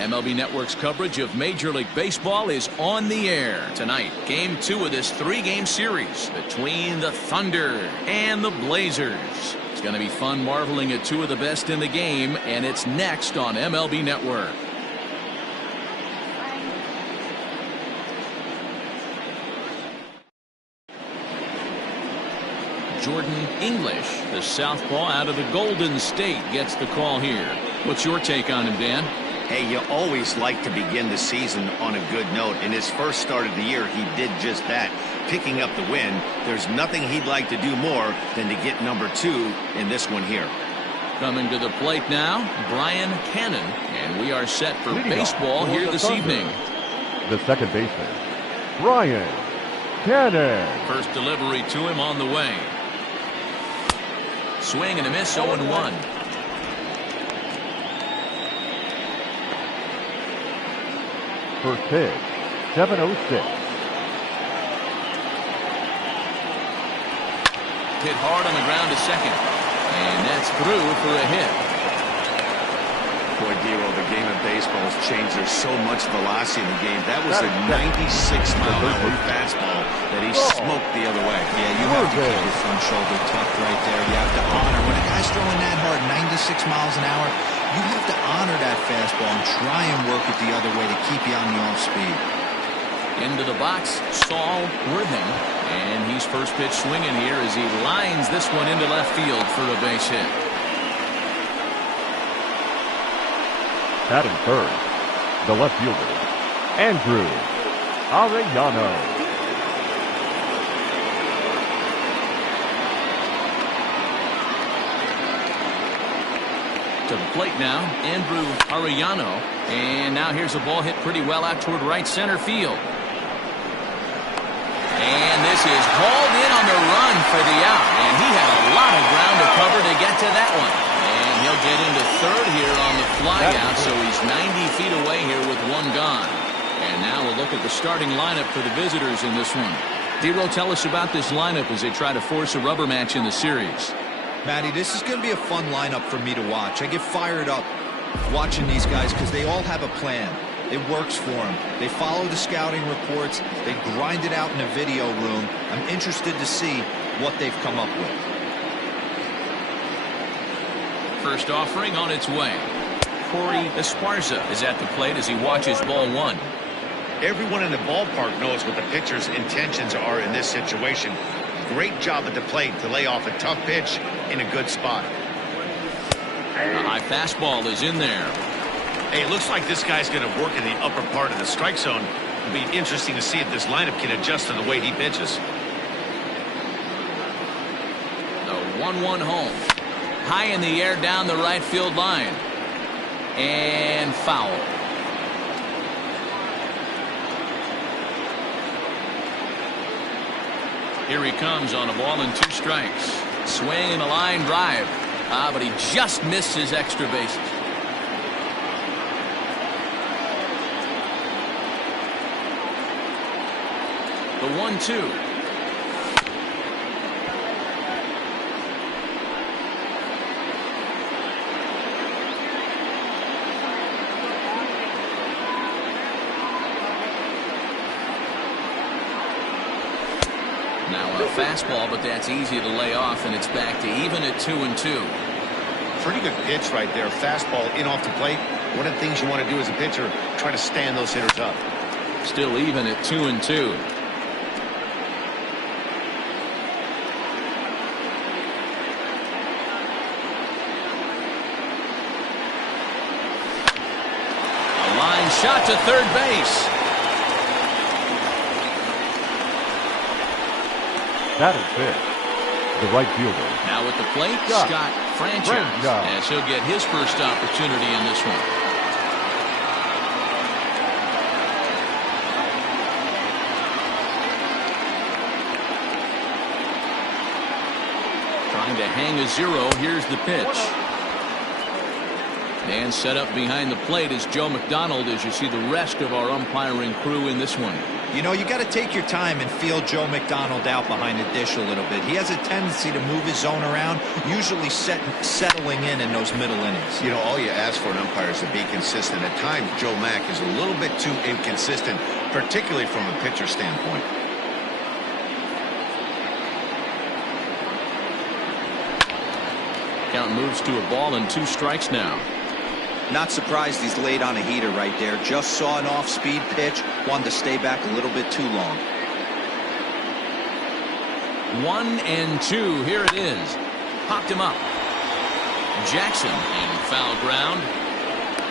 MLB Network's coverage of Major League Baseball is on the air tonight. Game 2 of this 3-game series between the Thunder and the Blazers. It's going to be fun marveling at two of the best in the game, and it's next on MLB Network. Jordan English, the southpaw out of the Golden State, gets the call here. What's your take on him, Dan? Hey, you always like to begin the season on a good note. In his first start of the year, he did just that, picking up the win. There's nothing he'd like to do more than to get number 2 in this one here. Coming to the plate now, Brian Cannon, and we are set for baseball here this evening. The second baseman, Brian Cannon. First delivery to him on the way. Swing and a miss, 0-1. First pitch, 7:06. Hit hard on the ground to second. And that's through for a hit. Boy, Dero, the game of baseball has changed. There's so much velocity in the game. That was a 96-mile-an-hour fastball that he smoked the other way. Yeah, you have to keep your front shoulder tucked right there. You have to honor. When a guy's throwing that hard, 96 miles an hour, you have to honor that fastball and try and work it the other way to keep you on the off speed. Into the box, Saul Worthing. And he's first pitch swinging here as he lines this one into left field for a base hit. Batting third, the left fielder, Andrew Arellano. To the plate now, Andrew Arellano. And now here's a ball hit pretty well out toward right center field. And this is hauled in on the run for the out. And he had a lot of ground to cover to get to that one. And he'll get into third here on the fly out, so he's 90 feet away here with one gone. And now we'll look at the starting lineup for the visitors in this one. Dero, tell us about this lineup as they try to force a rubber match in the series. Matty, this is going to be a fun lineup for me to watch. I get fired up watching these guys because they all have a plan. It works for them. They follow the scouting reports. They grind it out in a video room. I'm interested to see what they've come up with. First offering on its way. Corey Esparza is at the plate as he watches ball 1. Everyone in the ballpark knows what the pitcher's intentions are in this situation. Great job at the plate to lay off a tough pitch in a good spot. A high fastball is in there. Hey, it looks like this guy's going to work in the upper part of the strike zone. It'll be interesting to see if this lineup can adjust to the way he pitches. The 1-1 home. High in the air down the right field line. And foul. Here he comes on a ball and 2 strikes. Swing and a line drive. But he just missed his extra bases. The 1-2. Now a fastball, but that's easy to lay off, and it's back to even at 2-2. Pretty good pitch right there. Fastball in off the plate. One of the things you want to do as a pitcher, try to stand those hitters up. Still even at 2-2. Shot to third base. That is it. The right fielder. Now at the plate, Scott Franchise, as he'll get his first opportunity in this one. Trying to hang a 0. Here's the pitch. And set up behind the plate is Joe McDonald as you see the rest of our umpiring crew in this one. You know, you got to take your time and feel Joe McDonald out behind the dish a little bit. He has a tendency to move his zone around, usually settling in those middle innings. You know, all you ask for an umpire is to be consistent. At times, Joe Mack is a little bit too inconsistent, particularly from a pitcher standpoint. Count moves to a ball and 2 strikes now. Not surprised he's laid on a heater right there. Just saw an off-speed pitch, wanted to stay back a little bit too long. 1-2. Here it is. Popped him up. Jackson in foul ground.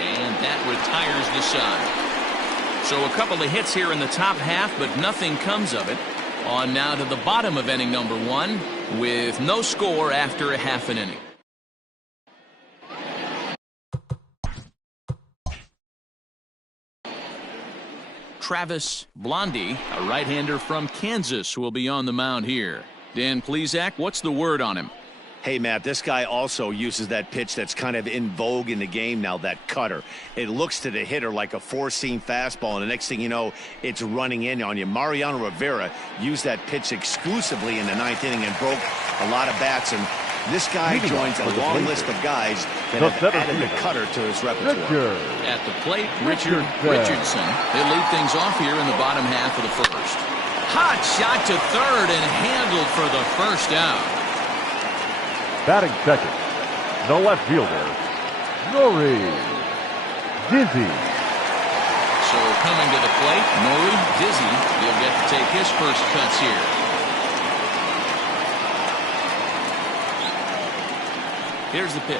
And that retires the side. So a couple of hits here in the top half, but nothing comes of it. On now to the bottom of inning number 1 with no score after a half an inning. Travis Blondie, a right-hander from Kansas, will be on the mound here. Dan Plesac, what's the word on him? Hey, Matt, this guy also uses that pitch that's kind of in vogue in the game now, that cutter. It looks to the hitter like a four-seam fastball, and the next thing you know, it's running in on you. Mariano Rivera used that pitch exclusively in the 9th inning and broke a lot of bats, and this guy joins a long list of guys that have added the cutter to his repertoire. At the plate, Richard Richardson. They lead things off here in the bottom half of the first. Hot shot to third and handled for the first out. Batting second, the left fielder, Nori Dizzy. So coming to the plate, Nori Dizzy. He'll get to take his first cuts here. Here's the pitch.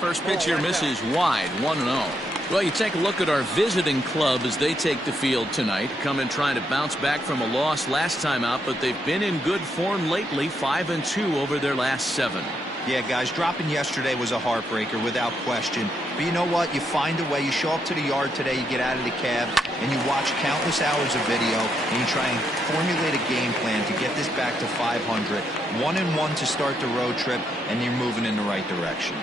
First pitch here misses wide, 1-0. Well, you take a look at our visiting club as they take the field tonight. Come in trying to bounce back from a loss last time out, but they've been in good form lately, 5-2 over their last 7. Yeah, guys, dropping yesterday was a heartbreaker without question. But you know what? You find a way. You show up to the yard today, you get out of the cab, and you watch countless hours of video, and you try and formulate a game plan to get this back to 500. 1-1 to start the road trip, and you're moving in the right direction.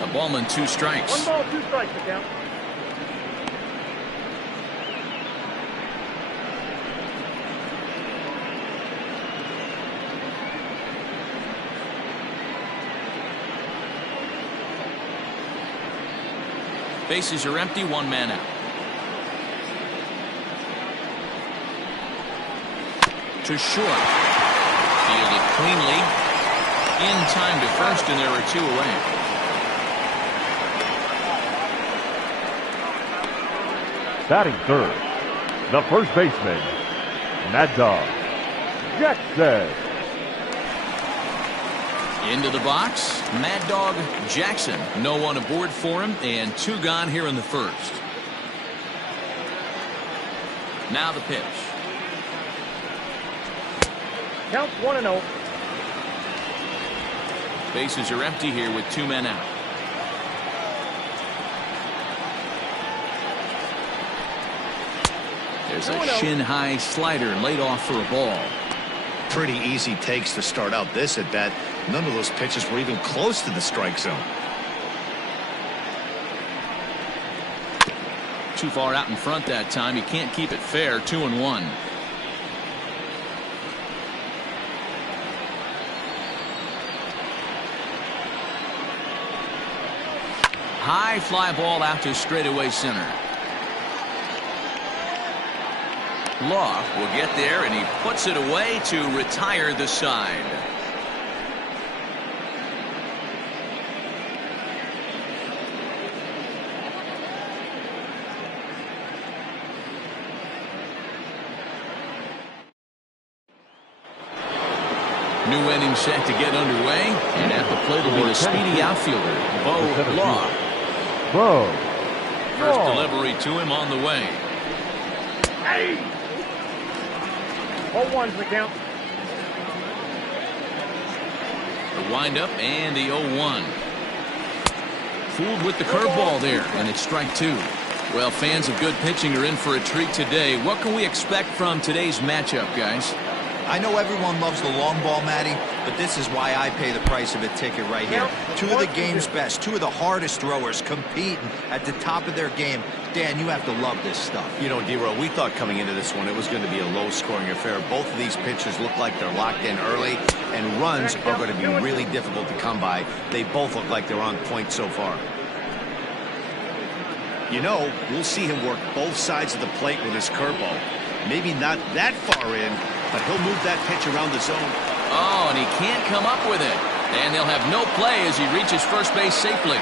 A ball and 2 strikes. 1 ball, 2 strikes, the count. Bases are empty, 1 man out. To short. Fielded cleanly. In time to first, and there are 2 away. Batting third, the first baseman, Mad Dog Jackson. Into the box, Mad Dog Jackson. No one aboard for him, and 2 gone here in the first. Now the pitch. Count 1-0. Bases are empty here with 2 men out. There's a shin-high slider laid off for a ball. Pretty easy takes to start out this at bat. None of those pitches were even close to the strike zone. Too far out in front that time. You can't keep it fair. 2-1. High fly ball out to straightaway center. Law will get there, and he puts it away to retire the side. New inning set to get underway, and at the plate will be the speedy outfielder, Bo Law. First delivery to him on the way. Hey! 0-1's the count. The windup and the 0-1. Fooled with the curveball there, and it's strike 2. Well, fans of good pitching are in for a treat today. What can we expect from today's matchup, guys? I know everyone loves the long ball, Matty, but this is why I pay the price of a ticket right here. Two of the game's best, two of the hardest throwers competing at the top of their game. Dan, you have to love this stuff. You know, D-Row, we thought coming into this one it was going to be a low-scoring affair. Both of these pitchers look like they're locked in early, and runs are going to be really difficult to come by. They both look like they're on point so far. You know, we'll see him work both sides of the plate with his curveball. Maybe not that far in, but he'll move that pitch around the zone. Oh, and he can't come up with it. And they'll have no play as he reaches first base safely.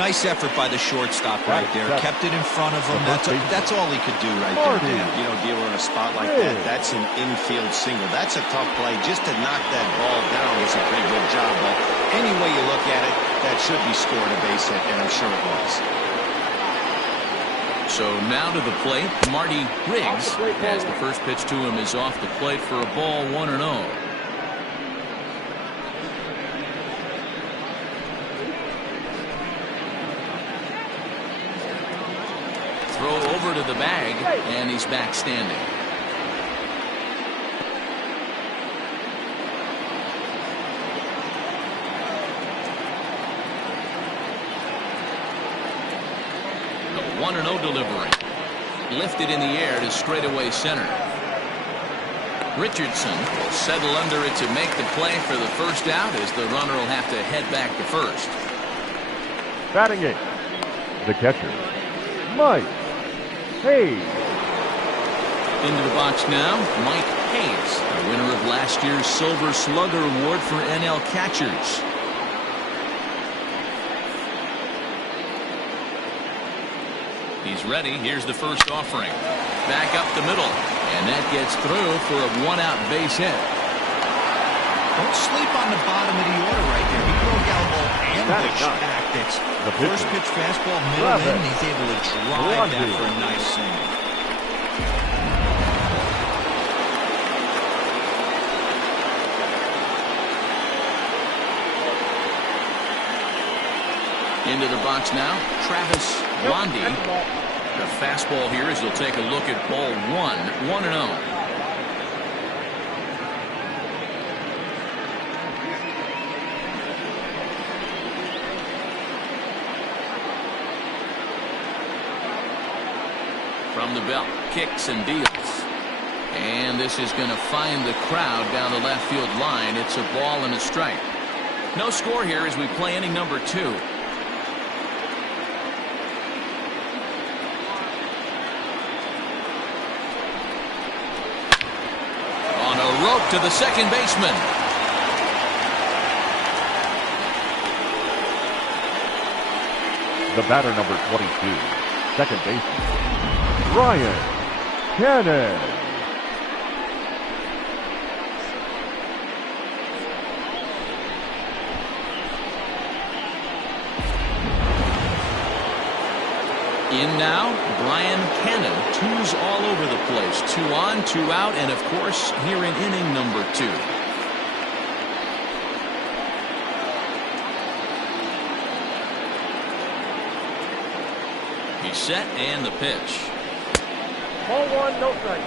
Nice effort by the shortstop right there. Kept it in front of him. That's all he could do right there, Dan. You know, dealer in a spot like that, that's an infield single. That's a tough play. Just to knock that ball down was a pretty good job. But any way you look at it, that should be scored a base hit, and I'm sure it was. So now to the plate, Marty Riggs, as the first pitch to him is off the plate for a ball, 1-0. Throw over to the bag, and he's back standing. The 1-0 delivery. Lifted in the air to straightaway center. Richardson will settle under it to make the play for the first out as the runner will have to head back to first. Batting eighth, the catcher, Mike Hayes. Into the box now, Mike Hayes, the winner of last year's Silver Slugger Award for NL catchers. He's ready. Here's the first offering. Back up the middle. And that gets through for a one-out base hit. Don't sleep on the bottom of the order right there. He broke out all ambush tactics. First pitch fastball, middle in. He's able to drive that for a nice single. Into the box now, Travis Blondie. The fastball here as he'll take a look at ball 1-0. From the belt, kicks and deals. And this is going to find the crowd down the left field line. It's a ball and a strike. No score here as we play inning number 2. Rope to the second baseman. The batter, number 22, second baseman, Ryan Cannon. In now, Brian Cannon. 2's all over the place. 2 on, 2 out, and of course, here in inning number 2. He's set and the pitch. Ball 1, no strike.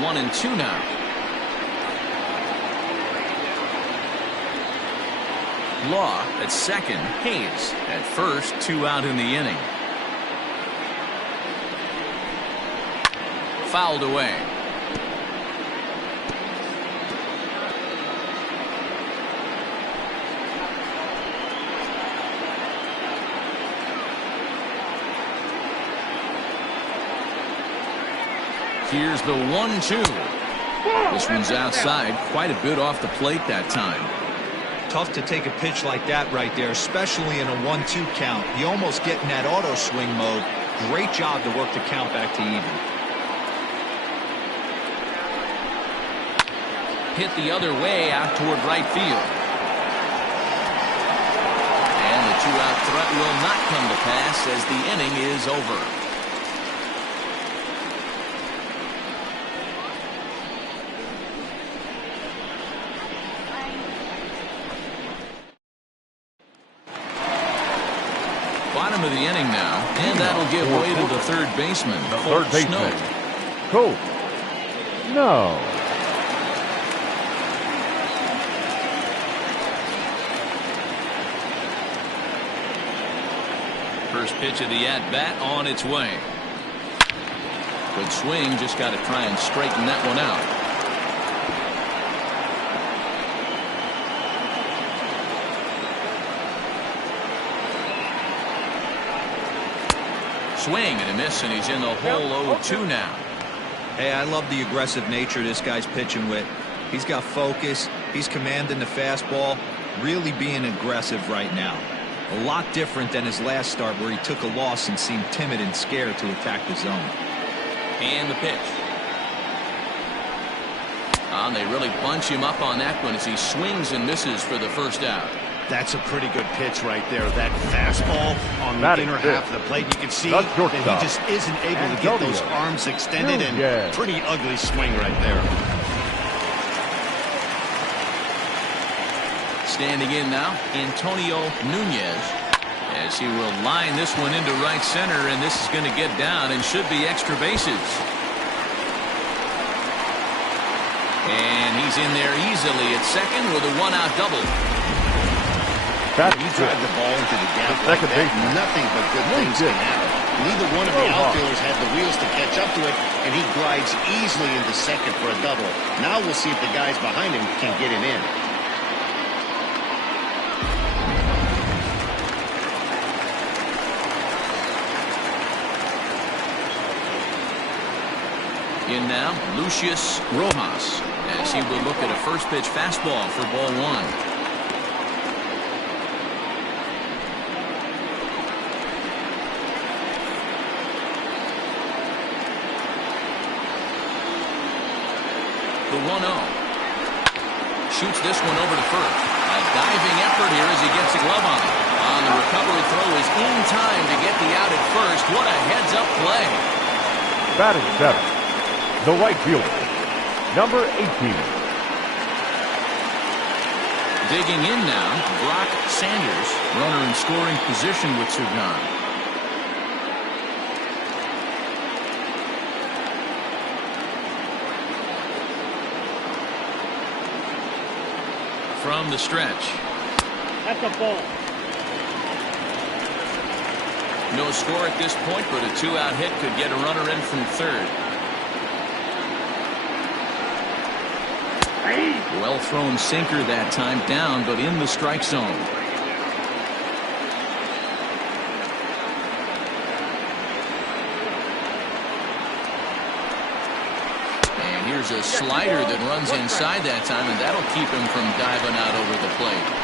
One and 2 now. Law at second. Hayes at first. 2 out in the inning. Fouled away. Here's the 1-2. This one's outside, quite a bit off the plate that time. Tough to take a pitch like that right there, especially in a 1-2 count. You almost get in that auto swing mode. Great job to work the count back to even. Hit the other way out toward right field. And the two-out threat will not come to pass as the inning is over. Bottom of the inning now, and that'll give way to the third baseman. Third baseman. Colt. No. First pitch of the at-bat on its way. Good swing, just got to try and straighten that one out. Swing and a miss, and he's in the hole 0-2 now. Hey, I love the aggressive nature this guy's pitching with. He's got focus. He's commanding the fastball. Really being aggressive right now. A lot different than his last start where he took a loss and seemed timid and scared to attack the zone. And the pitch. And they really bunch him up on that one as he swings and misses for the first out. That's a pretty good pitch right there. That fastball on the inner half of the plate. You can see that he just isn't able to get those arms extended, and pretty ugly swing right there. Standing in now, Antonio Nunez, as he will line this one into right center, and this is going to get down and should be extra bases. And he's in there easily at second with a one-out double. He drive the ball into the gap like that, nothing but good things can happen. Neither one of the outfielders had the wheels to catch up to it, and he glides easily into second for a double. Now we'll see if the guys behind him can get him in. In now, Lucius Rojas, as he will look at a first pitch fastball for ball one. The 1-0. Shoots this one over to first. A diving effort here as he gets a glove on it. On the recovery throw is in time to get the out at first. What a heads-up play. Batting seventh, the right fielder, number 18. Digging in now, Brock Sanders, runner in scoring position with Sugan. From the stretch. That's a ball. No score at this point, but a two-out hit could get a runner in from third. Well thrown sinker that time, down but in the strike zone. And here's a slider that runs inside that time, and that'll keep him from diving out over the plate.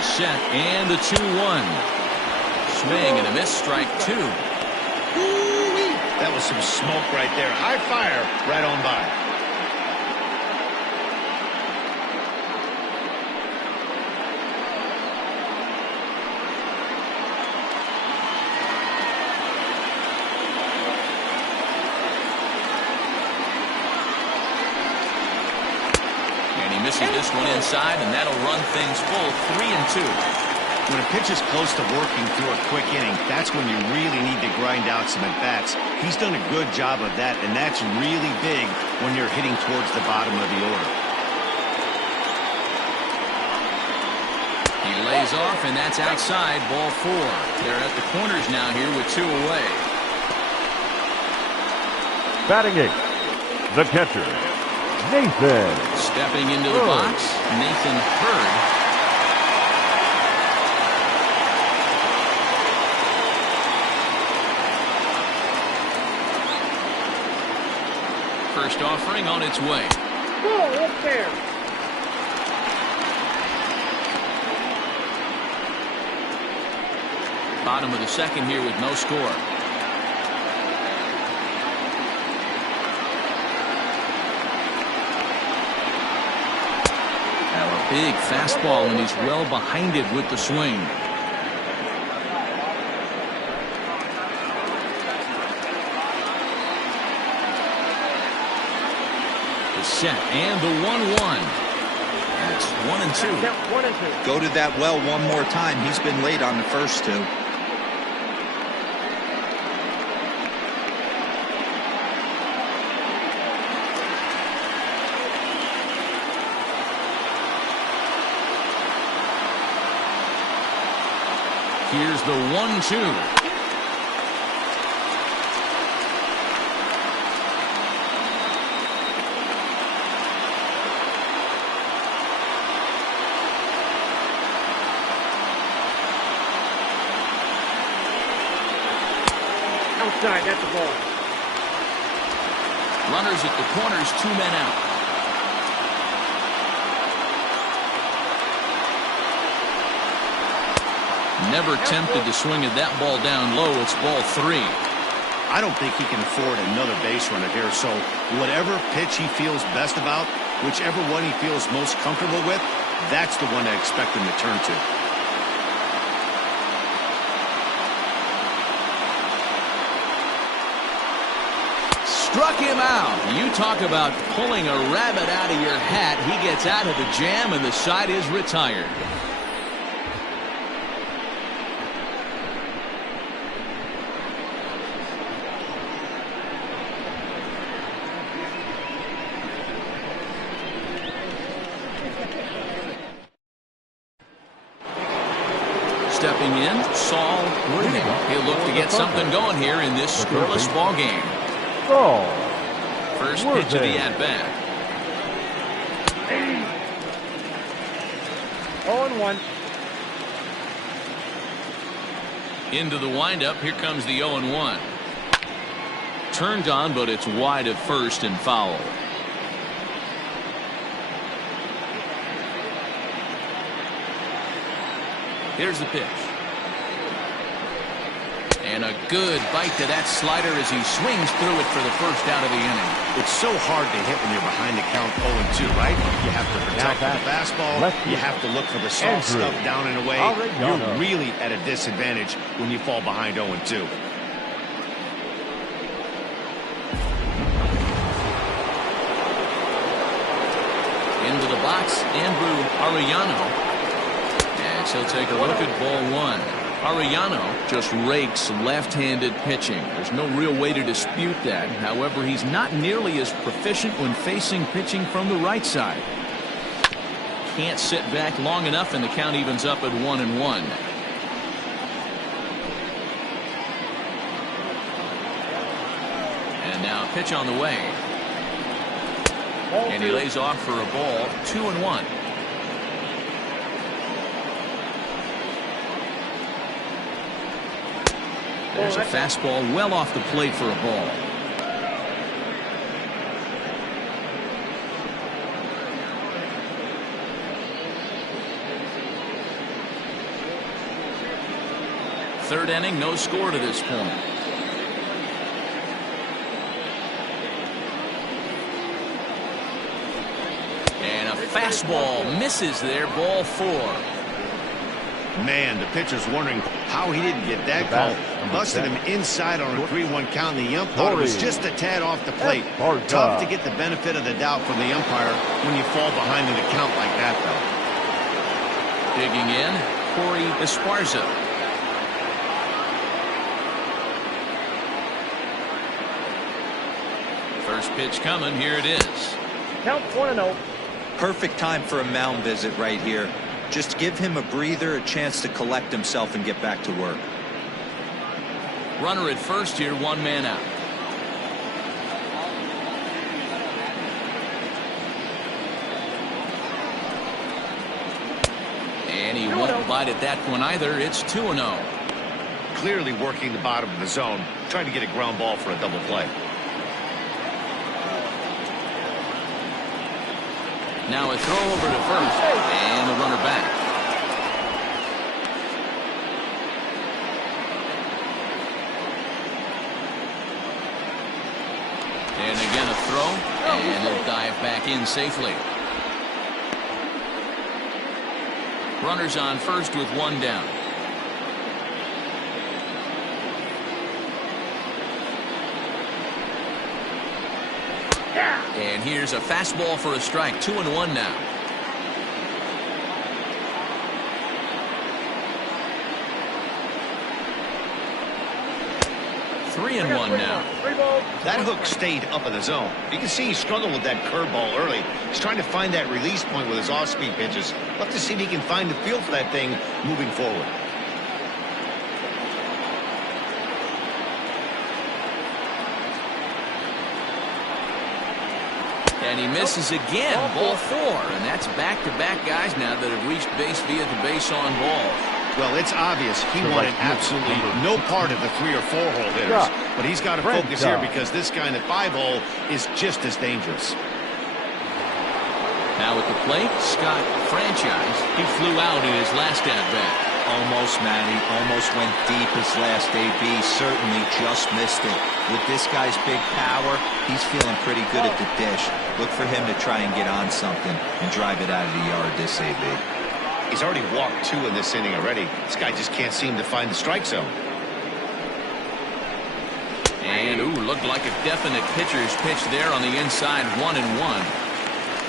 Set and the 2-1. Swing and a miss, strike two. That was some smoke right there. High fire right on by. Misses this one inside, and that'll run things full 3-2. When a pitch is close to working through a quick inning, that's when you really need to grind out some at-bats. He's done a good job of that, and that's really big when you're hitting towards the bottom of the order. He lays off, and that's outside, ball four. They're at the corners now here with two away. Batting eighth, the catcher, Nathan. Stepping into the box, Nathan Hurd. First offering on its way. Ball up there. Bottom of the second here with no score. Big fastball, and he's well behind it with the swing. The set and the 1-1. And it's 1-2. Count 1-2. Go to that well one more time. He's been late on the first two. Here's the 1-2. Outside, that's the ball. Runners at the corners, 2 men out. Never tempted to swing at that ball down low. It's ball 3. I don't think he can afford another base runner here, so whatever pitch he feels best about, whichever one he feels most comfortable with, that's the one I expect him to turn to. Struck him out. You talk about pulling a rabbit out of your hat. He gets out of the jam, and the side is retired. Stepping in, Saul Worthing. He'll look to get something going here in this scoreless ball game. First pitch of the at-bat. 0-1. Into the windup. Here comes the 0-1. Turned on, but it's wide at first and foul. Here's the pitch. And a good bite to that slider as he swings through it for the first out of the inning. It's so hard to hit when you're behind the count 0-2, right? You have to protect the fastball. You have to look for the soft stuff down and away. You're really at a disadvantage when you fall behind 0-2. Into the box, Andrew Arellano. As he'll take a look at ball 1. Arellano just rakes left-handed pitching. There's no real way to dispute that. However, he's not nearly as proficient when facing pitching from the right side. Can't sit back long enough, and the count evens up at 1-1. And now pitch on the way. And he lays off for a ball. 2-1. There's a fastball well off the plate for a ball. Third inning, no score to this point. And a fastball misses there, ball 4. Man, the pitcher's wondering how he didn't get that call. Busted him inside on a 3-1 count, and the umpire was just a tad off the plate. Tough to get the benefit of the doubt from the umpire when you fall behind in the count like that, though. Digging in, Corey Esparza. First pitch coming. Here it is. Count 1-0. Perfect time for a mound visit right here. Just give him a breather, a chance to collect himself and get back to work. Runner at first here, 1 man out. And he won't bite at that one either. It's 2-0. Clearly working the bottom of the zone, trying to get a ground ball for a double play. Now a throw over to first, and the runner back. And again a throw, and he'll dive back in safely. Runners on first with one down. And here's a fastball for a strike. 2-1 now. Three and one now. That hook stayed up in the zone. You can see he struggled with that curveball early. He's trying to find that release point with his off-speed pitches. Love to see if he can find the feel for that thing moving forward. And he misses again. Ball four. And that's back-to-back guys now that have reached base via the base on balls. Well, it's obvious he wanted absolutely no part of the 3 or 4 hole hitters. But he's got to focus here because this guy in the 5 hole is just as dangerous. Now at the plate, Scott Franchise. He flew out in his last at-bat. Almost, Matty. Almost went deep his last AB. Certainly just missed it. With this guy's big power, he's feeling pretty good at the dish. Look for him to try and get on something and drive it out of the yard this AB. He's already walked 2 in this inning already. This guy just can't seem to find the strike zone. And, ooh, looked like a definite pitcher's pitch there on the inside. 1-1.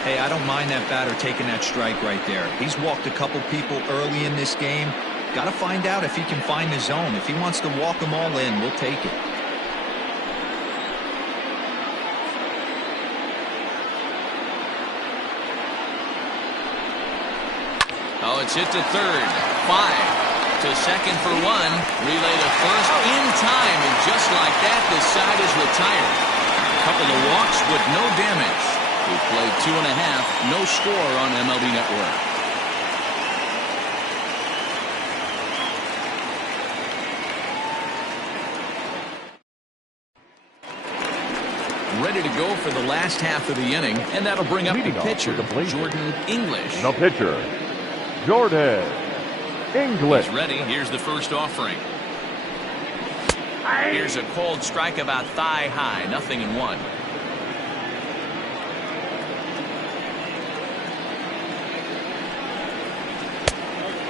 Hey, I don't mind that batter taking that strike right there. He's walked a couple people early in this game. Got to find out if he can find the zone. If he wants to walk them all in, we'll take it. Oh, it's hit to third. 5 to second for 1. Relay to first in time, and just like that, the side is retired. A couple of walks with no damage. We played 2.5. No score on MLB Network. Ready to go for the last half of the inning, and that'll bring up the pitcher, Jordan English. The pitcher, Jordan English. He's ready. Here's the first offering. Here's a cold strike about thigh high. 0-1.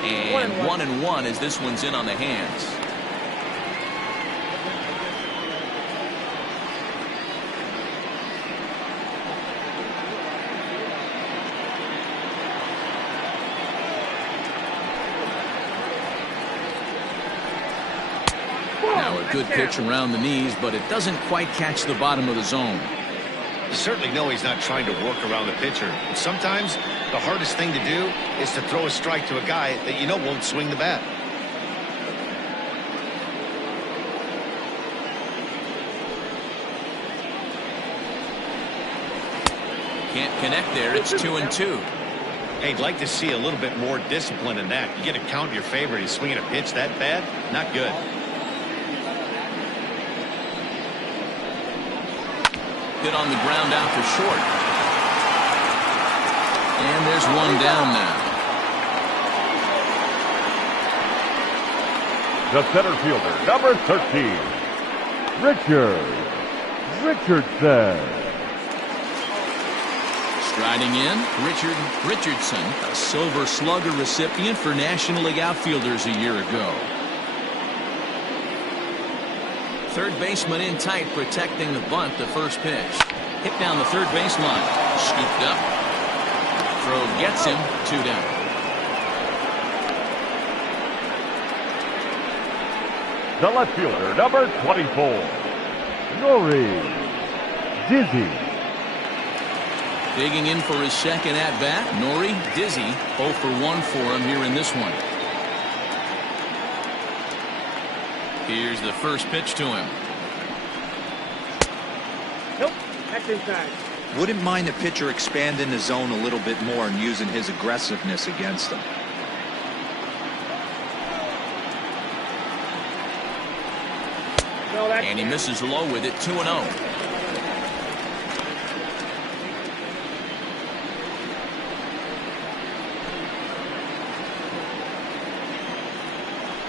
And 1-1 as this one's in on the hands. Now a good pitch around the knees, but it doesn't quite catch the bottom of the zone. You certainly know he's not trying to work around the pitcher. And sometimes the hardest thing to do is to throw a strike to a guy that you know won't swing the bat. Can't connect there. It's 2-2. Hey, I'd like to see a little bit more discipline in that. You get a count in your favor and he's swinging a pitch that bad? Not good. Hit on the ground out to short. And there's one down now. The center fielder, number 13, Richardson. Striding in, Richardson, a Silver Slugger recipient for National League outfielders a year ago. Third baseman in tight, protecting the bunt. The first pitch. Hit down the third baseline. Scooped up. Throw gets him. 2 down. The left fielder, number 24, Nori Dizzy. Digging in for his second at-bat, Nori Dizzy. 0 for 1 for him here in this one. Here's the first pitch to him. Nope, that's inside. Wouldn't mind the pitcher expanding the zone a little bit more and using his aggressiveness against them. No, that's And he misses low with it. 2-0.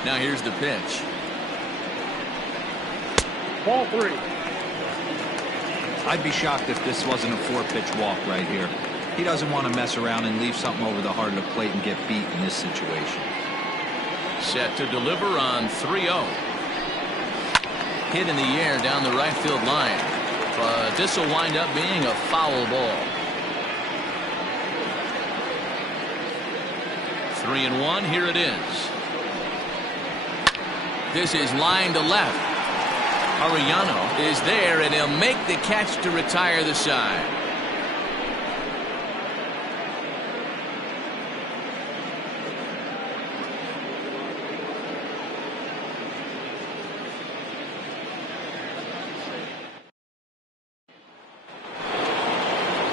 Now here's the pitch. Ball 3. I'd be shocked if this wasn't a 4-pitch walk right here. He doesn't want to mess around and leave something over the heart of the plate and get beat in this situation. Set to deliver on 3-0. Hit in the air down the right field line. But this will wind up being a foul ball. 3-1. Here it is. This is line to left. Arellano is there, and he'll make the catch to retire the side.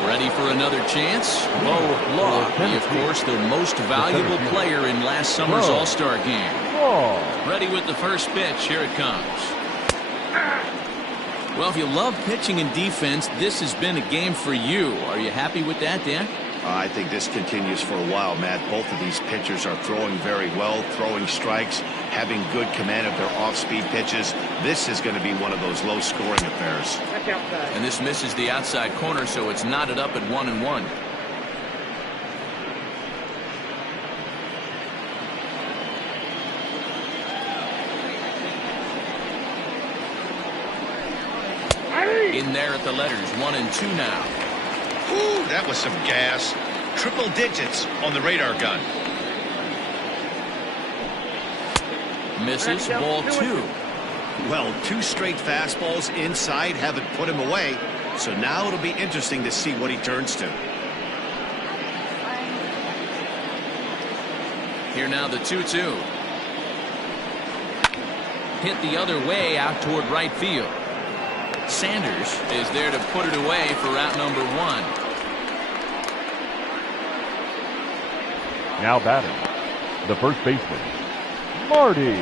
Ready for another chance? Bo Law, of course, the most valuable player in last summer's All-Star game. Ready with the first pitch. Here it comes. Well, if you love pitching and defense, this has been a game for you. Are you happy with that, Dan? I think this continues for a while, Matt. Both of these pitchers are throwing very well, throwing strikes, having good command of their off-speed pitches. This is going to be one of those low-scoring affairs. That's outside. And this misses the outside corner, so it's knotted up at 1-1. In there at the letters, 1-2 now. Ooh, that was some gas. Triple digits on the radar gun. Misses, ball 2. Well, 2 straight fastballs inside haven't put him away. So now it'll be interesting to see what he turns to. Here now the 2-2. Hit the other way out toward right field. Sanders is there to put it away for out number 1. Now batting, the first baseman, Marty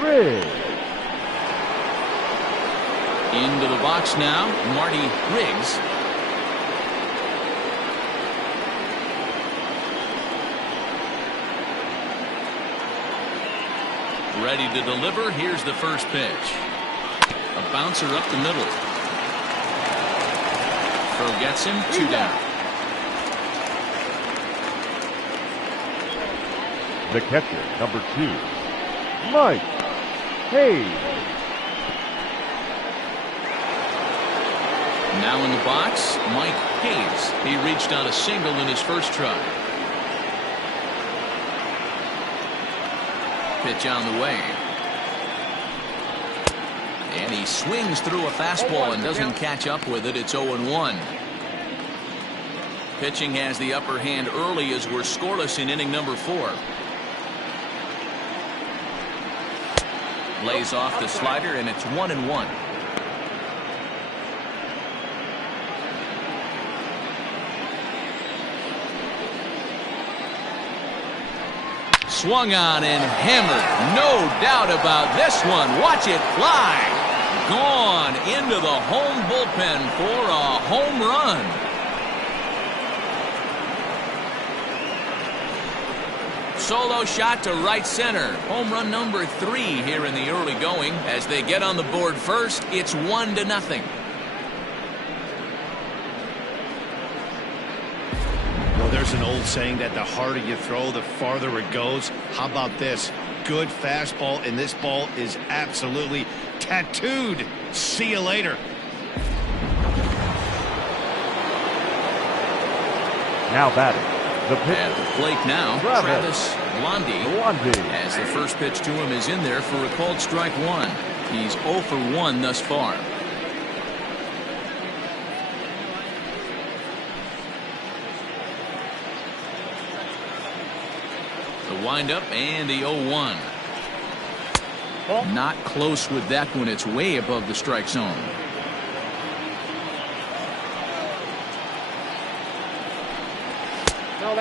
Riggs. Into the box now, Marty Riggs. Ready to deliver. Here's the first pitch. A bouncer up the middle. Throw gets him, 2 down. The catcher, number 2, Mike Hayes. Now in the box, Mike Hayes. He reached on a single in his first try. Pitch on the way. And he swings through a fastball and doesn't catch up with it. It's 0-1. Pitching has the upper hand early as we're scoreless in inning number 4. Lays off the slider, and it's 1-1. Swung on and hammered. No doubt about this one. Watch it fly. Gone into the home bullpen for a home run. Solo shot to right center. Home run number 3 here in the early going. As they get on the board first, it's 1-0. Well, there's an old saying that the harder you throw, the farther it goes. How about this? Good fastball, and this ball is absolutely tattooed. See you later. Now batting, the pitcher. At the plate now, Travis Blondie. As the first pitch to him is in there for a called strike 1. He's 0 for 1 thus far. The windup and the 0-1. Not close with that one. It's way above the strike zone.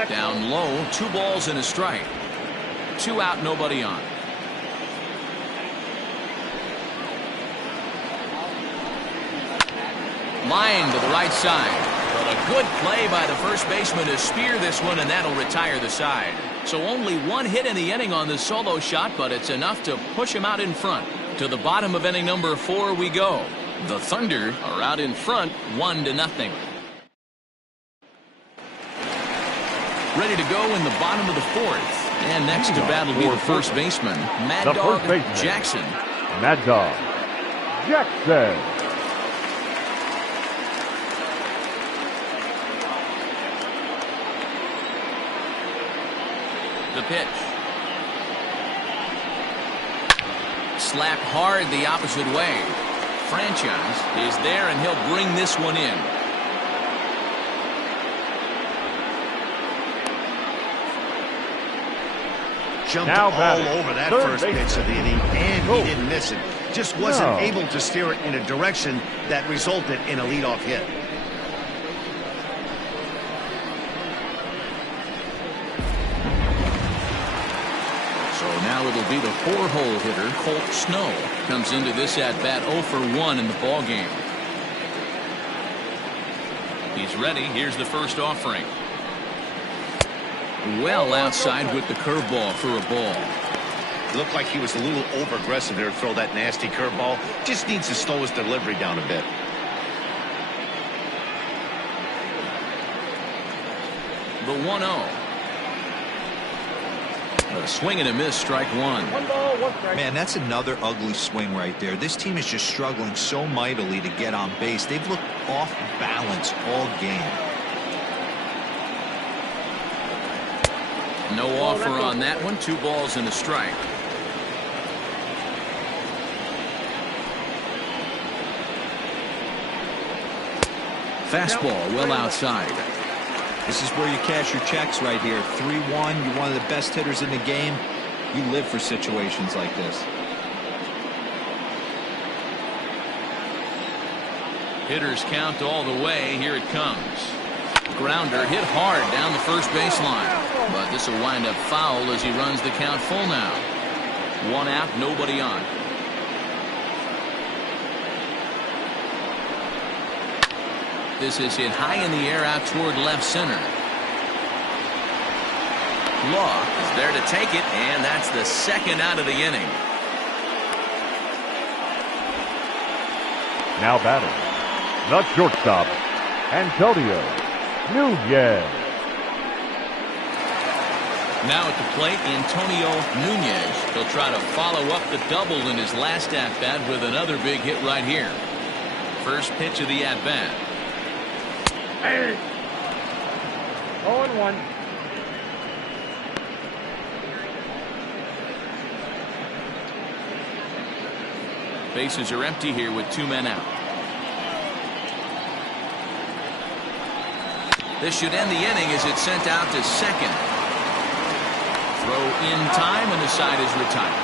Down low, 2 balls and a strike. 2 out, nobody on. Line to the right side. But a good play by the first baseman to spear this one, and that'll retire the side. So only one hit in the inning on the solo shot, but it's enough to push him out in front. To the bottom of inning number 4 we go. The Thunder are out in front 1-0. Ready to go in the bottom of the 4th. And next to bat will be the first baseman, Mad Dog Jackson. Mad Dog Jackson. The pitch. Slap hard the opposite way. Franchise is there, and he'll bring this one in. Jumped Now all over that first pitch of the inning, and he didn't miss it. Just wasn't able to steer it in a direction that resulted in a leadoff hit. So now it'll be the 4-hole hitter, Colt Snow. Comes into this at-bat 0 for 1 in the ballgame. He's ready. Here's the first offering. Well outside with the curveball for a ball. Looked like he was a little over-aggressive there to throw that nasty curveball. Just needs to slow his delivery down a bit. The 1-0. A swing and a miss, strike 1. 1 ball, 1 strike. Man, that's another ugly swing right there. This team is just struggling so mightily to get on base. They've looked off balance all game. No offer on that one. 2 balls and a strike. Fastball well outside. This is where you cash your checks right here. 3-1. You're one of the best hitters in the game. You live for situations like this. Hitters count all the way. Here it comes. Grounder hit hard down the first baseline. But this will wind up foul as he runs the count full now. 1 out, nobody on. This is hit high in the air out toward left center. Law is there to take it, and that's the 2nd out of the inning. Now batting, the shortstop, Antonio Nunez. Now at the plate, Antonio Nunez. He'll try to follow up the double in his last at-bat with another big hit right here. First pitch of the at-bat. 0-1. Bases are empty here with 2 men out. This should end the inning as it's sent out to second. Throw in time, and the side is retired.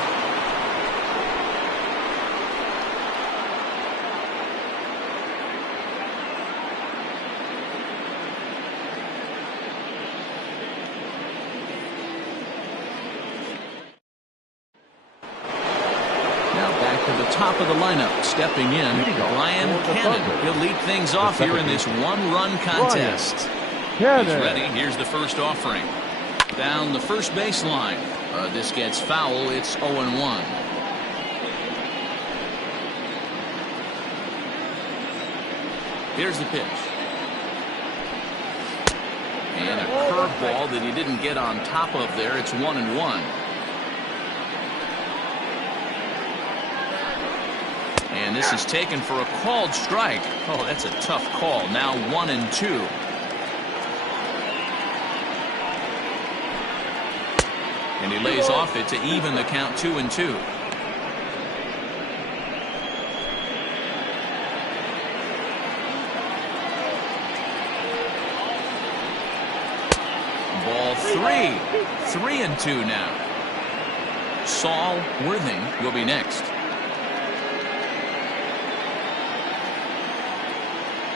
Top of the lineup, stepping in, Ryan Cannon. He'll lead things off here in this 1-run contest. He's ready. Here's the first offering. Down the first baseline. This gets foul. It's 0-1. Here's the pitch. And a curveball that he didn't get on top of there. It's 1-1. And this is taken for a called strike. Oh, that's a tough call. Now 1-2. And he lays off it to even the count 2-2. Ball 3. 3-2 now. Saul Worthing will be next.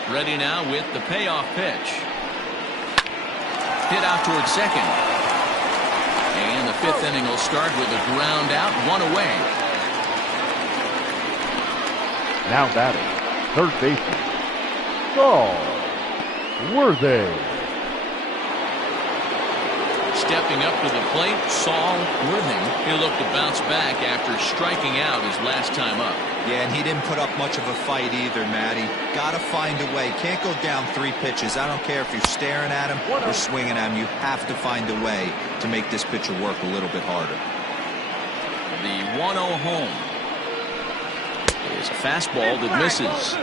Ready now with the payoff pitch. Hit out towards second. And the 5th inning will start with a ground out, 1 away. Now batting, third baseman, Saul Worthing. Stepping up to the plate, Saul Worthing. He'll look to bounce back after striking out his last time up. Yeah, and he didn't put up much of a fight either, Matty. Gotta find a way. Can't go down 3 pitches. I don't care if you're staring at him or swinging at him. You have to find a way to make this pitcher work a little bit harder. The 1-0 home is a fastball that misses.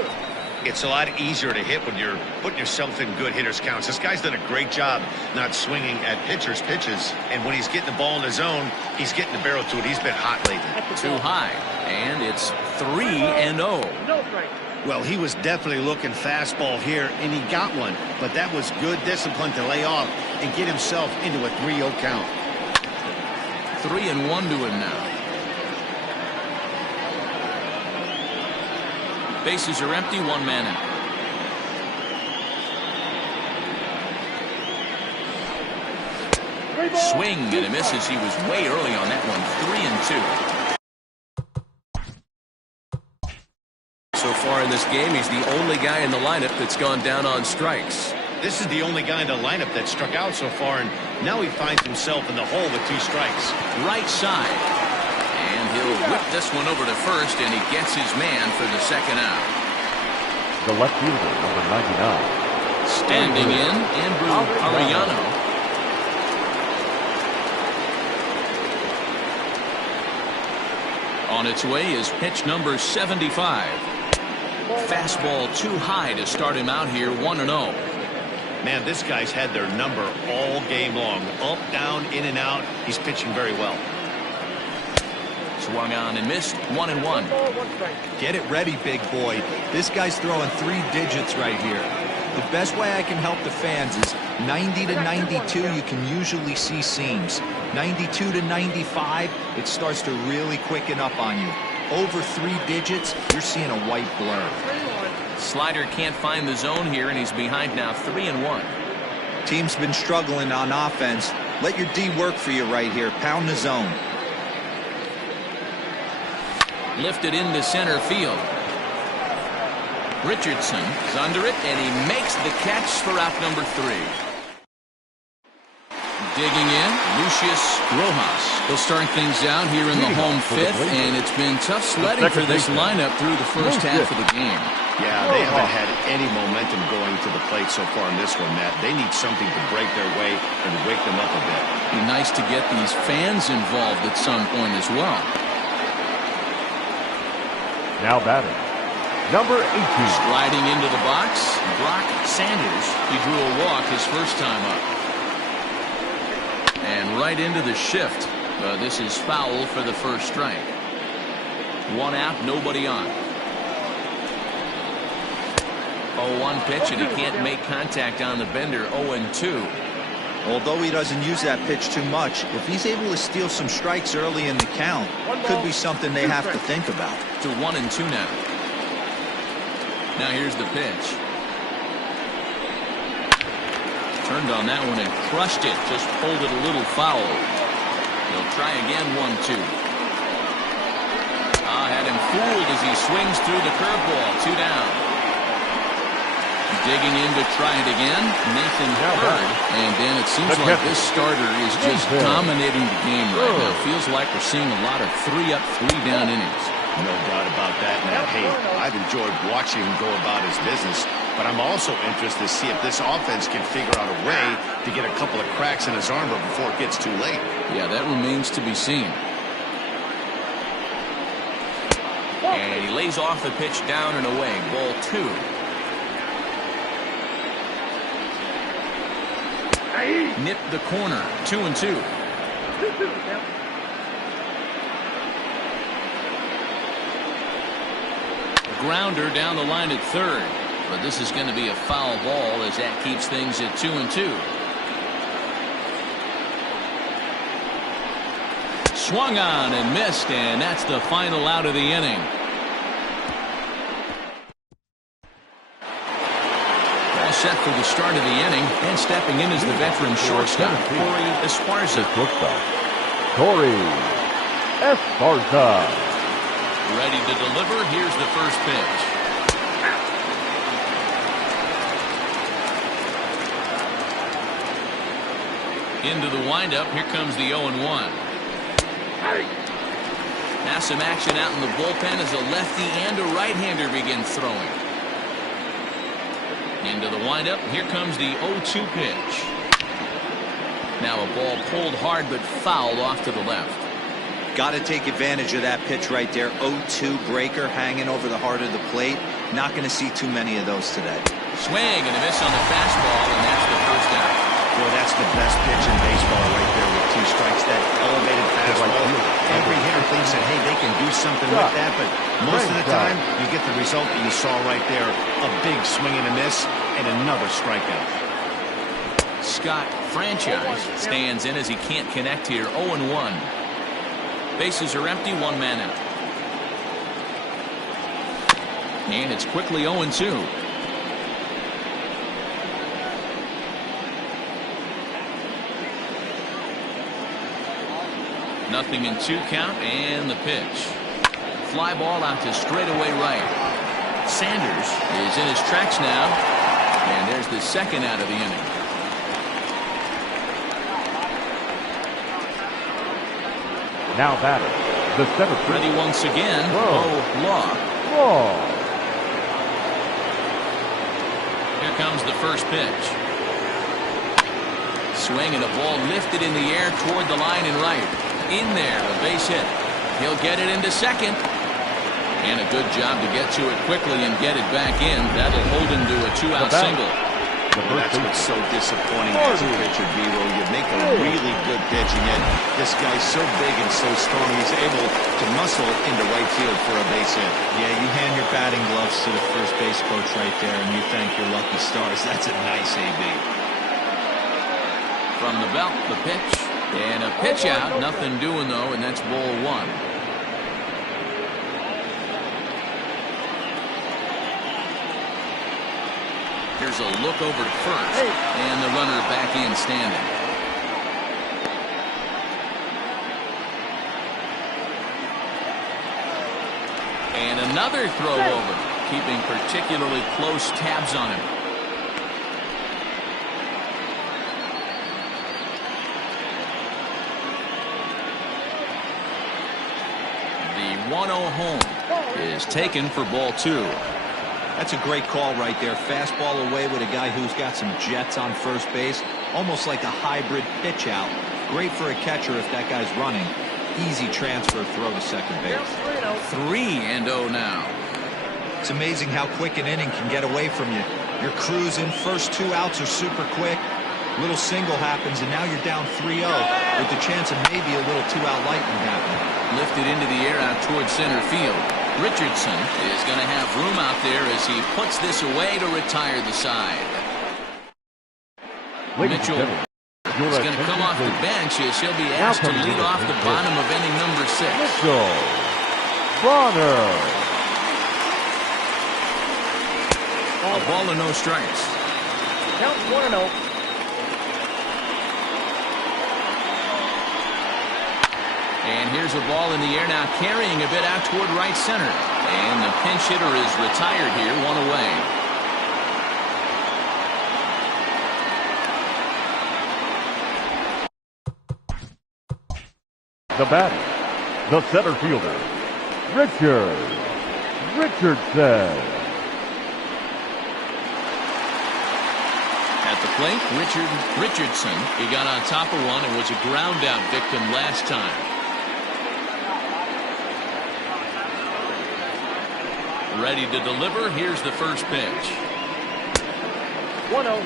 It's a lot easier to hit when you're putting yourself in good hitters' counts. This guy's done a great job not swinging at pitchers' pitches. And when he's getting the ball in the zone, he's getting the barrel to it. He's been hot lately. Too high. And it's 3-0. No strike. Well, he was definitely looking fastball here, and he got one. But that was good discipline to lay off and get himself into a 3-0 count. 3-1 to him now. Bases are empty, 1 man out. Swing and a misses. He was way early on that one. 3-2. So far in this game, he's the only guy in the lineup that's gone down on strikes. This is the only guy in the lineup that struck out so far, and now he finds himself in the hole with 2 strikes. Right side. And he'll whip this one over to first, and he gets his man for the second out. The left fielder, number 99. Standing in, Andrew Arellano. On its way is pitch number 75. Fastball too high to start him out here, 1-0. Man, this guy's had their number all game long. Up, down, in and out. He's pitching very well. Swung on and missed, 1-1. Get it ready, big boy. This guy's throwing 3 digits right here. The best way I can help the fans is 90 to 92, you can usually see seams. 92 to 95, it starts to really quicken up on you. Over 3 digits, you're seeing a white blur. Slider can't find the zone here, and he's behind now, 3-1. Team's been struggling on offense. Let your D work for you right here. Pound the zone. Lifted into center field. Richardson is under it, and he makes the catch for out number 3. Digging in, Lucius Rojas. He'll start things out here in the home 5th, and it's been tough sledding for this lineup through the first half of the game. Yeah, they haven't had any momentum going to the plate so far in this one, Matt. They need something to break their way and wake them up a bit. Be nice to get these fans involved at some point as well. Now batting, number 18. Sliding into the box, Brock Sanders. He drew a walk his first time up. And right into the shift. This is foul for the first strike. 1 out, nobody on. 0-1 pitch, and he can't make contact on the bender. 0-2. Although he doesn't use that pitch too much, if he's able to steal some strikes early in the count, could be something they have to think about. To 1-2 now. Now here's the pitch. Turned on that one and crushed it. Just pulled it a little foul. He'll try again, 1-2. Had him fooled as he swings through the curveball. 2 down. Digging in to try it again, Nathan Hurd. And then it seems like this starter is just dominating the game right now. Feels like we're seeing a lot of 3-up, 3-down innings. No doubt about that, Matt. Hey, I've enjoyed watching him go about his business, but I'm also interested to see if this offense can figure out a way to get a couple of cracks in his armor before it gets too late. Yeah, that remains to be seen. And he lays off the pitch down and away. Ball 2. Nipped the corner. 2-2. Grounder down the line at third, but this is going to be a foul ball as that keeps things at 2-2. Swung on and missed, and that's the final out of the inning. All set for the start of the inning, and stepping in is the veteran shortstop, Corey Esparza. Corey Esparza. Ready to deliver. Here's the first pitch. Into the windup. Here comes the 0-1. Now some action out in the bullpen as a lefty and a right-hander begin throwing. Into the windup. Here comes the 0-2 pitch. Now a ball pulled hard but fouled off to the left. Got to take advantage of that pitch right there. 0-2 breaker hanging over the heart of the plate. Not going to see too many of those today. Swing and a miss on the fastball, and that's the first out. Well, that's the best pitch in baseball right there with 2 strikes. That elevated fastball. Every hitter thinks that, hey, they can do something with that, but most of the time you get the result that you saw right there. A big swing and a miss and another strikeout. Scott Franchise stands in as he can't connect here. 0-1. Bases are empty, 1 man out. And it's quickly 0-2. Nothing in 2 count, and the pitch. Fly ball out to straightaway right. Sanders is in his tracks now, and there's the second out of the inning. Now batter, the center fielder. Ready once again. Law. Here comes the first pitch. Swing and a ball lifted in the air toward the line and right. In there, a base hit. He'll get it into second. And a good job to get to it quickly and get it back in. That'll hold him to a 2-out single. That's what's so disappointing as a pitcher, Vero. You make a really good pitch, and yet this guy's so big and so strong, he's able to muscle into right field for a base hit. Yeah, you hand your batting gloves to the first base coach right there, and you thank your lucky stars. That's a nice AB. From the belt, the pitch. And a pitch out. Nothing doing, though, and that's ball 1. Here's a look over to first. And the runner back in standing. And another throw over. Keeping particularly close tabs on him. The 1-0 home is taken for ball 2. That's a great call right there. Fastball away with a guy who's got some jets on first base. Almost like a hybrid pitch out. Great for a catcher if that guy's running. Easy transfer throw to second base. 3-0 now. It's amazing how quick an inning can get away from you. You're cruising. First 2 outs are super quick. Little single happens, and now you're down 3-0 with the chance of maybe a little 2-out lightning happening. Lifted into the air out towards center field. Richardson is going to have room out there as he puts this away to retire the side. Mitchell is going to come off the bench as he'll be asked to lead off the bottom of inning number 6. Mitchell Bonner. A ball and no strikes. Count 1-0. And here's a ball in the air now, carrying a bit out toward right center. And the pinch hitter is retired here, 1 away. The batter, the center fielder, Richardson. At the plate, Richardson. He got on top of one and was a ground out victim last time. Ready to deliver. Here's the first pitch. 1-0.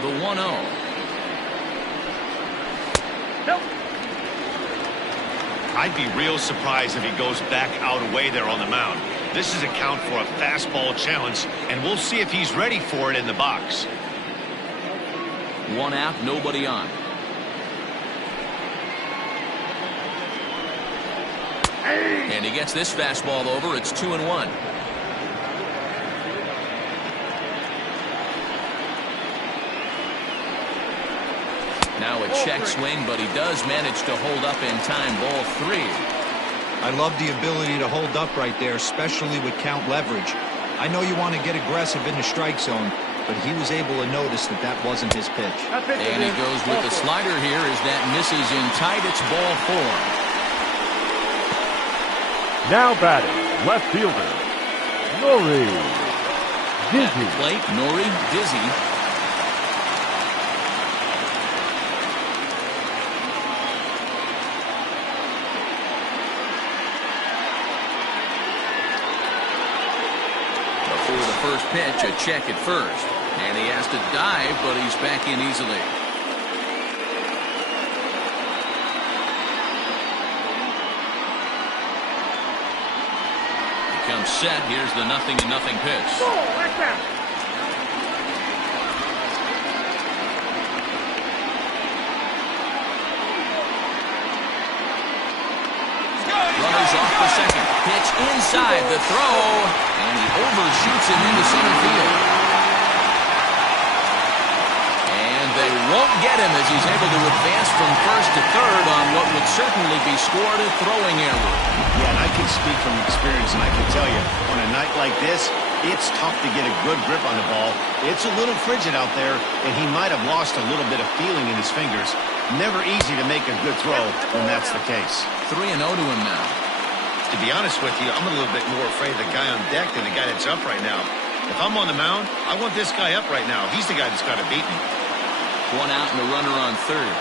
The 1-0. Nope. I'd be real surprised if he goes back out away there on the mound. This is a count for a fastball challenge, and we'll see if he's ready for it in the box. 1 out, nobody on. And he gets this fastball over. It's 2-1. Now a check swing, but he does manage to hold up in time. Ball 3. I love the ability to hold up right there, especially with count leverage. I know you want to get aggressive in the strike zone, but he was able to notice that that wasn't his pitch. And he goes with the slider here as that misses in tight. It's ball 4. Now batting, left fielder, Nori At Dizzy. the plate, Nori Dizzy. Before the first pitch, a check at first. And he has to dive, but he's back in easily. Comes set. Here's the 0-0 pitch. Runners off the second. Pitch inside the throw. And he overshoots him into center field. And they won't get him as he's able to advance from first to third on what would certainly be scored a throwing error. Yeah, and I can speak from experience, and I can tell you, on a night like this, it's tough to get a good grip on the ball. It's a little frigid out there, and he might have lost a little bit of feeling in his fingers. Never easy to make a good throw when that's the case. 3-0 to him now. To be honest with you, I'm a little bit more afraid of the guy on deck than the guy that's up right now. If I'm on the mound, I want this guy up right now. He's the guy that's got to beat me. One out and a runner on third.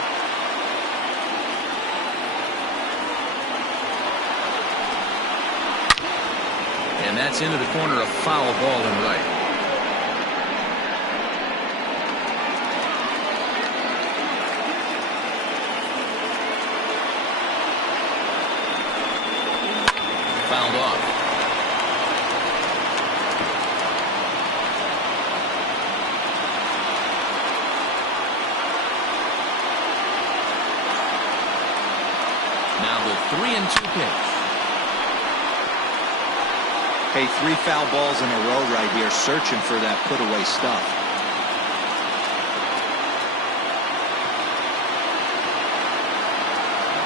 And that's into the corner, a foul ball in right. Fouled off. Now the 3-2 pitch. Hey, 3 foul balls in a row right here, searching for that put-away stuff.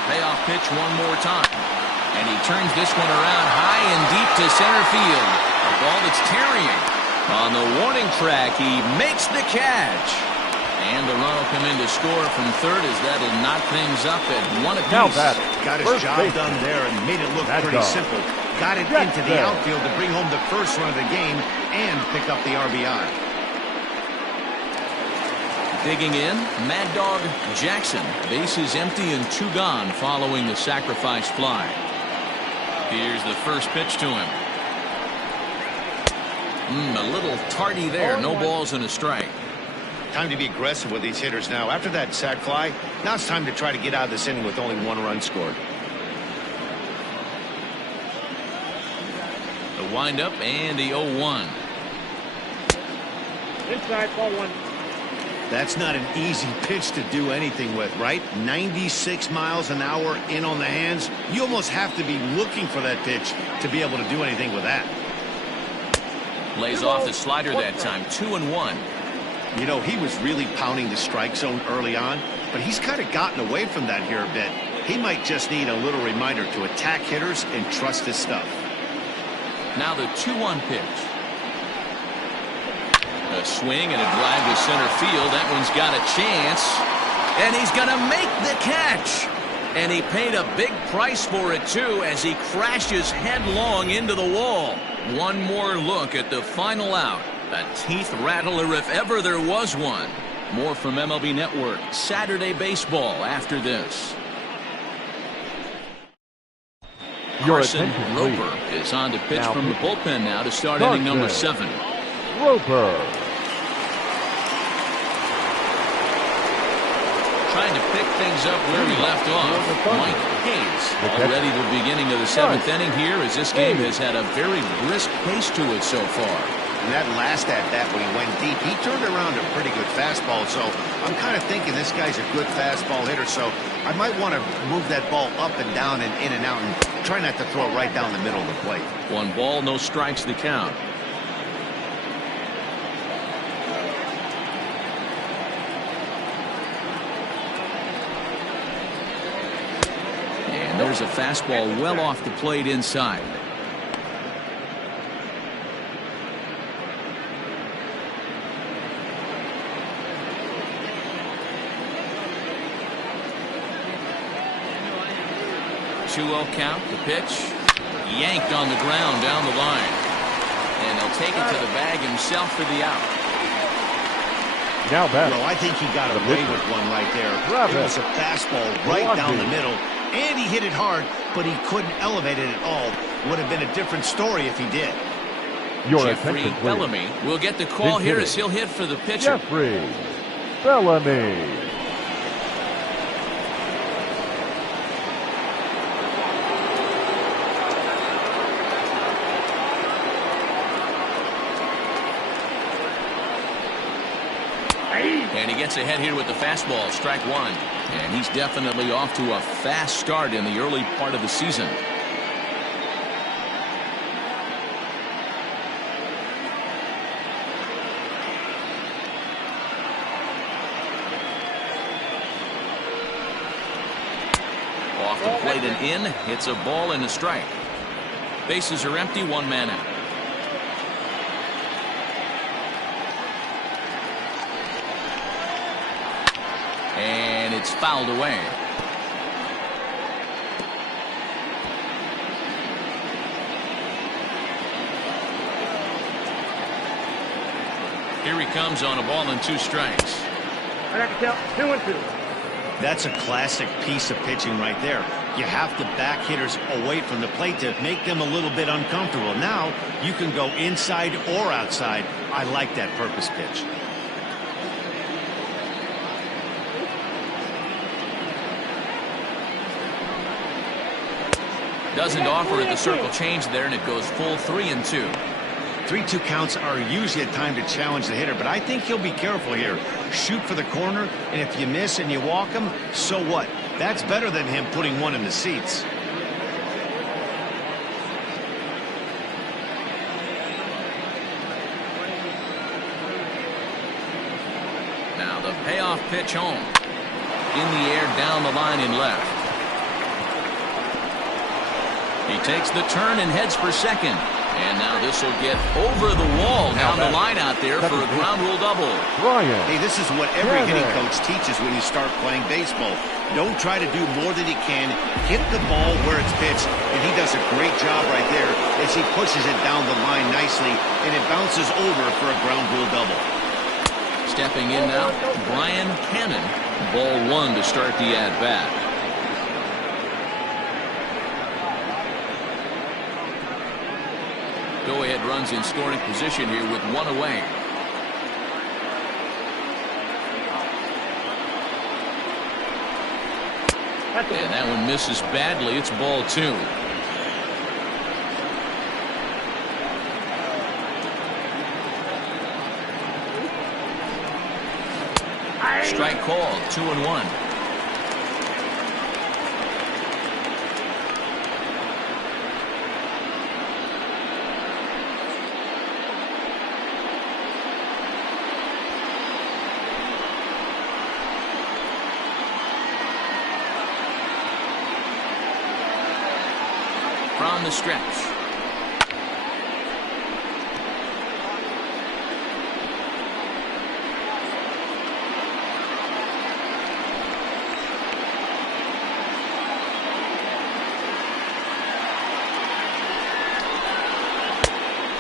Payoff pitch one more time. And he turns this one around high and deep to center field. A ball that's tarrying. On the warning track, he makes the catch. And the run will come in to score from third as that'll knock things up at 1 apiece. Now batting, Got his first job baseman, done there and made it look Mad pretty Dog. simple. Got it Jack into the Bell. outfield to bring home the first run of the game and pick up the RBI. Digging in, Mad Dog Jackson. Bases empty and 2 gone following the sacrifice fly. Here's the first pitch to him. A little tardy there. No balls and a strike. Time to be aggressive with these hitters now. After that sac fly, now it's time to try to get out of this inning with only 1 run scored. The windup and the 0-1. Inside, ball 1. That's not an easy pitch to do anything with, right? 96 miles an hour in on the hands. You almost have to be looking for that pitch to be able to do anything with that. Lays off the slider that time. 2-1. You know, he was really pounding the strike zone early on, but he's kind of gotten away from that here a bit. He might just need a little reminder to attack hitters and trust his stuff. Now the 2-1 pitch. A swing and a drive to center field. That one's got a chance. And he's going to make the catch. And he paid a big price for it, too, as he crashes headlong into the wall. One more look at the final out. A teeth rattler if ever there was one. More from MLB Network Saturday Baseball after this. Your Carson attention, Roper please. is on to pitch Now, from the bullpen now to start inning number 7. Roper. Trying to pick things up where we left off. Mike Hayes already the beginning of the 7th inning here as this game has had a very brisk pace to it so far. And that last at-bat when he went deep, he turned around a pretty good fastball. So I'm kind of thinking this guy's a good fastball hitter. So I might want to move that ball up and down and in and out and try not to throw it right down the middle of the plate. 1 ball, no strikes the count. And there's a fastball well off the plate inside. 2-0 count. The pitch yanked on the ground down the line. And he'll take it to the bag himself for the out. Now back. Well, I think he got away with one right there. It was a fastball right down the middle, and he hit it hard, but he couldn't elevate it at all. Would have been a different story if he did. Jeffrey Bellamy will get the call here as he'll hit for the pitcher. Jeffrey Bellamy. And he gets ahead here with the fastball, strike one. And he's definitely off to a fast start in the early part of the season. Off the plate and in, hits a ball and a strike. Bases are empty, one man out. And it's fouled away. Here he comes on a ball and 2 strikes. I have to count 2-2. That's a classic piece of pitching right there. You have to back hitters away from the plate to make them a little bit uncomfortable. Now you can go inside or outside. I like that purpose pitch. Doesn't offer at the circle change there, and it goes full 3-2. 3-2 counts are usually a time to challenge the hitter, but I think he'll be careful here. Shoot for the corner, and if you miss and you walk him, so what? That's better than him putting one in the seats. Now the payoff pitch home. In the air, down the line in left. He takes the turn and heads for second. And now this will get over the wall down the line out there for a ground rule double. Hey, this is what every hitting coach teaches when you start playing baseball. Don't try to do more than he can. Hit the ball where it's pitched, and he does a great job right there as he pushes it down the line nicely, and it bounces over for a ground rule double. Stepping in now, Brian Cannon. Ball 1 to start the at-bat. Go-ahead runs in scoring position here with 1 away. And that one misses badly. It's ball 2. Strike called, 2-1. From the stretch.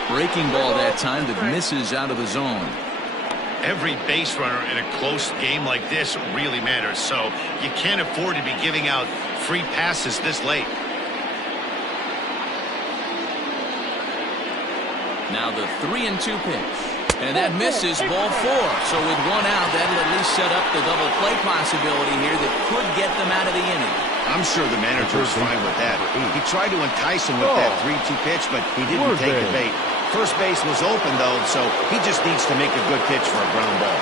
Breaking ball that time that misses out of the zone. Every base runner in a close game like this really matters, so you can't afford to be giving out free passes this late. Now the 3-2 pitch. And that misses ball 4. So with 1 out, that'll at least set up the double play possibility here that could get them out of the inning. I'm sure the manager's fine with that. He tried to entice him with that 3-2 pitch, but he didn't take the bait. First base was open, though, so he just needs to make a good pitch for a ground ball.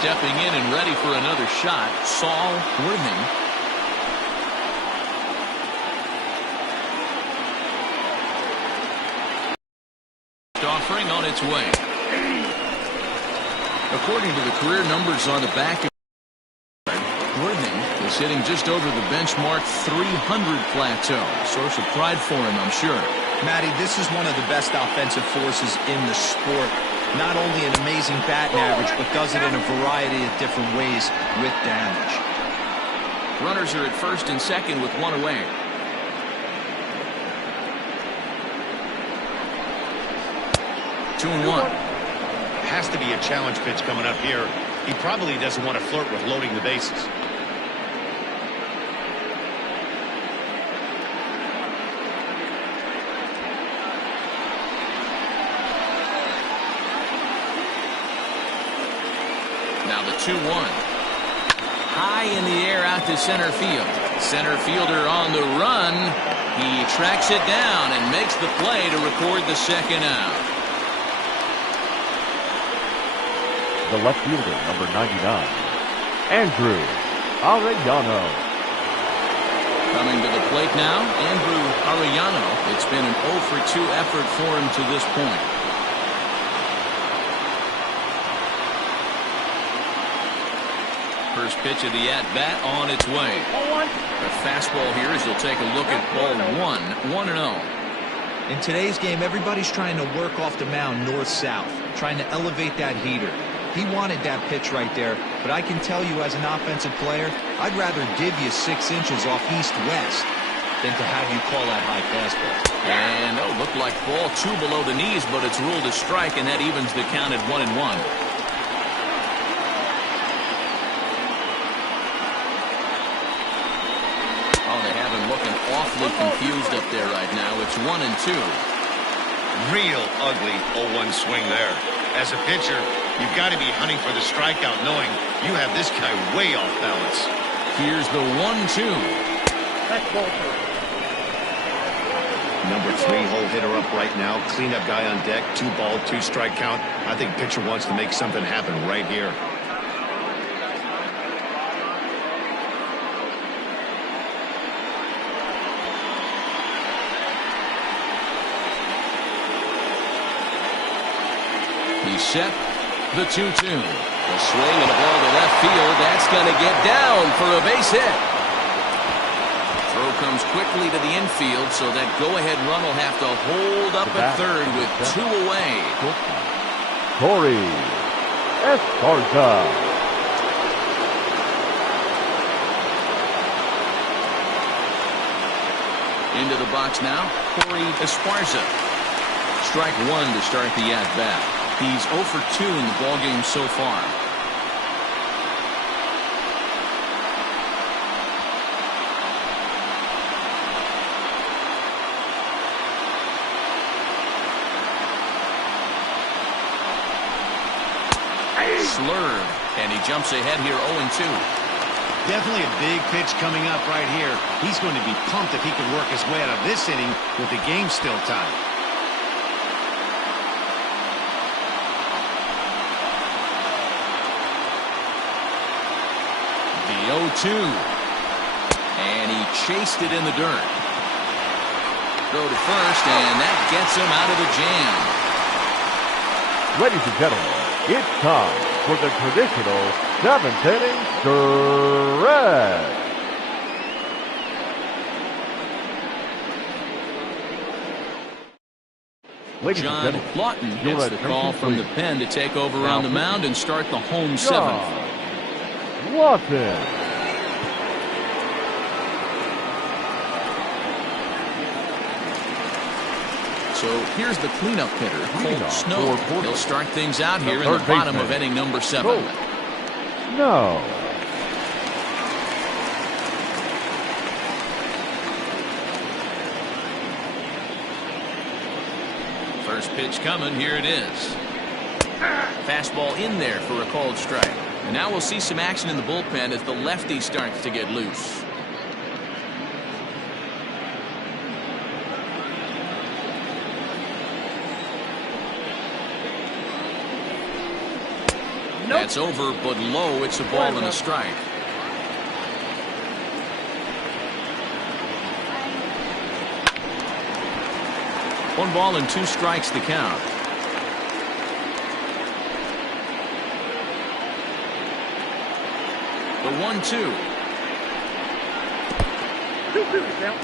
Stepping in and ready for another shot, Saul Worthing. Offering on its way. According to the career numbers on the back of Worthing is hitting just over the benchmark 300 plateau. Source of pride for him, I'm sure. Matty, this is one of the best offensive forces in the sport. Not only an amazing batting average, but does it in a variety of different ways with damage. Runners are at first and second with one away. Two and one. Has to be a challenge pitch coming up here. He probably doesn't want to flirt with loading the bases. Now the 2-1. High in the air out to center field. Center fielder on the run. He tracks it down and makes the play to record the second out. The left fielder, number 99, Andrew Arellano. Coming to the plate now, Andrew Arellano. It's been an 0-for-2 effort for him to this point. First pitch of the at-bat on its way. The fastball here as he'll take a look at ball 1-0. In today's game, everybody's trying to work off the mound north-south, trying to elevate that heater. He wanted that pitch right there, but I can tell you as an offensive player, I'd rather give you 6 inches off east-west than to have you call that high fastball. And looked like ball 2 below the knees, but it's ruled a strike, and that evens the count at 1-1. Oh, they have him looking awfully confused up there right now. It's 1-2. Real ugly 0-1 swing there. As a pitcher, you've got to be hunting for the strikeout knowing you have this guy way off balance. Here's the 1-2. That's ball 2. Number 3 hole hitter up right now. Cleanup guy on deck. 2-ball, 2-strike count. I think pitcher wants to make something happen right here. He's set. The 2-2. A swing and a ball to left field. That's going to get down for a base hit. Throw comes quickly to the infield, so that go-ahead run will have to hold up at third with 2 away. Corey Esparza. Into the box now, Corey Esparza. Strike 1 to start the at-bat. He's 0-for-2 in the ballgame so far. Slurve, and he jumps ahead here 0-2. Definitely a big pitch coming up right here. He's going to be pumped if he can work his way out of this inning with the game still tied. The 0-2. And he chased it in the dirt. Throw to first, and that gets him out of the jam. Ladies and gentlemen, it's time for the traditional 7th inning stretch. John Lawton gets the call from the pen to take over on the mound and start the home 7th. Lawton. So here's the cleanup hitter, Colt Snow. He'll start things out here in the bottom of inning number 7. No. First pitch coming. Here it is. Fastball in there for a called strike. And now we'll see some action in the bullpen as the lefty starts to get loose. That's over, but low. It's a ball and a strike. One ball and 2 strikes to count. The 1-2. 2-2 count.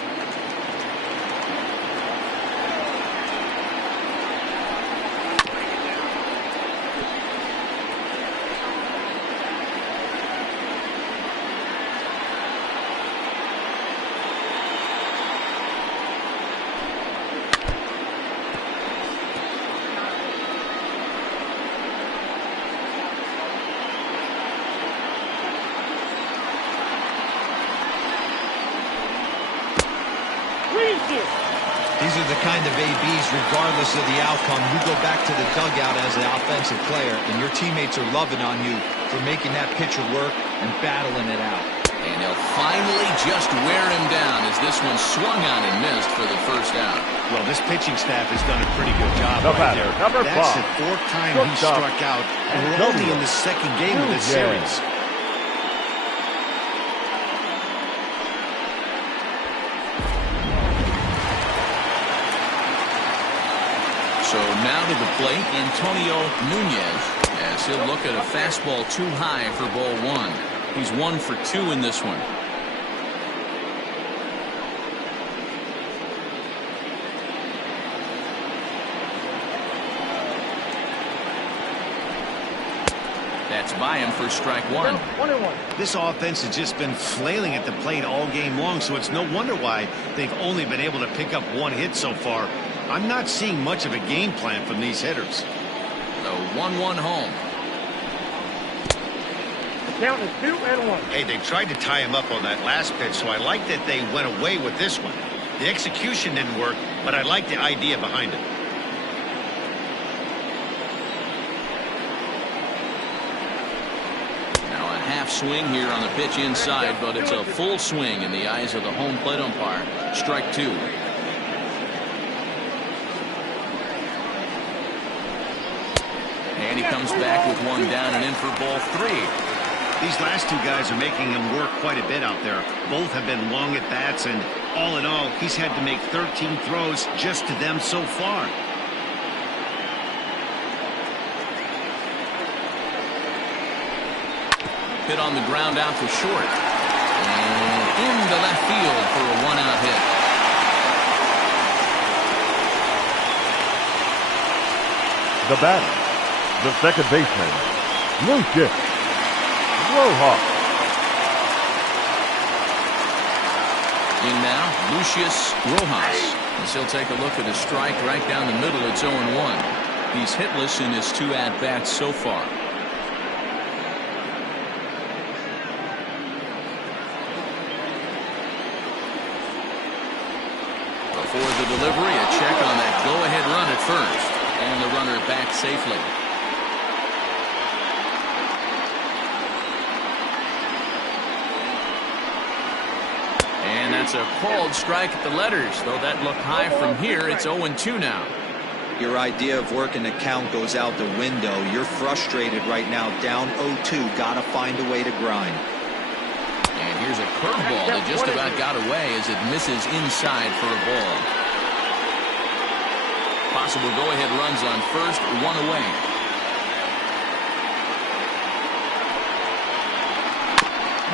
the kind of ABs, regardless of the outcome, you go back to the dugout as an offensive player, and your teammates are loving on you for making that pitcher work and battling it out. And he'll finally just wear him down as this one swung on and missed for the first out. Well, this pitching staff has done a pretty good job The right batter, there. number That's 5. the 4th time he struck out, and we're only in the 2nd game of this series. So now to the plate, Antonio Nunez, as he'll look at a fastball too high for ball 1. He's 1 for 2 in this one. That's by him for strike 1. 1-1. This offense has just been flailing at the plate all game long, so it's no wonder why they've only been able to pick up 1 hit so far. I'm not seeing much of a game plan from these hitters. The 1-1 home. The count is 2-1. Hey, they tried to tie him up on that last pitch, so I like that they went away with this one. The execution didn't work, but I like the idea behind it. Now a half swing here on the pitch inside, but it's a full swing in the eyes of the home plate umpire. Strike 2. And he comes back with 1 down and in for ball 3. These last 2 guys are making him work quite a bit out there. Both have been long at bats, and all in all, he's had to make 13 throws just to them so far. Hit on the ground out to short. And into left field for a 1-out hit. The batter, the second baseman, Lucius Rojas. In now, Lucius Rojas. As he'll take a look at a strike right down the middle. It's 0-1. He's hitless in his 2 at-bats so far. Before the delivery, a check on that go-ahead run at first. And the runner back safely. And that's a called strike at the letters. Though that looked high from here, it's 0-2 now. Your idea of working the count goes out the window. You're frustrated right now, down 0-2. Got to find a way to grind. And here's a curveball that just about got away as it misses inside for a ball. Possible go-ahead runs on first, 1 away.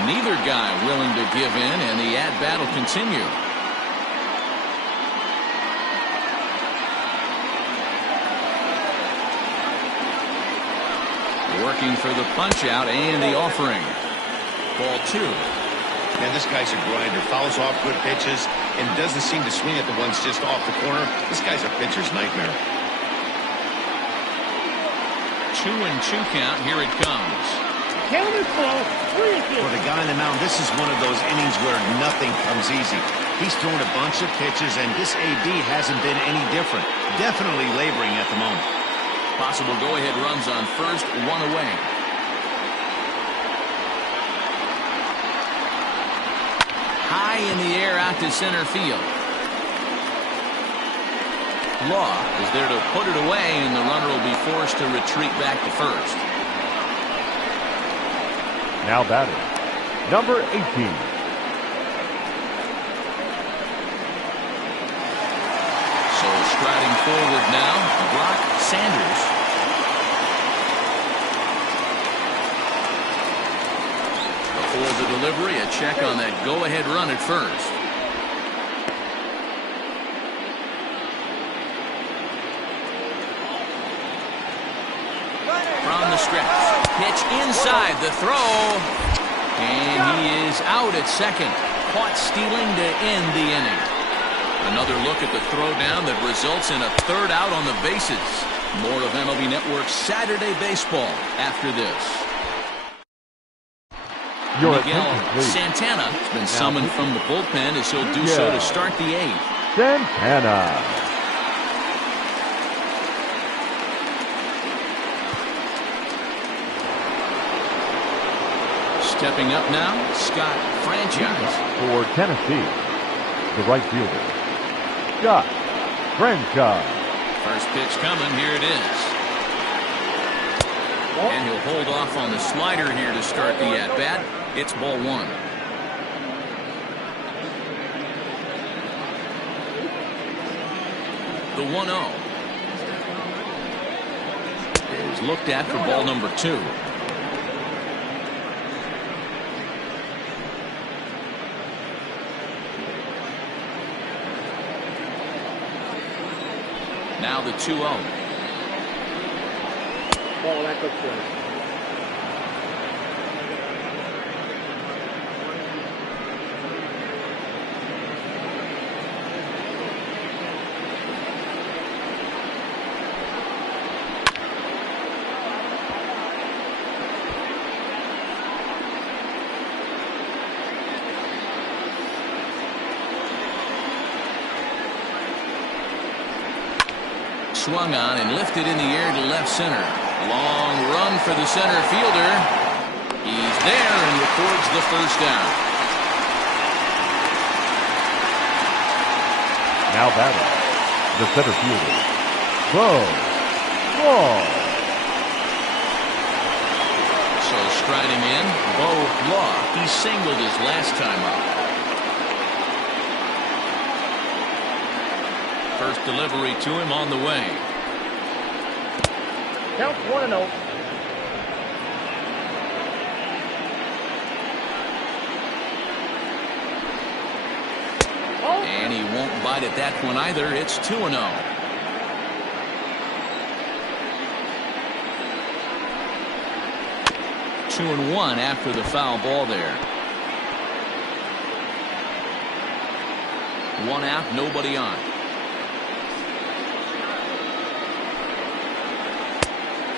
Neither guy willing to give in, and the at-bat will continue. Working for the punch-out and the offering. Ball 2. Man, this guy's a grinder. Fouls off good pitches and doesn't seem to swing at the ones just off the corner. This guy's a pitcher's nightmare. 2-2 count. Here it comes. Count is full. 3-2. For the guy on the mound, this is one of those innings where nothing comes easy. He's thrown a bunch of pitches, and this AB hasn't been any different. Definitely laboring at the moment. Possible go-ahead runs on first, 1 away. High in the air out to center field. Law is there to put it away, and the runner will be forced to retreat back to first. Now batting, number 18. So striding forward now, Brock Sanders. Before the delivery, a check on that go-ahead run at first. From the stretch. Pitch inside the throw. And he is out at second. Caught stealing to end the inning. Another look at the throwdown that results in a 3rd out on the bases. More of MLB Network's Saturday Baseball after this. Your Miguel attention, please. Santana has been summoned from the bullpen as he'll do so to start the 8th. Santana. Stepping up now, Scott Franchise. For Tennessee, the right fielder, Scott Franchise. First pitch coming. Here it is. And he'll hold off on the slider here to start the at-bat. It's ball one. The 1-0 is looked at for ball number 2. Now the 2-0. Ball, that looks good. Swung on and lifted in the air to left center. Long run for the center fielder. He's there and records the first down. Now batting, the center fielder, Bo Law. So striding in, Bo Law. He singled his last time up. First delivery to him on the way. Count 1-0. And he won't bite at that one either. It's 2-0. Two and one after the foul ball there. One out, nobody on.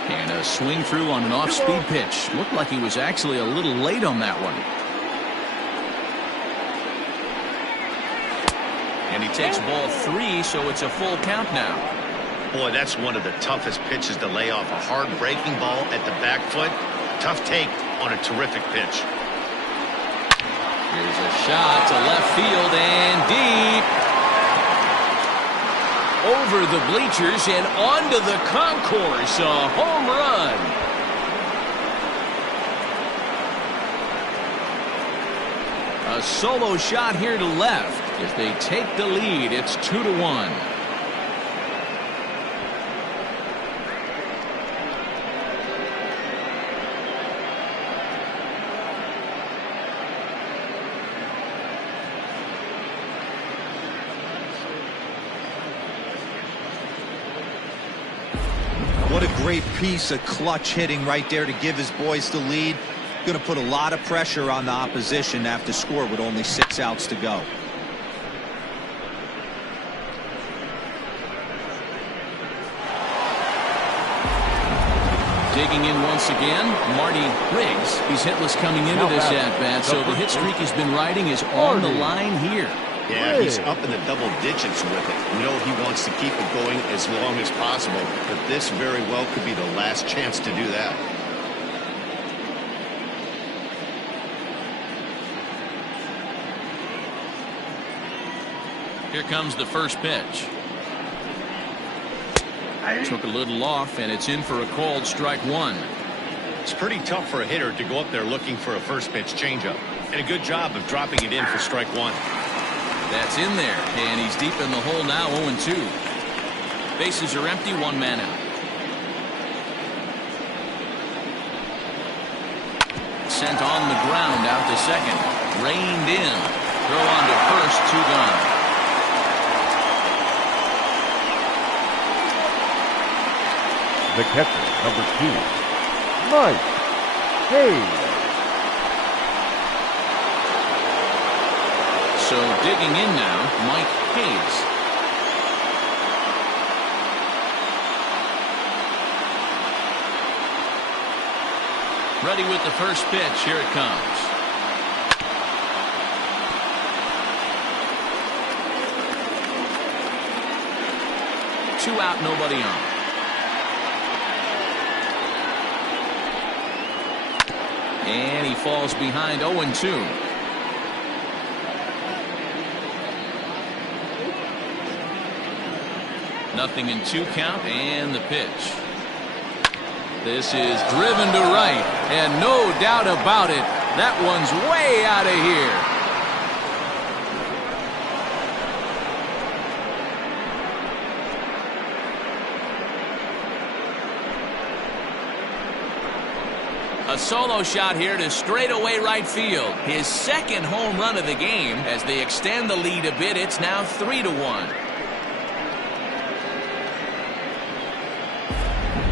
And a swing through on an off-speed pitch. Looked like he was actually a little late on that one. And he takes ball 3, so it's a full count now. Boy, that's one of the toughest pitches to lay off. A hard breaking ball at the back foot. Tough take on a terrific pitch. Here's a shot to left field and deep. Over the bleachers and onto the concourse. A home run. A solo shot here to left. If they take the lead, it's 2-1. What a great piece of clutch hitting right there to give his boys the lead. Going to put a lot of pressure on the opposition after score with only 6 outs to go. Digging in once again, Marty Riggs. He's hitless coming into this at-bat, so the hit streak he's been riding is on the line here. Yeah, he's up in the double digits with it. You know he wants to keep it going as long as possible, but this very well could be the last chance to do that. Here comes the first pitch. Took a little off, and it's in for a called strike 1. It's pretty tough for a hitter to go up there looking for a first pitch changeup. And a good job of dropping it in for strike 1. That's in there, and he's deep in the hole now, 0-2. Bases are empty, 1 man out. Sent on the ground out to second. Reined in. Throw on to first, 2 gone. The catcher, number 2, Mike Hayes. So digging in now, Mike Hayes. Ready with the first pitch. Here it comes. Two out, nobody on. And he falls behind 0-2. Nothing in 2 count, and the pitch. This is driven to right, and no doubt about it, that one's way out of here. A solo shot here to straightaway right field. His second home run of the game. As they extend the lead a bit, it's now 3-1.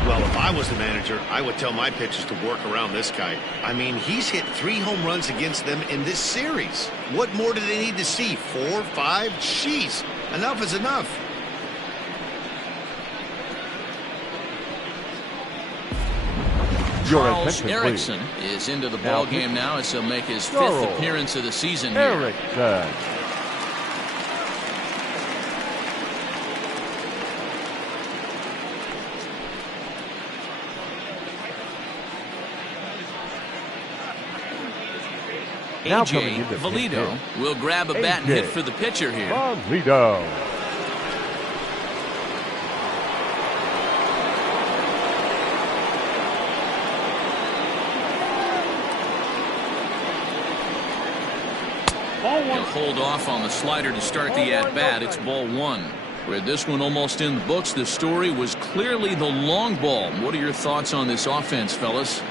Well, if I was the manager, I would tell my pitchers to work around this guy. I mean, he's hit 3 home runs against them in this series. What more do they need to see? 4, 5? Jeez, enough is enough. Charles Erickson is into the ball game now as he'll make his 5th appearance of the season here. Erickson. A.J. Valido will grab a bat and hit for the pitcher here. Valido. He'll hold off on the slider to start the at-bat. It's ball 1. With this one almost in the books, the story was clearly the long ball. What are your thoughts on this offense, fellas?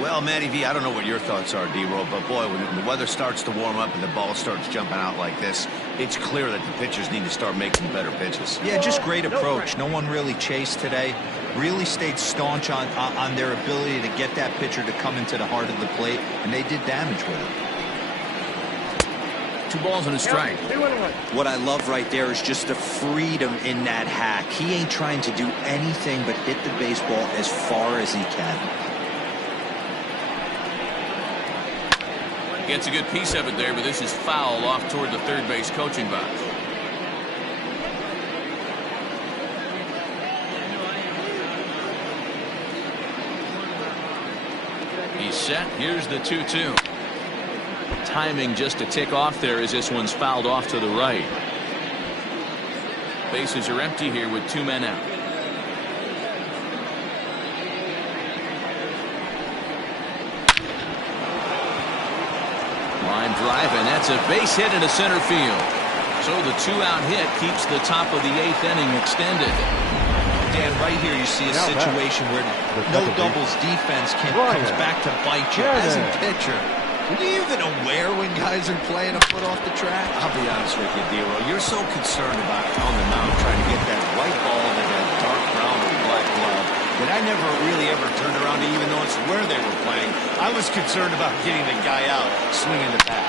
Well, Matty V, I don't know what your thoughts are, D-Roll, but boy, when the weather starts to warm up and the ball starts jumping out like this, it's clear that the pitchers need to start making better pitches. Yeah, just great approach. No one really chased today. Really stayed staunch on their ability to get that pitcher to come into the heart of the plate, and they did damage with it. 2 balls and a strike. What I love right there is just the freedom in that hack. He ain't trying to do anything but hit the baseball as far as he can. Gets a good piece of it there, but this is foul off toward the third base coaching box. He's set. Here's the 2-2. Timing just to tick off there as this one's fouled off to the right. Bases are empty here with 2 men out. Line drive, and that's a base hit into center field. So the 2-out hit keeps the top of the 8th inning extended. Dan, right here you see a situation where no doubles defense comes back to bite you. As a pitcher, are you even aware when guys are playing a foot off the track? I'll be honest with you, D-Roll. You're so concerned about on the mound trying to get that white ball to that dark brown or black glove that I never really ever turned around to even notice where they were playing. I was concerned about getting the guy out swinging the bat.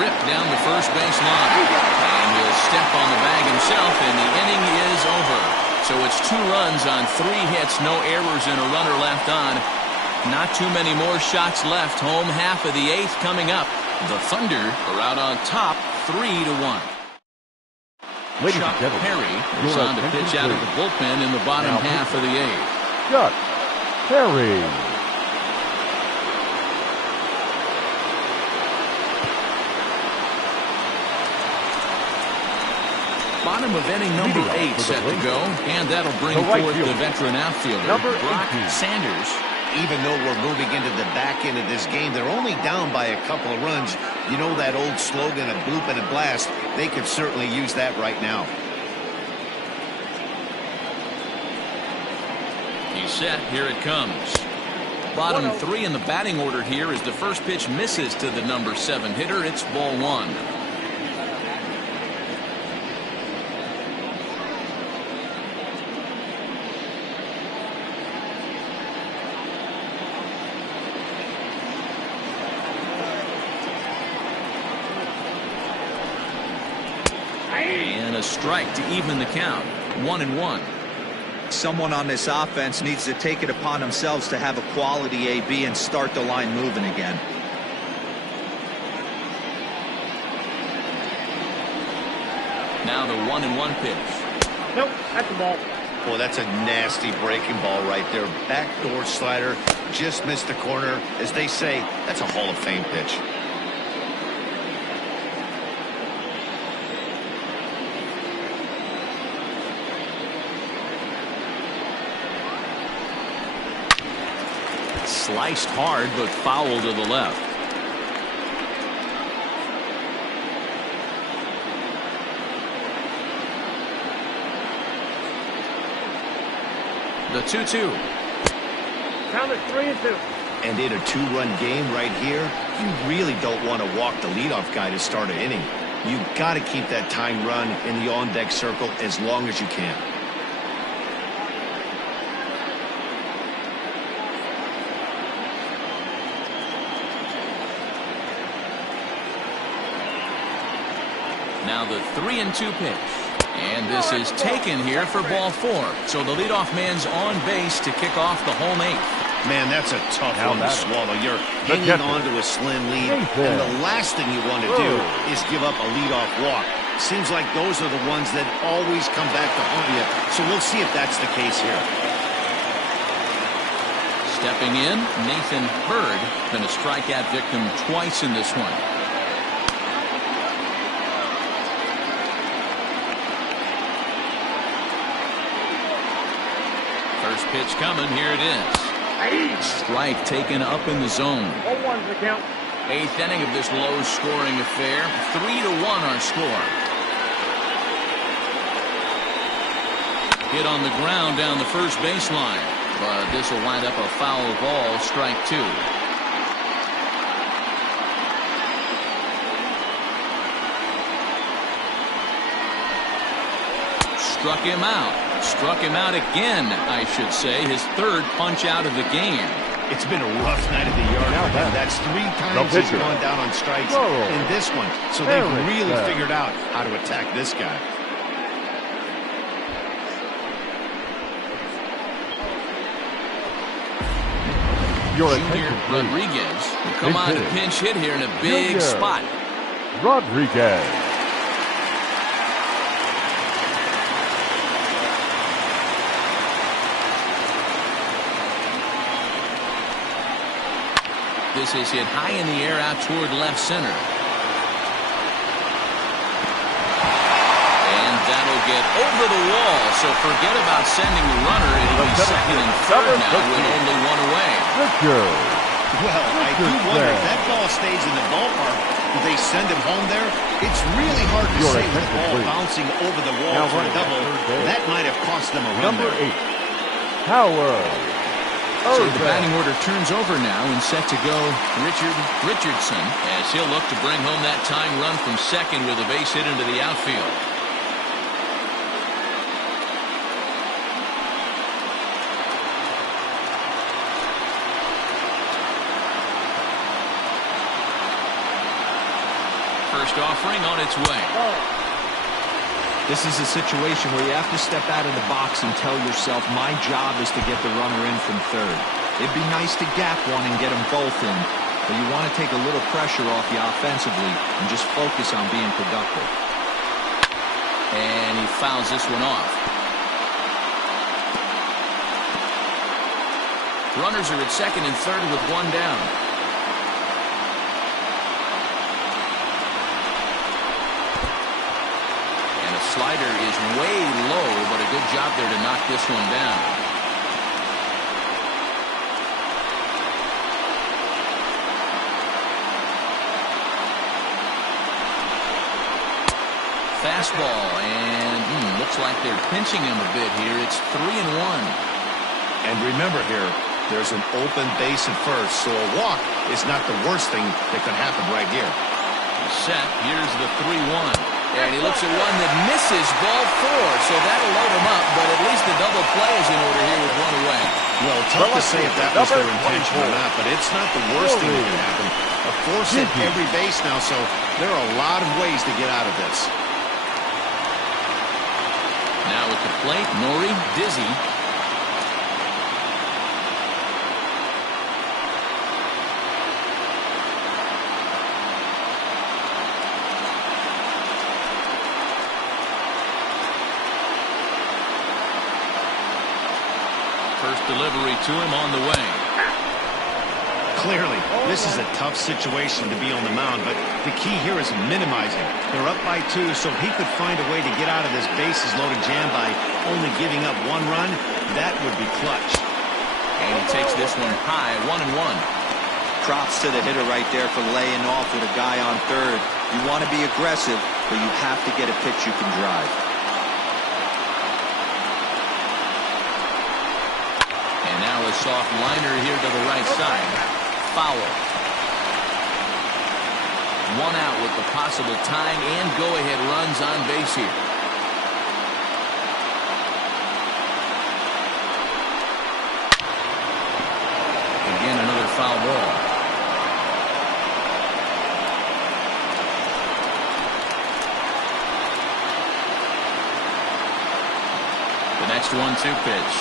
Ripped down the first base line. And he'll step on the bag himself, and the inning is over. So it's 2 runs on 3 hits, no errors, and a runner left on. Not too many more shots left. Home half of the 8th coming up. The Thunder are out on top 3-1. Chuck Perry is on to pitch out of the bullpen in the bottom half of the 8th. Chuck Perry. Bottom of inning number 8 set to go, and that'll bring forth the veteran outfielder, Brock Sanders. Even though we're moving into the back end of this game, they're only down by a couple of runs. You know that old slogan, a bloop and a blast? They could certainly use that right now. He's set. Here it comes. Bottom 3 in the batting order here as the first pitch misses to the number 7 hitter. It's ball 1. And a strike to even the count. 1-1. Someone on this offense needs to take it upon themselves to have a quality AB and start the line moving again. Now the 1-1 pitch. Nope, that's the ball. Boy, that's a nasty breaking ball right there. Backdoor slider, just missed the corner. As they say, that's a Hall of Fame pitch. Sliced hard, but foul to the left. The 2-2. Count it 3-2. And in a 2-run game right here, you really don't want to walk the leadoff guy to start an inning. You've got to keep that tying run in the on-deck circle as long as you can. Now the 3-2 pitch. And this is taken here for ball 4. So the leadoff man's on base to kick off the home 8th. Man, that's a tough one to swallow. You're hanging on to a slim lead, and the last thing you want to do is give up a leadoff walk. Seems like those are the ones that always come back to haunt you, so we'll see if that's the case here. Stepping in, Nathan Hurd, been a strikeout victim twice in this one. First pitch coming, here it is. Strike taken up in the zone. 0-1's the count. 8th inning of this low-scoring affair. 3-1 our score. Hit on the ground down the first baseline, but this will wind up a foul ball, strike 2. Struck him out. Struck him out again, I should say. His 3rd punch out of the game. It's been a rough night at the yard for him. That's 3 times he's gone down on strikes in this one. So they've really figured out how to attack this guy. Junior Rodriguez will come on to pinch hit here in a big spot. Rodriguez. This is hit high in the air out toward left center. And that'll get over the wall, so forget about sending the runner. It'll be 2nd and 3rd now with only 1 away. Well, I do wonder if that ball stays in the ballpark, do they send him home there? It's really hard to say with the ball bouncing over the wall for a double. That might have cost them a run there. Number 8, Howard. So the batting order turns over now and set to go Richard Richardson as he'll look to bring home that tying run from second with a base hit into the outfield. First offering on its way. This is a situation where you have to step out of the box and tell yourself, my job is to get the runner in from 3rd. It'd be nice to gap one and get them both in, but you want to take a little pressure off you offensively and just focus on being productive. And he fouls this one off. Runners are at 2nd and 3rd with 1 down. Slider is way low, but a good job there to knock this one down. Fastball, and looks like they're pinching him a bit here. It's 3-1. And remember here, there's an open base at first, so a walk is not the worst thing that could happen right here. Set, here's the 3-1. And he looks at one that misses ball 4, so that'll load him up, but at least the double play is in order here with 1 away. Well, tough to say if that was their intention or not, but it's not the worst thing that can happen. A force at every base now, so there are a lot of ways to get out of this. Now at the plate, Nori Dizzy. First delivery to him on the way. Clearly, this is a tough situation to be on the mound, but the key here is minimizing. They're up by 2, so if he could find a way to get out of this bases-loaded jam by only giving up 1 run, that would be clutch. And he takes this one high, 1-1. Props to the hitter right there for laying off with a guy on third. You want to be aggressive, but you have to get a pitch you can drive. And now a soft liner here to the right side. Foul. 1 out with the possible tying and go-ahead runs on base here. Again, another foul ball. The next 1-2 pitch.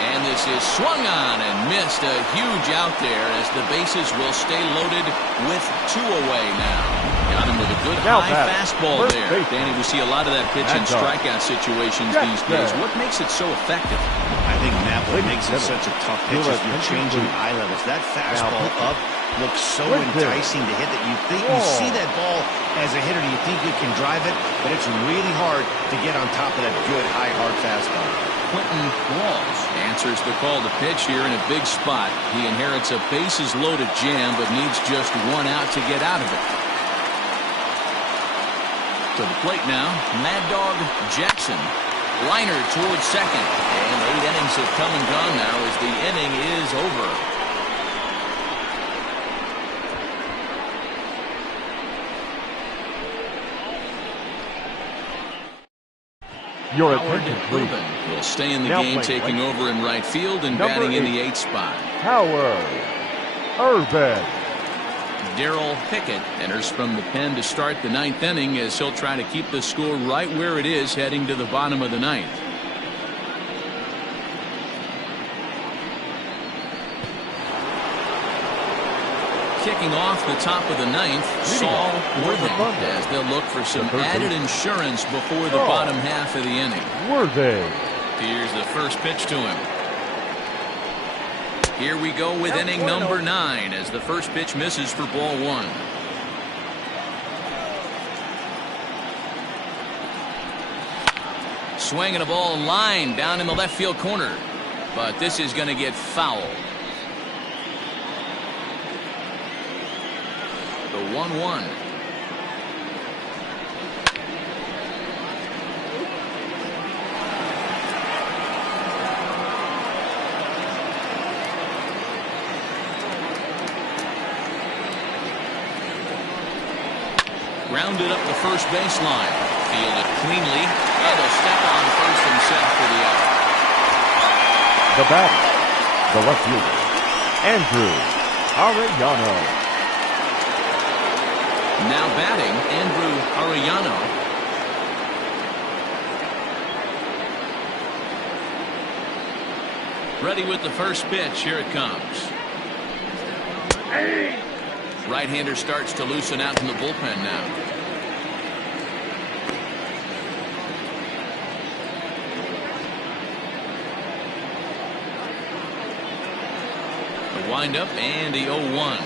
And this is swung on and missed. A huge out there as the bases will stay loaded with 2 away now. Got him with a good high fastball there. Danny, we see a lot of that pitch in strikeout situations these days. What makes it so effective? I think, Matt, what makes it such a tough pitch is you're changing eye levels. That fastball up looks so enticing to hit that you think you see that ball as a hitter, you think you can drive it, but it's really hard to get on top of that good high hard fastball. Quentin Walls answers the call to pitch here in a big spot. He inherits a bases-loaded jam, but needs just 1 out to get out of it. To the plate now, Mad Dog Jackson. Liner towards second. And 8 innings have come and gone now as the inning is over. Your Howard attention, please. Urban will stay in the Now game, playing taking right. over in right field and Number batting in 8. the 8th spot. Howard Urban. Darrell Pickett enters from the pen to start the 9th inning as he'll try to keep the score right where it is heading to the bottom of the 9th. Kicking off the top of the 9th, Saul Worthing, as they'll look for some added insurance before the bottom half of the inning. Worthing. Here's the first pitch to him. Here we go with inning number 9 as the first pitch misses for ball 1. Swinging a ball line down in the left field corner, but this is going to get foul. The 1-1. Grounded up the first baseline. Fielded cleanly. And they'll step on first and set for the out. The batter, the left fielder, Andrew Arellano. Now batting, Andrew Arellano. Ready with the first pitch. Here it comes. Right-hander starts to loosen out in the bullpen now. The windup and the 0-1.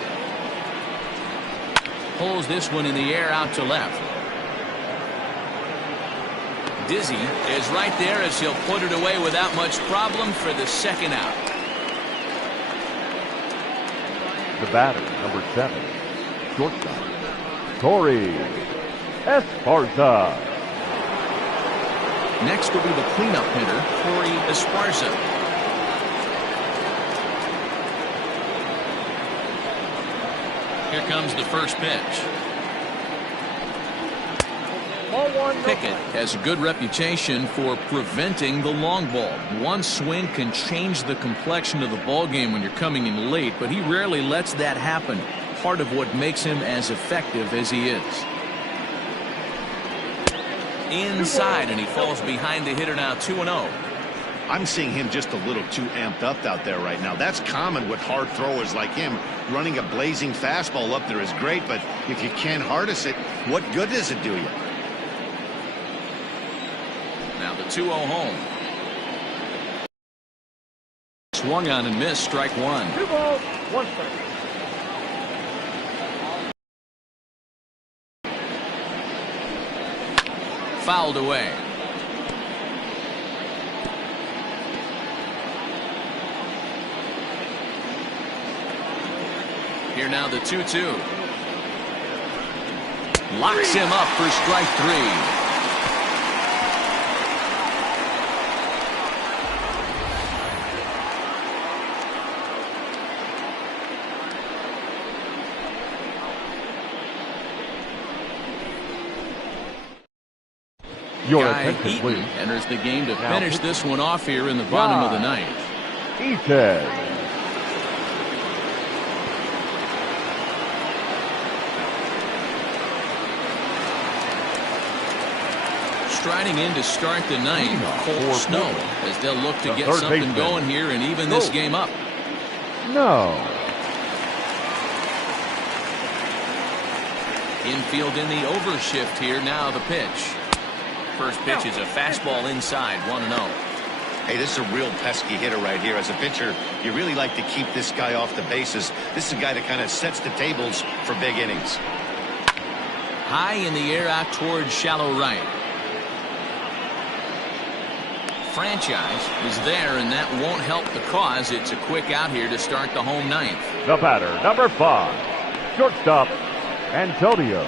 Pulls this one in the air out to left. Dizzy is right there as he'll put it away without much problem for the second out. The batter, number 7, shortstop, Corey Esparza. Next will be the cleanup hitter, Corey Esparza. Here comes the first pitch. Pickett has a good reputation for preventing the long ball. One swing can change the complexion of the ball game when you're coming in late, but he rarely lets that happen. Part of what makes him as effective as he is. Inside, and he falls behind the hitter now, 2-0. I'm seeing him just a little too amped up out there right now. That's common with hard throwers like him. Running a blazing fastball up there is great, but if you can't harness it, what good does it do you? Now the 2-0 home. swung on and missed, strike one. 2 balls, 1 strike. Fouled away. Here now the 2-2. Locks him up for strike 3. Your Guy attention, Eaton please. enters the game to Now finish this one off here in the bottom of the ninth. Eaton. Striding in to start the ninth, Colt for Snow, Portland. as they'll look to The get third something baseman. going here and even this Go. game up. No. Infield in the overshift here. Now the pitch. First pitch is a fastball inside, 1-0. Hey, this is a real pesky hitter right here. As a pitcher, you really like to keep this guy off the bases. This is a guy that kind of sets the tables for big innings. High in the air out towards shallow right. Franchise is there, and that won't help the cause. It's a quick out here to start the home ninth. The batter, number 5. Shortstop, Antonio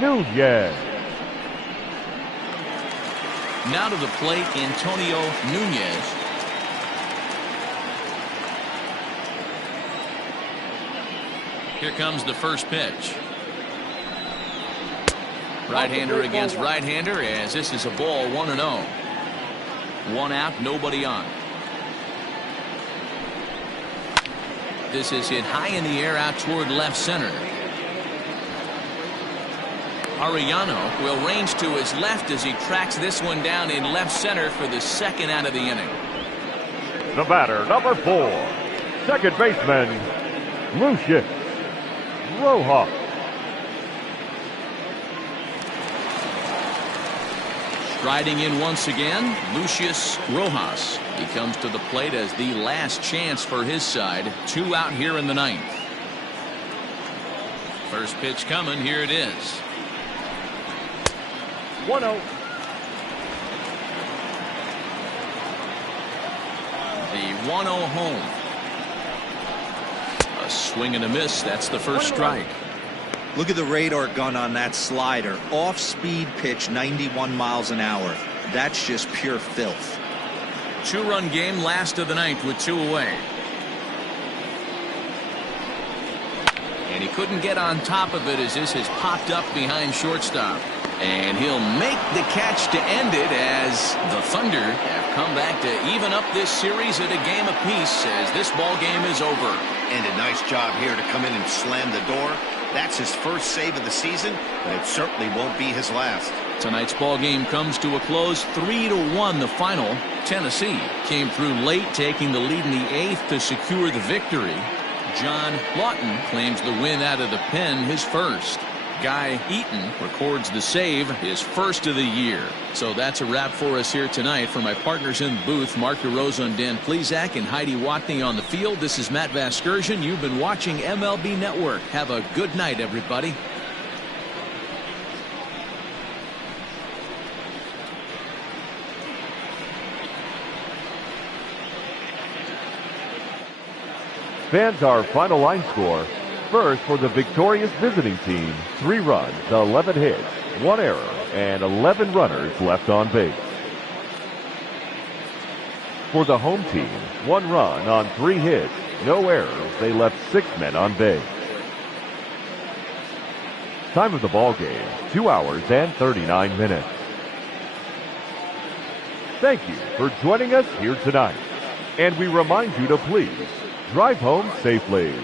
Nunez. Now to the plate, Antonio Nunez. Here comes the first pitch. Right-hander against right-hander, as this is a ball, 1-0. 1 out, nobody on. This is hit high in the air out toward left center. Arellano will range to his left as he tracks this one down in left center for the second out of the inning. The batter, number 4. Second baseman, Lucius Rojas. Striding in once again, Lucius Rojas. He comes to the plate as the last chance for his side. 2 out here in the ninth. First pitch coming. Here it is. 1-0. The 1-0 home. A swing and a miss. That's the first strike. Look at the radar gun on that slider. Off-speed pitch, 91 miles an hour. That's just pure filth. 2-run game, last of the ninth with 2 away. And he couldn't get on top of it as this has popped up behind shortstop. And he'll make the catch to end it as the Thunder have come back to even up this series at a game apiece as this ball game is over. And a nice job here to come in and slam the door. That's his first save of the season, but it certainly won't be his last. Tonight's ball game comes to a close, 3-1 the final. Tennessee came through late, taking the lead in the 8th to secure the victory. John Lawton claims the win out of the pen, his first. Guy Eaton records the save, his first of the year. So that's a wrap for us here tonight. For my partners in the booth, Mark DeRosa and Dan Plesac and Heidi Watney on the field, this is Matt Vasgersian. You've been watching MLB Network. Have a good night, everybody. Fans, our final line score. First, for the victorious visiting team, 3 runs, 11 hits, 1 error, and 11 runners left on base. For the home team, 1 run on 3 hits, no errors. They left 6 men on base. Time of the ball game, 2 hours and 39 minutes. Thank you for joining us here tonight. And we remind you to please drive home safely.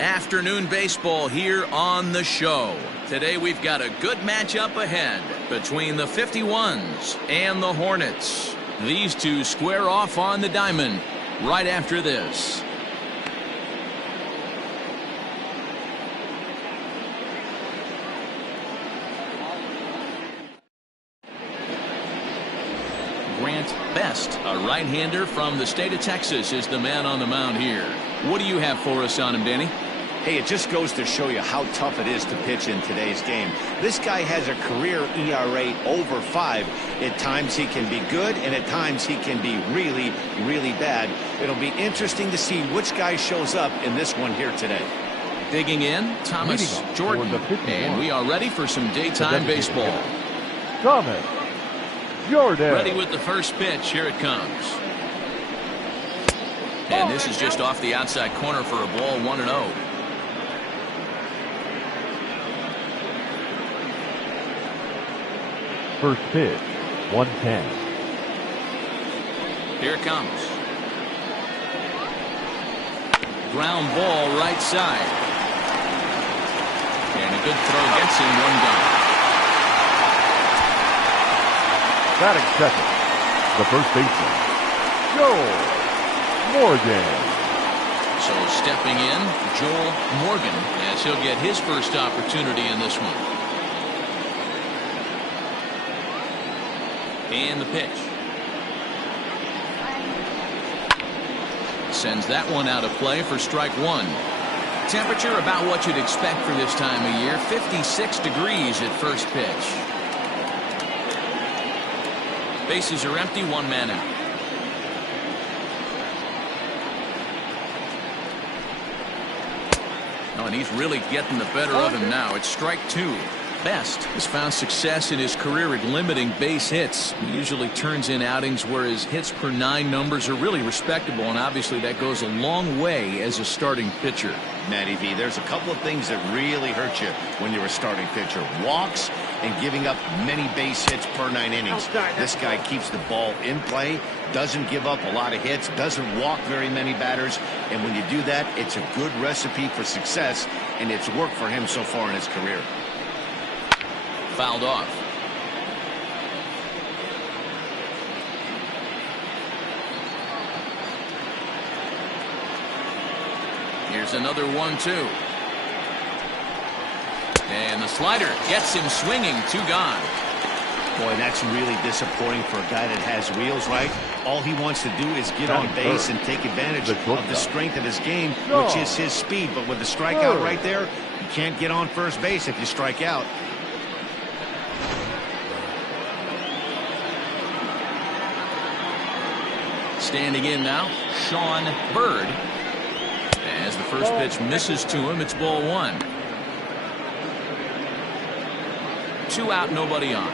Afternoon baseball here on the show. Today we've got a good matchup ahead between the 51s and the Hornets. These two square off on the diamond right after this. Grant Best, a right-hander from the state of Texas, is the man on the mound here. What do you have for us on him, Danny? Hey, it just goes to show you how tough it is to pitch in today's game. This guy has a career ERA over 5. At times he can be good, and at times he can be really, really bad. It'll be interesting to see which guy shows up in this one here today. Digging in, Thomas Jordan. And we are ready for some daytime baseball. Thomas Jordan. Ready with the first pitch. Here it comes. And this is just off the outside corner for a ball, 1-0. First pitch, 110. Here it comes. Ground ball right side. And a good throw gets him, 1 down. Batting second, the first baseman, Joel Morgan. So stepping in, Joel Morgan, as he'll get his first opportunity in this one. And the pitch. Sends that one out of play for strike 1. Temperature about what you'd expect for this time of year, 56 degrees at first pitch. Bases are empty, 1 man out. Oh, and he's really getting the better of him now. It's strike 2. Best has found success in his career at limiting base hits. He usually turns in outings where his hits per 9 numbers are really respectable, and obviously that goes a long way as a starting pitcher. Matty V, there's a couple of things that really hurt you when you're a starting pitcher. Walks and giving up many base hits per 9 innings. This guy keeps the ball in play, doesn't give up a lot of hits, doesn't walk very many batters, and when you do that, it's a good recipe for success, and it's worked for him so far in his career. Fouled off. Here's another 1-2. And the slider gets him swinging. 2 gone. Boy, that's really disappointing for a guy that has wheels, right? All he wants to do is get on base and take advantage of the strength of his game, which is his speed. But with the strikeout right there, you can't get on first base if you strike out. Standing in now, Sean Bird. As the first pitch misses to him, it's ball 1. 2 out, nobody on.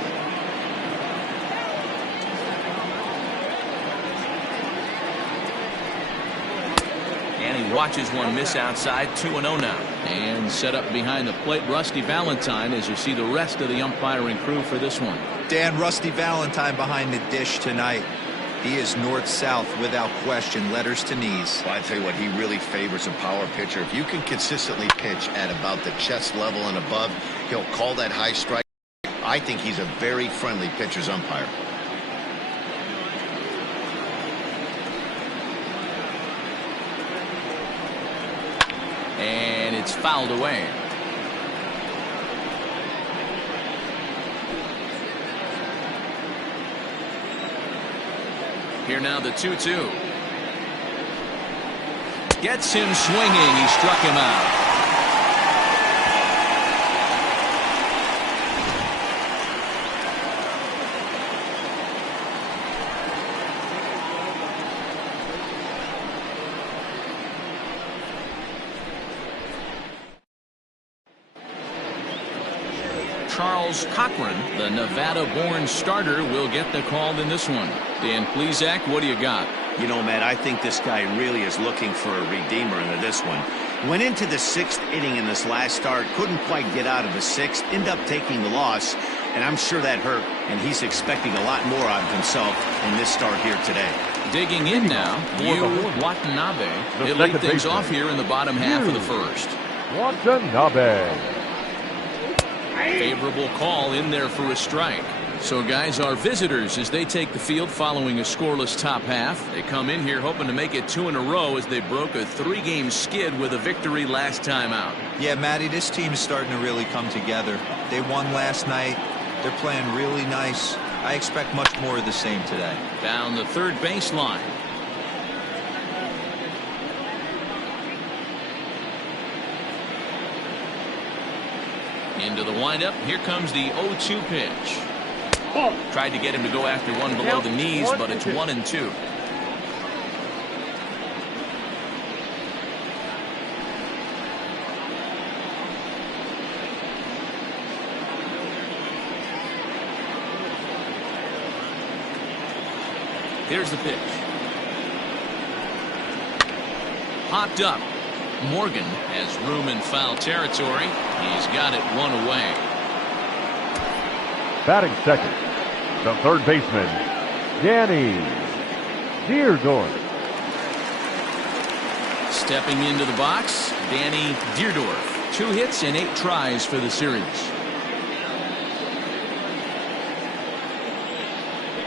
And he watches one miss outside. 2-0 now. And set up behind the plate, Rusty Valentine, as you see the rest of the umpiring crew for this one. Dan, Rusty Valentine behind the dish tonight. He is north-south without question, letters to knees. Well, I tell you what, he really favors a power pitcher. If you can consistently pitch at about the chest level and above, he'll call that high strike. I think he's a very friendly pitcher's umpire. And it's fouled away. Here now the 2-2. Gets him swinging. He struck him out. Charles Cochran, the Nevada-born starter, will get the call in this one. Dan Plesac, what do you got? You know, Matt, I think this guy really is looking for a redeemer into this one. Went into the 6th inning in this last start, couldn't quite get out of the 6th, end up taking the loss, and I'm sure that hurt, and he's expecting a lot more out of himself in this start here today. Digging in now, Yu Watanabe. He'll lead things off here in the bottom half of the first. Watanabe. Favorable call in there for a strike. So, guys, our visitors, as they take the field following a scoreless top half, they come in here hoping to make it 2 in a row as they broke a 3-game skid with a victory last time out. Yeah, Matty, this team is starting to really come together. They won last night. They're playing really nice. I expect much more of the same today. Down the third baseline. Into the windup. Here comes the 0-2 pitch. Tried to get him to go after one below the knees, but it's 1-2. Here's the pitch. Hopped up. Morgan has room in foul territory. He's got it 1 away. Batting second, the third baseman, Danny Deerdorf. Stepping into the box, Danny Deerdorf. 2 hits and 8 tries for the series.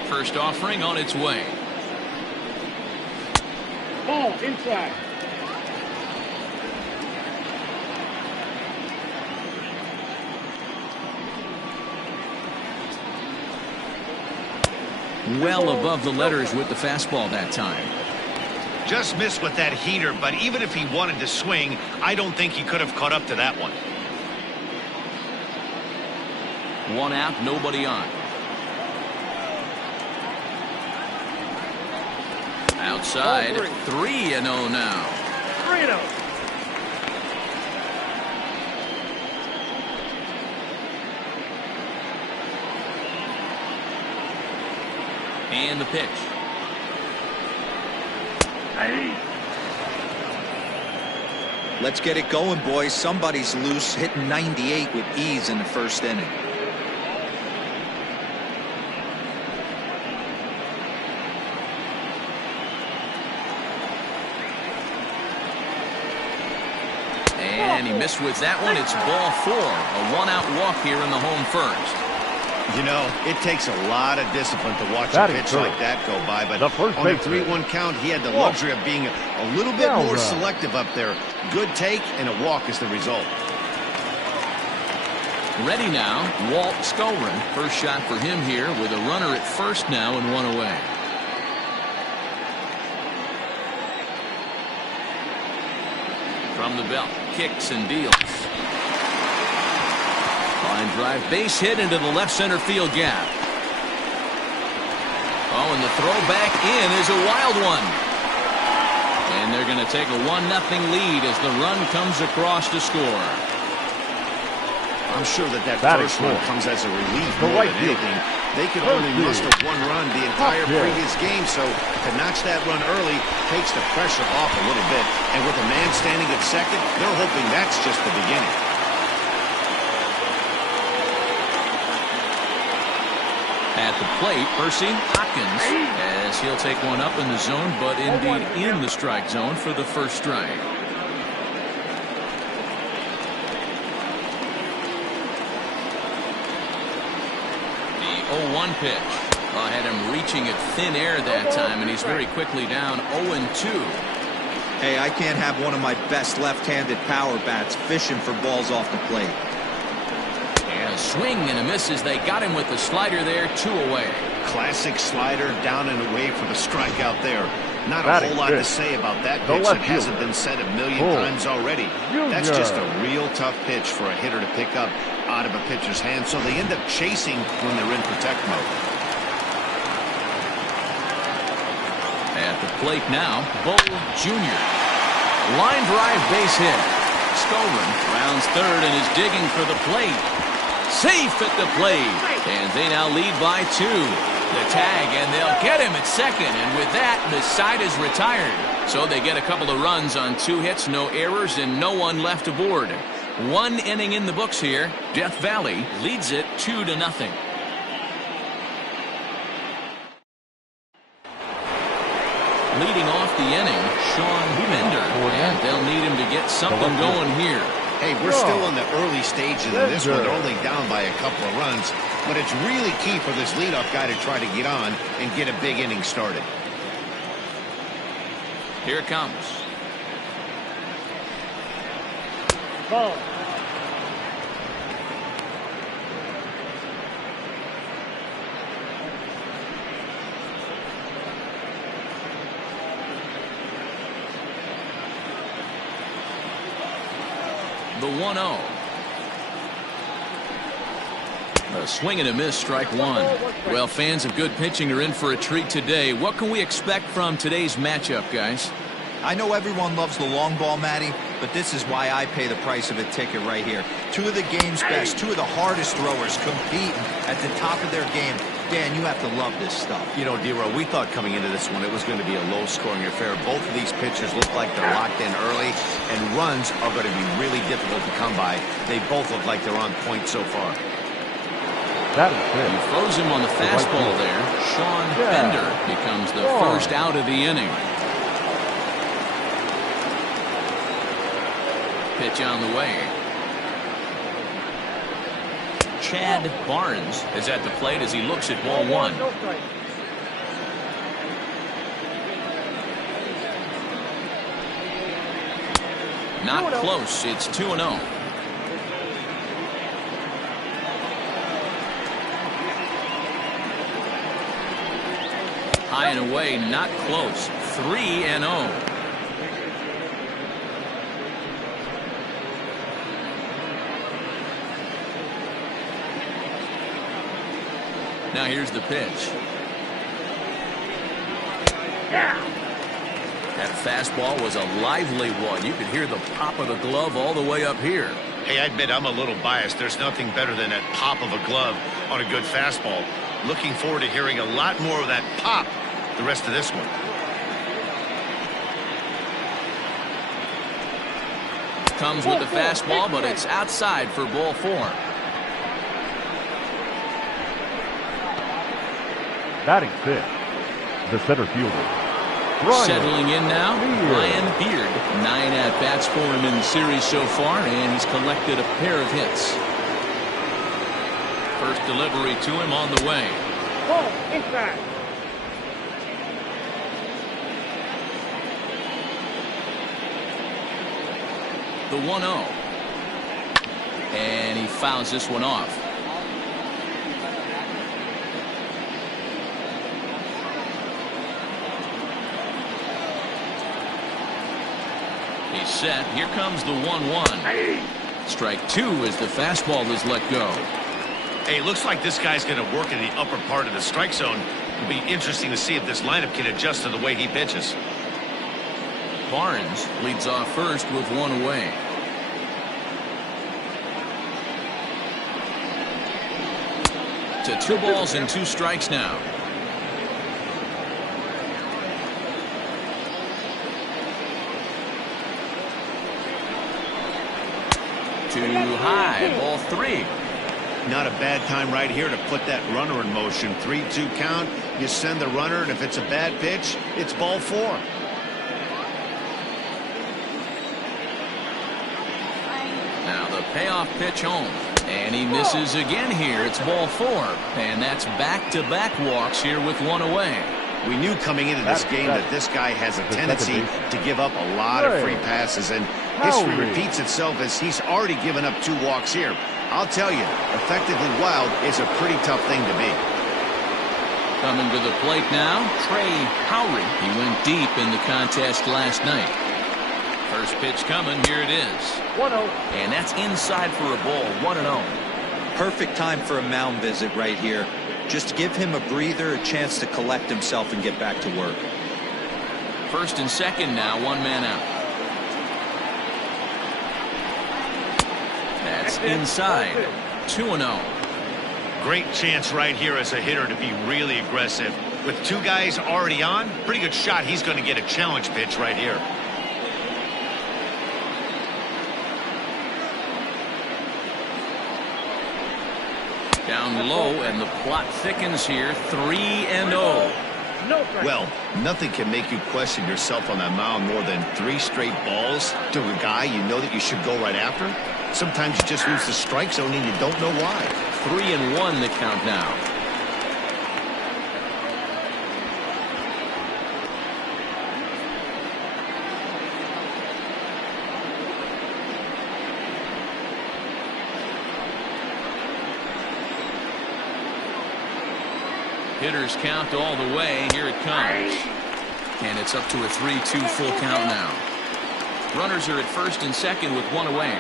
First offering on its way. Ball inside. Well above the letters with the fastball that time. Just missed with that heater, but even if he wanted to swing, I don't think he could have caught up to that one. 1 out, nobody on. Outside, 3-0 now. 3-0. And the pitch. Let's get it going, boys. Somebody's loose, hitting 98 with ease in the first inning. And he missed with that one. It's ball 4. A 1-out walk here in the home first. You know, it takes a lot of discipline to watch a pitch like that go by, but on a 3-1 count, he had the luxury of being a little bit more selective up there. Good take, and a walk is the result. Ready now, Walt Skulrin. First shot for him here with a runner at first now and 1 away. From the belt, kicks and deals. Line drive base hit into the left center field gap. Oh, and the throw back in is a wild one. And they're going to take a 1-0 lead as the run comes across to score. I'm sure that first one comes as a relief more than anything. They could only muster 1 run the entire previous game, so to notch that run early takes the pressure off a little bit. And with a man standing at second, they're hoping that's just the beginning. At the plate, Percy Hopkins, as he'll take one up in the zone, but indeed in the strike zone for the first strike. The 0-1 pitch. Well, had him reaching at thin air that time, and he's very quickly down 0-2. Hey, I can't have one of my best left-handed power bats fishing for balls off the plate. A swing and a miss as they got him with the slider there, 2 away. Classic slider down and away for the strikeout there. Not a whole lot to say about that pitch. It hasn't been said a million times already. That's just a real tough pitch for a hitter to pick up out of a pitcher's hand, so they end up chasing when they're in protect mode. At the plate now, Bo Jr. Line drive base hit. Skulrin rounds third and is digging for the plate. Safe at the plate, and they now lead by 2. The tag, and they'll get him at second, and with that, the side is retired. So they get a couple of runs on 2 hits, no errors, and no one left aboard. 1 inning in the books here. Death Valley leads it 2-0. Leading off the inning, Sean Bender, and they'll need him to get something going here. Hey, we're still in the early stages of this one. They're only down by a couple of runs, but it's really key for this leadoff guy to try to get on and get a big inning started. Here it comes. Ball. The 1-0. A swing and a miss, strike one. Well, fans of good pitching are in for a treat today. What can we expect from today's matchup, guys? I know everyone loves the long ball, Matty, but this is why I pay the price of a ticket right here. Two of the game's best, two of the hardest throwers competing at the top of their game. Dan, you have to love this stuff. You know, D-Row, we thought coming into this one it was going to be a low-scoring affair. Both of these pitchers look like they're locked in early, and runs are going to be really difficult to come by. They both look like they're on point so far. That is it. He throws him on the fastball there. Sean Bender becomes the first out of the inning. Pitch on the way. Chad Barnes is at the plate as he looks at ball one. No strike. Not close. It's 2-0. High and away, not close. 3-0. Now here's the pitch. That fastball was a lively one. You could hear the pop of the glove all the way up here. Hey, I admit I'm a little biased. There's nothing better than that pop of a glove on a good fastball. Looking forward to hearing a lot more of that pop the rest of this one. Comes with the fastball, but it's outside for ball four. Batting fifth, the center fielder, Ryan. Settling in now, Ryan Beard. 9 at-bats for him in the series so far, and he's collected a pair of hits. First delivery to him on the way. Ball inside. The 1-0. And he fouls this one off. He's set. Here comes the 1-1. Strike two as the fastball is let go. Hey, looks like this guy's going to work in the upper part of the strike zone. It'll be interesting to see if this lineup can adjust to the way he pitches. Barnes leads off first with one away. To 2 balls and 2 strikes now. Too high, ball 3. Not a bad time right here to put that runner in motion. 3-2 count. You send the runner, and if it's a bad pitch, it's ball 4. Now the payoff pitch home. And he misses again here. It's ball 4. And that's back-to-back walks here with one away. We knew coming into this game that this guy has a tendency to give up a lot of free passes, and history repeats itself as he's already given up 2 walks here. I'll tell you, effectively wild is a pretty tough thing to be. Coming to the plate now, Trey Howry. He went deep in the contest last night. First pitch coming, here it is. 1-0. And that's inside for a ball, 1-0. Perfect time for a mound visit right here. Just give him a breather, a chance to collect himself and get back to work. First and second now, 1 man out. That's inside, 2-0. Great chance right here as a hitter to be really aggressive. With 2 guys already on, pretty good shot he's going to get a challenge pitch right here. Down low, and the plot thickens here, 3-0. No strike. Well, nothing can make you question yourself on that mound more than 3 straight balls to a guy you know that you should go right after. Sometimes you just lose the strike zone and you don't know why. 3-1 the count now. Hitters count all the way. Here it comes. And it's up to a 3-2 full count now. Runners are at first and second with 1 away.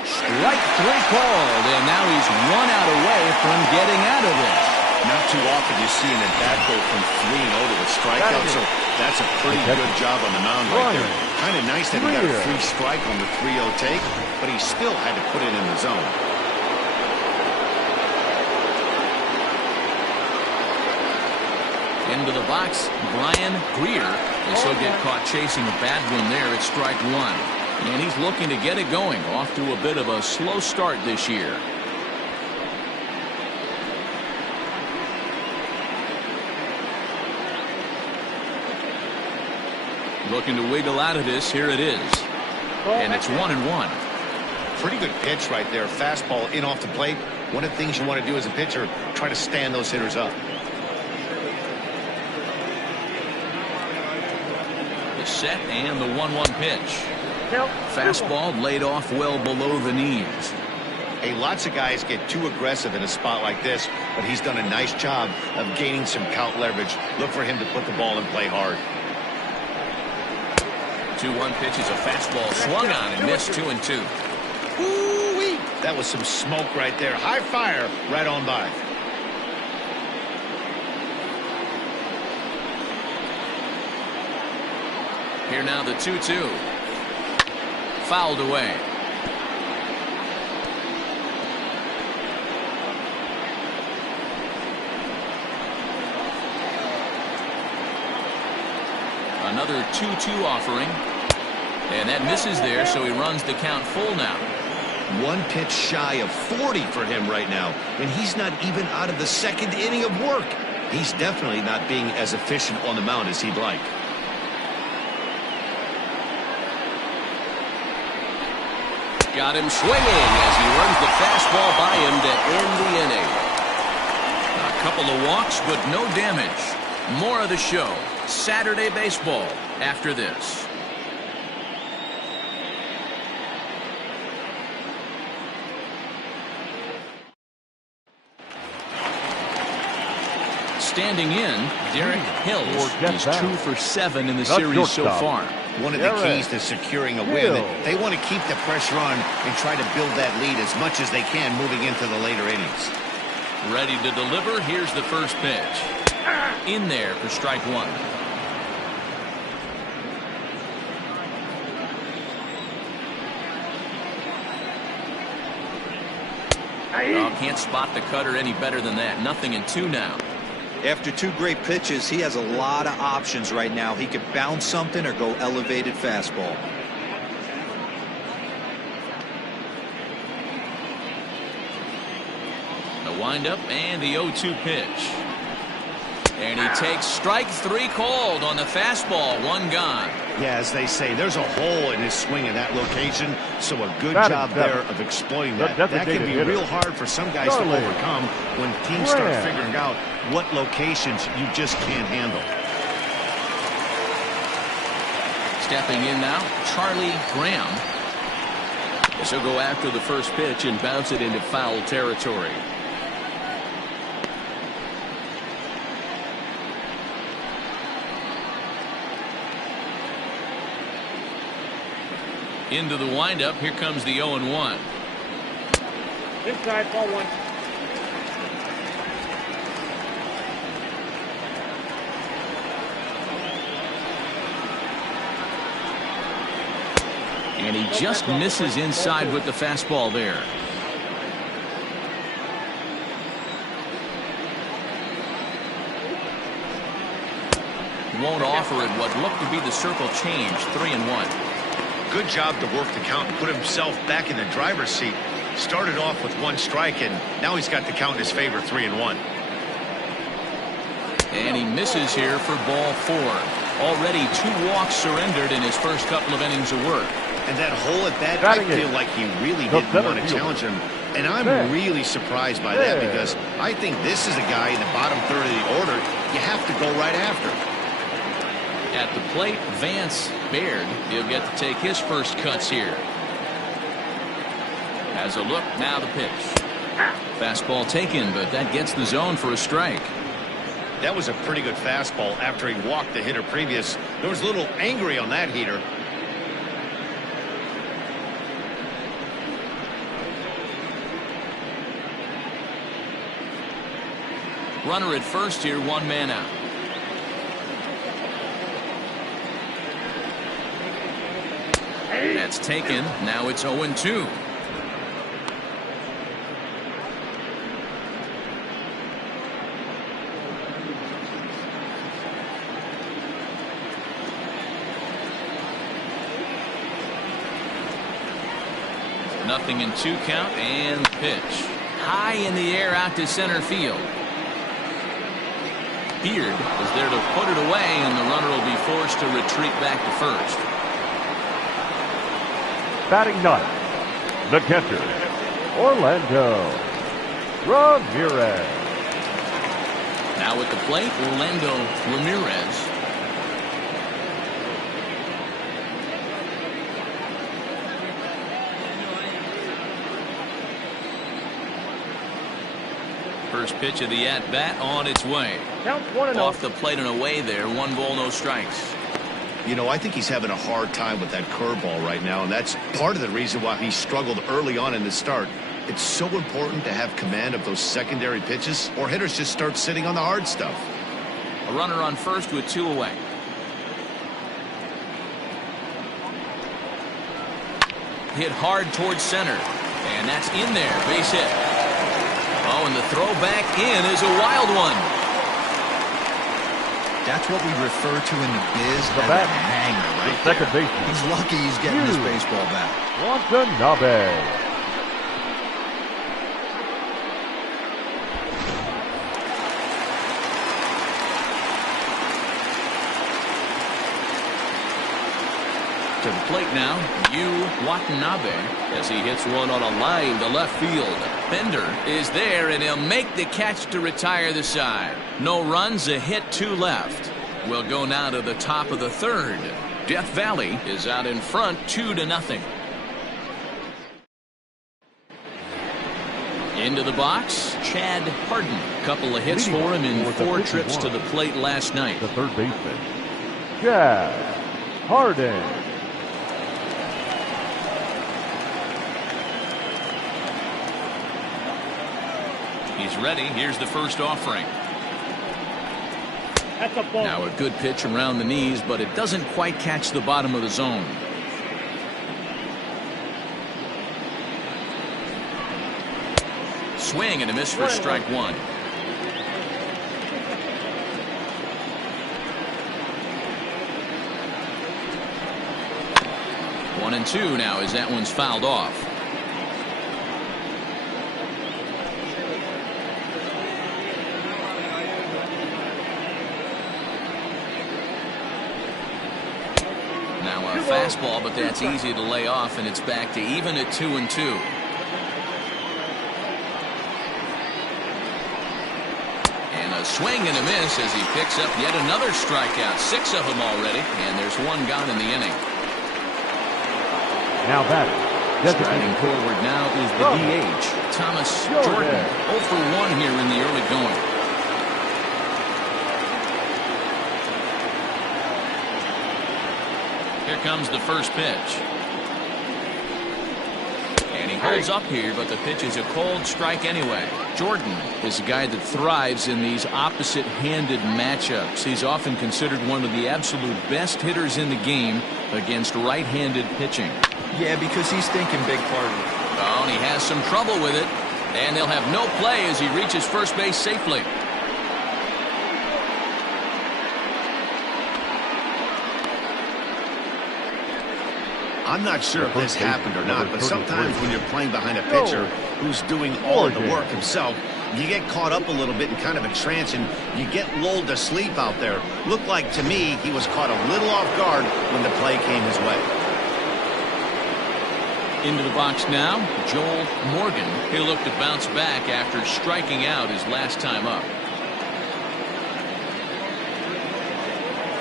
Strike 3 called, and now he's 1 out away from getting out of this. Not too often you see an at-bat go from 3-0 to a strikeout, so that's a pretty good job on the mound right there. Kind of nice that he got a free strike on the 3-0 take, but he still had to put it in the zone. Into the box, Brian Greer, and so get caught chasing a bad one there at strike 1. And he's looking to get it going, off to a bit of a slow start this year. Looking to wiggle out of this. Here it is. And it's 1-1. Pretty good pitch right there. Fastball in off the plate. One of the things you want to do as a pitcher, try to stand those hitters up. The set and the 1-1 pitch. Fastball laid off well below the knees. Hey, lots of guys get too aggressive in a spot like this, but he's done a nice job of gaining some count leverage. Look for him to put the ball in play hard. 2-1 pitch is a fastball swung on and missed. 2-2. Ooh-wee. That was some smoke right there. High fire right on by. Here now the 2-2. Fouled away. Another 2-2 offering. And that misses there, so he runs the count full now. 1 pitch shy of 40 for him right now, and he's not even out of the 2nd inning of work. He's definitely not being as efficient on the mound as he'd like. Got him swinging as he runs the fastball by him to end the inning. A couple of walks, but no damage. More of the show. Saturday baseball after this. Standing in, Derek Hills is 2 for 7 in the series so far. One of the keys to securing a win, they want to keep the pressure on and try to build that lead as much as they can moving into the later innings. Ready to deliver. Here's the first pitch. In there for strike 1. Oh, can't spot the cutter any better than that. 0-2 now. After 2 great pitches, he has a lot of options right now. He could bounce something or go elevated fastball. The windup and the 0-2 pitch. And he takes strike 3 called on the fastball. 1 gone. Yeah, as they say, there's a hole in his swing in that location, so a good job there of exploiting that. That can be real hard for some guys to overcome when teams start figuring out what locations you just can't handle. Stepping in now, Charlie Graham. This will go after the first pitch and bounce it into foul territory. Into the windup. Here comes the 0-1. Inside, ball 1. And he just misses inside with the fastball there. Won't offer it what looked to be the circle change. 3-1. Good job to work the count and put himself back in the driver's seat. Started off with 1 strike, and now he's got the count in his favor. 3-1. And he misses here for ball 4. Already 2 walks surrendered in his first couple of innings of work. And that hole at bat, I feel like he really didn't want to challenge him. And I'm really surprised by that because I think this is a guy in the bottom third of the order you have to go right after. At the plate, Vance Baird. He'll get to take his first cuts here. Has a look, now the pitch. Fastball taken, but that gets the zone for a strike. That was a pretty good fastball after he walked the hitter previous. There was a little angry on that heater. Runner at first here, 1 man out. That's taken. Now it's 0-2. Nothing in 2 count and pitch. High in the air out to center field. Beard is there to put it away, and the runner will be forced to retreat back to first. Batting 9th, the catcher, Orlando Ramirez. Now at the plate, Orlando Ramirez. First pitch of the at-bat on its way. Count 1-0. Off the plate and away there. 1 ball, no strikes. You know, I think he's having a hard time with that curveball right now, and that's part of the reason why he struggled early on in the start. It's so important to have command of those secondary pitches, or hitters just start sitting on the hard stuff. A runner on first with 2 away. Hit hard towards center, and that's in there. Base hit. Oh, and the throw back in is a wild one. That's what we refer to in the biz The as bat, a hanger right the second there. baseman. He's lucky he's getting his baseball back. Watanabe. To the plate now, Yu Watanabe, as he hits one on a line to left field. Bender is there, and he'll make the catch to retire the side. No runs, a hit, 2 left. We'll go now to the top of the 3rd. Death Valley is out in front, 2-0. Into the box, Chad Harden. Couple of hits for him in 4 trips to the plate last night. The third baseman, Chad Harden. He's ready. Here's the first offering. That's a ball. Now a good pitch around the knees, but it doesn't quite catch the bottom of the zone. Swing and a miss for strike 1. One and 2 now as that one's fouled off. Fastball, but that's easy to lay off, and it's back to even at 2-2. And a swing and a miss as he picks up yet another strikeout. 6 of them already, and there's 1 gone in the inning. Now batting, striding forward now is the DH, Thomas Jordan. 0 for 1 here in the early going. Here comes the first pitch. And he holds up here, but the pitch is a cold strike anyway. Jordan is a guy that thrives in these opposite-handed matchups. He's often considered one of the absolute best hitters in the game against right-handed pitching. Yeah, because he's thinking big party. Oh, and he has some trouble with it. And they'll have no play as he reaches first base safely. I'm not sure if this happened or not, but sometimes when you're playing behind a pitcher who's doing all of the work himself, you get caught up a little bit in kind of a trance, and you get lulled to sleep out there. Looked like, to me, he was caught a little off guard when the play came his way. Into the box now, Joel Morgan. He'll look to bounce back after striking out his last time up.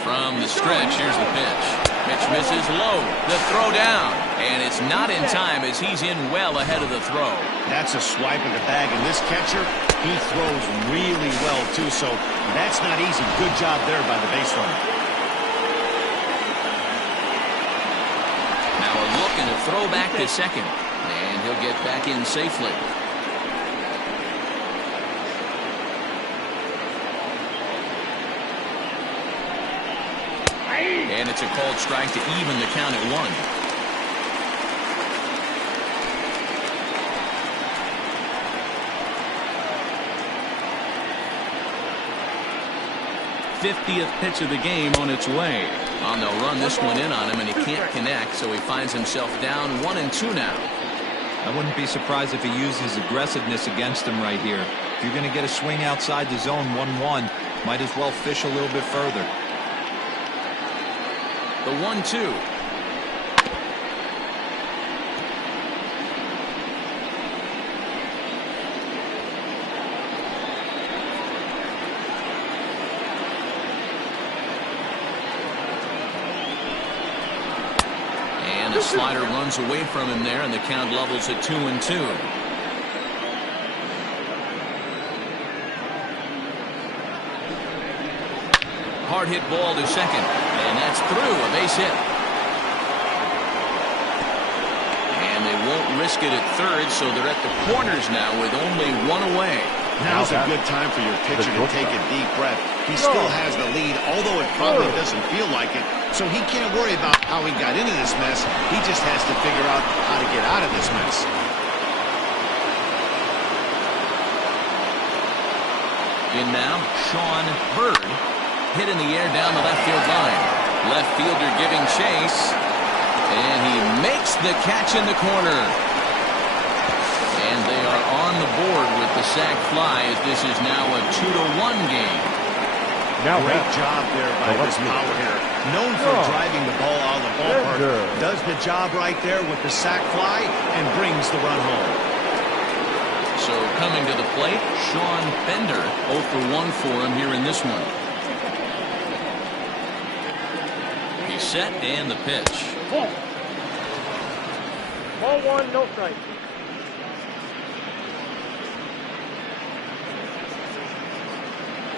From the stretch, here's the pitch. Pitch misses low. The throw down. And it's not in time as he's in well ahead of the throw. That's a swipe of the bag. And this catcher, he throws really well, too. So that's not easy. Good job there by the base runner. Now a look and a throw back to second. And he'll get back in safely. And it's a called strike to even the count at 1. '50th pitch of the game on its way. And they'll run this one in on him, and he can't connect, so he finds himself down 1-2 now. I wouldn't be surprised if he uses aggressiveness against him right here. If you're going to get a swing outside the zone 1-1, might as well fish a little bit further. The 1-2. And the slider runs away from him there, and the count levels at 2-2. Hard hit ball to second. And that's through, a base hit. And they won't risk it at third, so they're at the corners now with only 1 away. Now's a good time for your pitcher to take a deep breath. He still has the lead, although it probably doesn't feel like it. So he can't worry about how he got into this mess. He just has to figure out how to get out of this mess. In now, Sean Bird. Hit in the air down the left field line. Left fielder giving chase. And he makes the catch in the corner. And they are on the board with the sac fly as this is now a 2-1 game. Now great job there by this power hitter. Known for driving the ball out of the ballpark. Does the job right there with the sac fly and brings the run home. So coming to the plate, Sean Bender. 0 for 1 for him here in this one. He's set and the pitch. Ball 1, no strike.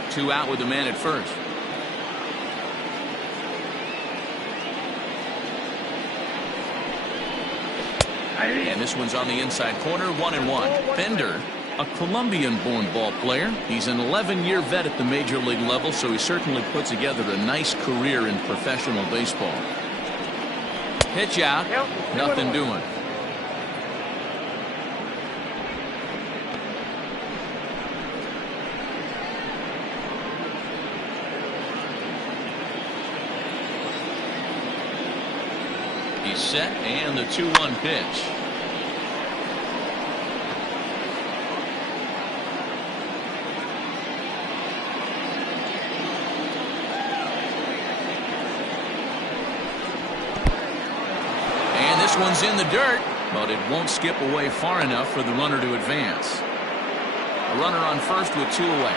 Two out with the man at first. And this one's on the inside corner, 1-1. Bender, a Colombian-born ball player. He's an 11-year vet at the major league level, so he certainly put together a nice career in professional baseball. Pitch out, nothing doing. He's set and the 2-1 pitch. And this one's in the dirt, but it won't skip away far enough for the runner to advance. A runner on first with 2 away.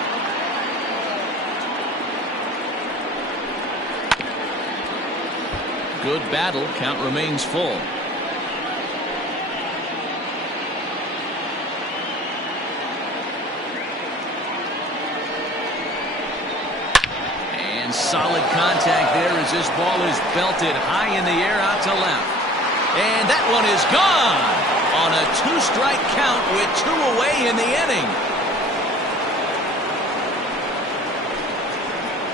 Good battle. Count remains full. And solid contact there as this ball is belted high in the air out to left. And that one is gone on a 2-strike count with 2 away in the inning.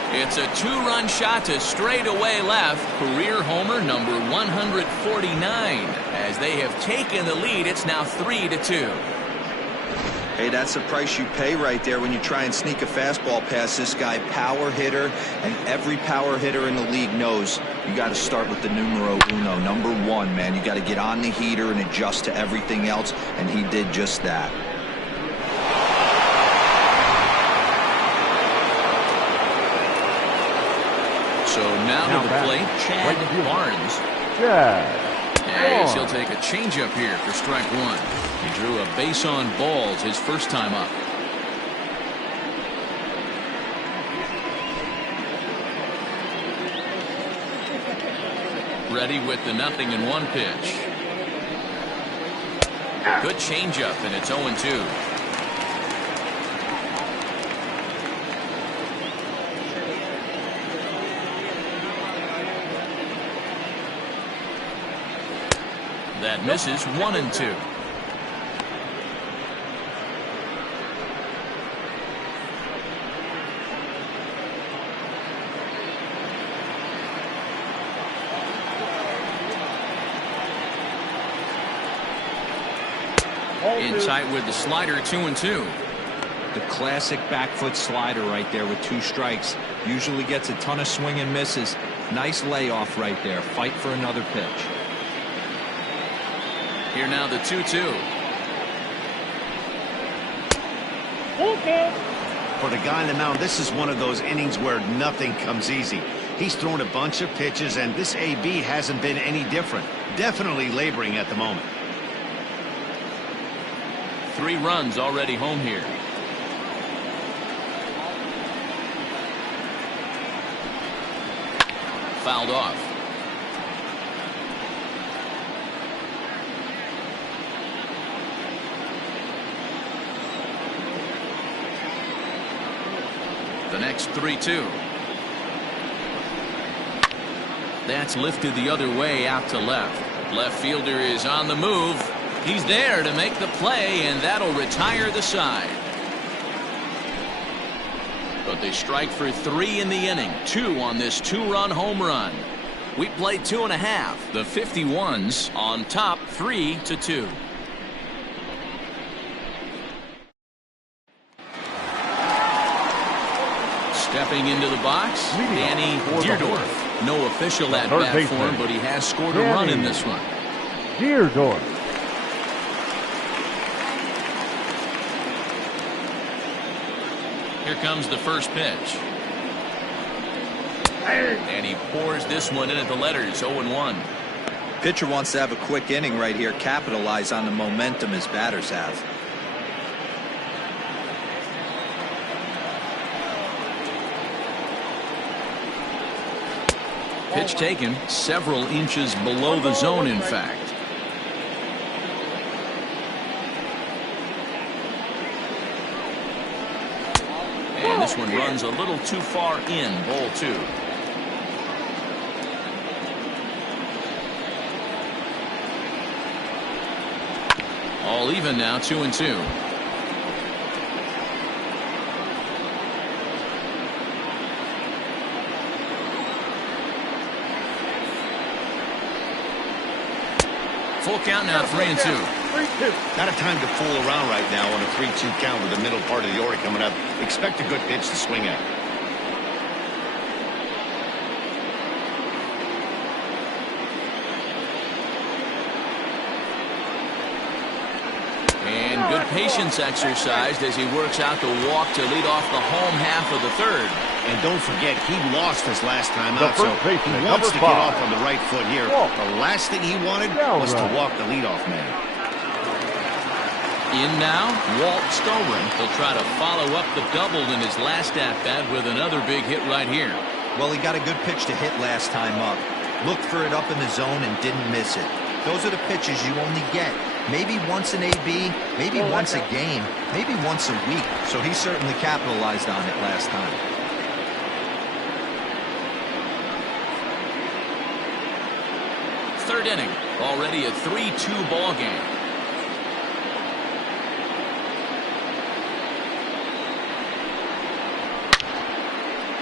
It's a 2-run shot to straightaway left. Career homer number 149. As they have taken the lead, it's now 3-2. Hey, that's the price you pay right there when you try and sneak a fastball past this guy. Power hitter, and every power hitter in the league knows you got to start with the numero uno, number one, man. You got to get on the heater and adjust to everything else, and he did just that. So now to the plate, Chad Barnes. As he'll take a changeup here for strike one. He drew a base on balls his first time up. Ready with the 0-1 pitch. Good changeup, and it's 0-2. That misses. 1-2. In tight with the slider. 2-2. The classic back foot slider right there with 2 strikes. Usually gets a ton of swing and misses. Nice layoff right there. Fight for another pitch. Here now the 2-2. For the guy on the mound, this is one of those innings where nothing comes easy. He's thrown a bunch of pitches, and this AB hasn't been any different. Definitely laboring at the moment. 3 runs already home here. Fouled off. The next 3-2. That's lifted the other way out to left. Left fielder is on the move. He's there to make the play, and that'll retire the side. But they strike for 3 in the inning. 2 on this 2-run home run. We played 2.5. The 51s on top 3-2. Stepping into the box, Danny Deerdorf. No official at bat for him, but he has scored a run in this one. Deerdorf. Here comes the first pitch. And he pours this one in at the letters. 0-1. Pitcher wants to have a quick inning right here. Capitalize on the momentum his batters have. Pitch taken several inches below the zone, in fact. And this one runs a little too far in. Ball 2. All even now. 2-2. Full count now. 3-2. Not a time to fool around right now on a 3-2 count with the middle part of the order coming up. Expect a good pitch to swing at. And good patience exercised as he works out the walk to lead off the home half of the third. And don't forget, he lost his last time out, so he wants to get off on the right foot here. The last thing he wanted was to walk the leadoff man. In now, Walt Skolrin. He'll try to follow up the double in his last at-bat with another big hit right here. Well, he got a good pitch to hit last time up. Looked for it up in the zone and didn't miss it. Those are the pitches you only get. Maybe once an AB, maybe once a game, maybe once a week. So he certainly capitalized on it last time. Third inning, already a 3-2 ball game.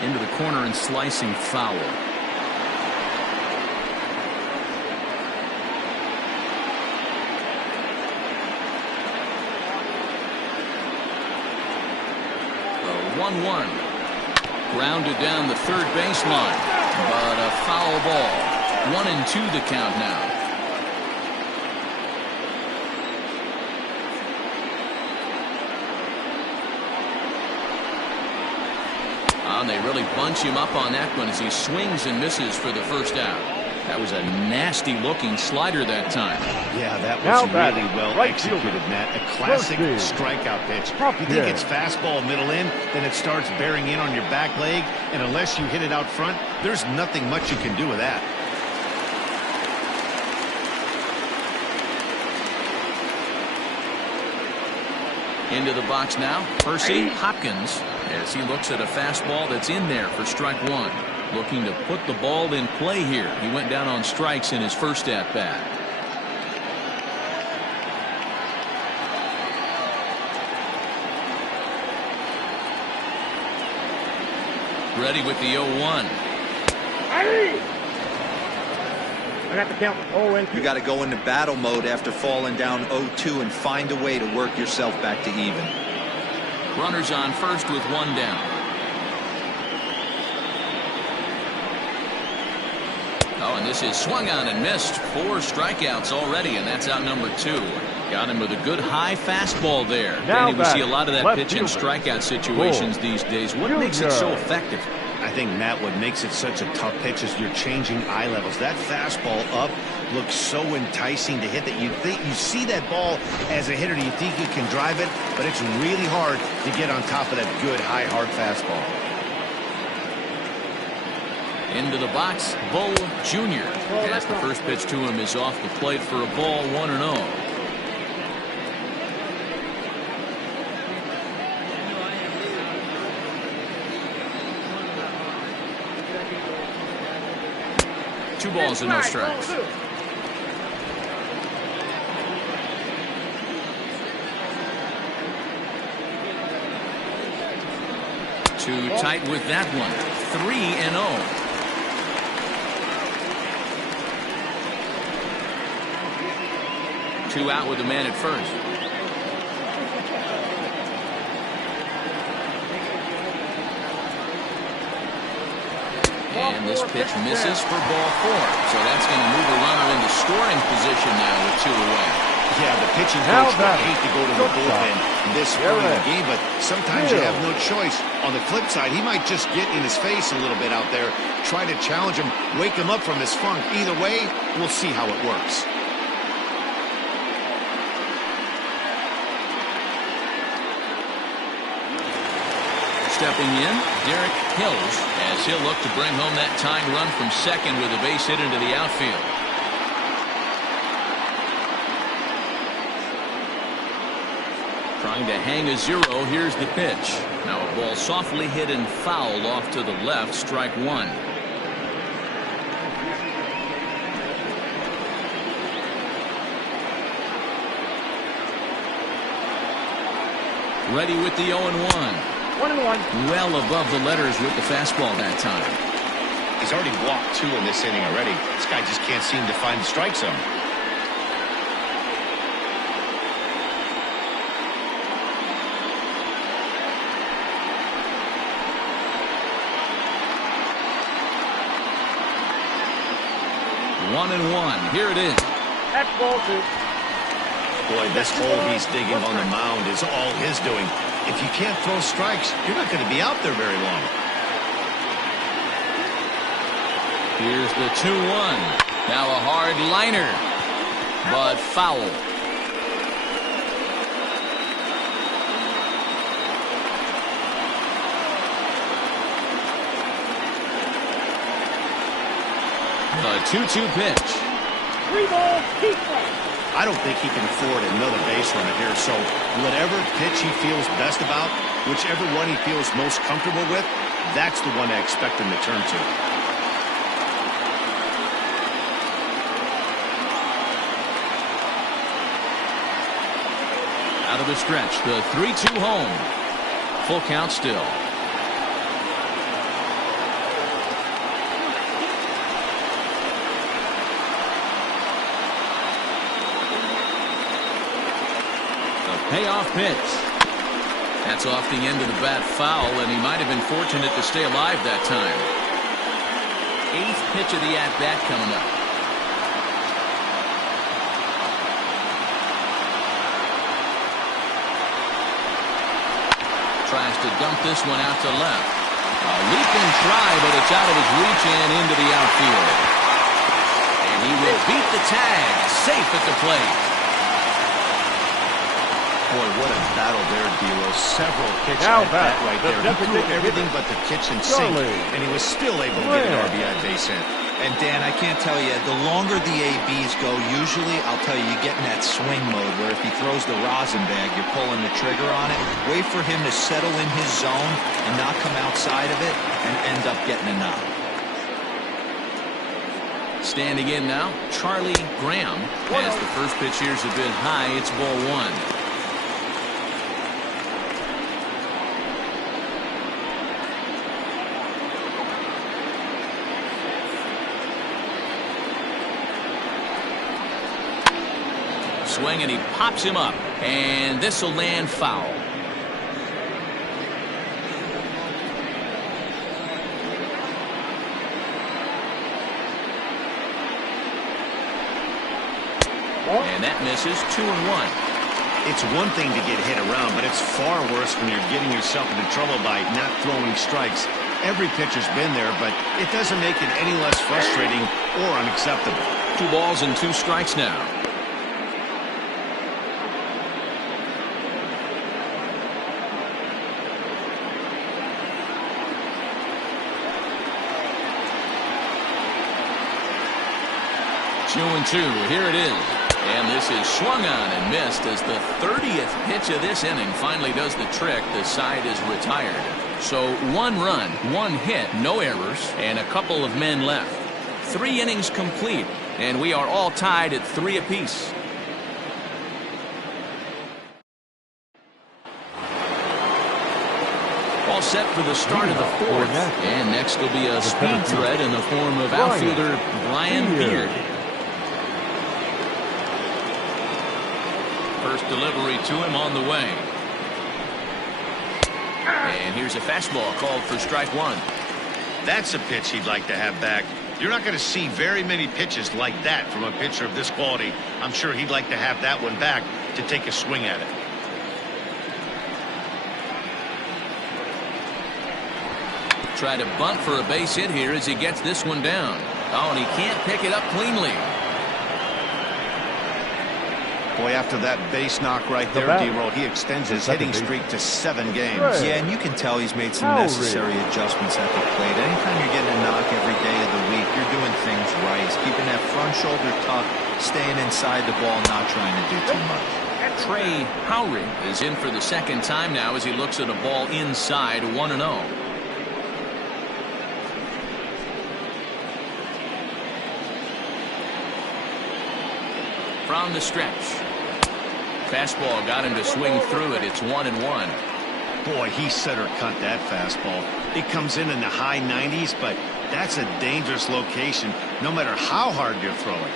Into the corner and slicing foul. 1-1. Grounded down the third baseline, but a foul ball. 1-2 the count now. And they really bunch him up on that one as he swings and misses for the first out. That was a nasty-looking slider that time. Yeah, that was really well executed, Matt. A classic strikeout pitch. You think it's fastball middle in, then it starts bearing in on your back leg, and unless you hit it out front, there's nothing much you can do with that. Into the box now, Percy Hopkins, as he looks at a fastball that's in there for strike one. Looking to put the ball in play here. He went down on strikes in his first at-bat. Ready with the 0-1. I got the count 0-2. You got to go into battle mode after falling down 0-2 and find a way to work yourself back to even. Runners on first with one down. Oh, and this is swung on and missed. 4 strikeouts already, and that's out number 2. Got him with a good high fastball there. Now Danny, we see a lot of that pitch in strikeout situations these days. What makes it so effective? I think, Matt, what makes it such a tough pitch is you're changing eye levels. That fastball up looks so enticing to hit that you see that ball as a hitter, you think you can drive it, but it's really hard to get on top of that good high hard fastball. Into the box, Bull Jr. As the first pitch to him is off the plate for a ball, 1-0. Two balls and no strikes. Too tight with that one. 3-0. 2 out with the man at first. And this pitch misses for ball 4. So that's going to move a runner into scoring position now with 2 away. Yeah, the pitching coach would hate to go to the bullpen this early in the game, but sometimes you have no choice. On the flip side, he might just get in his face a little bit out there, try to challenge him, wake him up from his funk. Either way, we'll see how it works. Stepping in, Derek Hills, as he'll look to bring home that tying run from second with a base hit into the outfield. Trying to hang a 0. Here's the pitch. Now a ball softly hit and fouled off to the left. Strike 1. Ready with the 0-1. 1-1. Well above the letters with the fastball that time. He's already walked 2 in this inning already. This guy just can't seem to find the strike zone. One and one. Here it is. That's ball 2. Boy, this hole he's digging on the mound is all his doing. If you can't throw strikes, you're not going to be out there very long. Here's the 2-1. Now a hard liner, but foul. The 2-2 pitch. 3 balls, 2 strikes. I don't think he can afford another base runner here, so whatever pitch he feels best about, whichever one he feels most comfortable with, that's the one I expect him to turn to. Out of the stretch, the 3-2 home. Full count still. Payoff pitch. That's off the end of the bat foul, and he might have been fortunate to stay alive that time. 8th pitch of the at-bat coming up. Tries to dump this one out to left. A leaping try, but it's out of his reach and into the outfield. And he will beat the tag, safe at the plate. Boy, what a battle there, D'Lo. Several pitches Now at that right the there. He threw designated everything hitter, but the kitchen sink, Charlie and he was still able to get an Graham. RBI base hit. And Dan, I can't tell you, the longer the ABs go, usually, I'll tell you, you get in that swing mode where if he throws the rosin bag, you're pulling the trigger on it. Wait for him to settle in his zone and not come outside of it and end up getting a knock. Standing in now, Charlie Graham. As the first pitch here's a bit high, it's ball 1. Swing, and he pops him up, and this will land foul. And that misses. 2-1. It's one thing to get hit around, but it's far worse when you're getting yourself into trouble by not throwing strikes. Every pitcher's been there, but it doesn't make it any less frustrating or unacceptable. 2 balls and 2 strikes now. Two and 2. Here it is. And this is swung on and missed as the 30th pitch of this inning finally does the trick. The side is retired. So 1 run, 1 hit, no errors, and a couple of men left. 3 innings complete, and we are all tied at 3 apiece. All set for the start of the 4th. And next will be a speed threat in the form of outfielder Brian Beard. First delivery to him on the way. And here's a fastball called for strike 1. That's a pitch he'd like to have back. You're not going to see very many pitches like that from a pitcher of this quality. I'm sure he'd like to have that one back to take a swing at it. Try to bunt for a base hit here as he gets this one down. Oh, and he can't pick it up cleanly. Boy, after that base knock right there, D-Roll, he extends his hitting streak to 7 games. Yeah, and you can tell he's made some necessary adjustments at the plate. Anytime you're getting a knock every day of the week, you're doing things right. He's keeping that front shoulder tucked, staying inside the ball, not trying to do too much. Trey Howry is in for the 2nd time now as he looks at a ball inside 1-0. From the stretch. Fastball got him to swing through it. It's 1-1. Boy, he center cut that fastball. It comes in the high 90s, but that's a dangerous location no matter how hard you're throwing.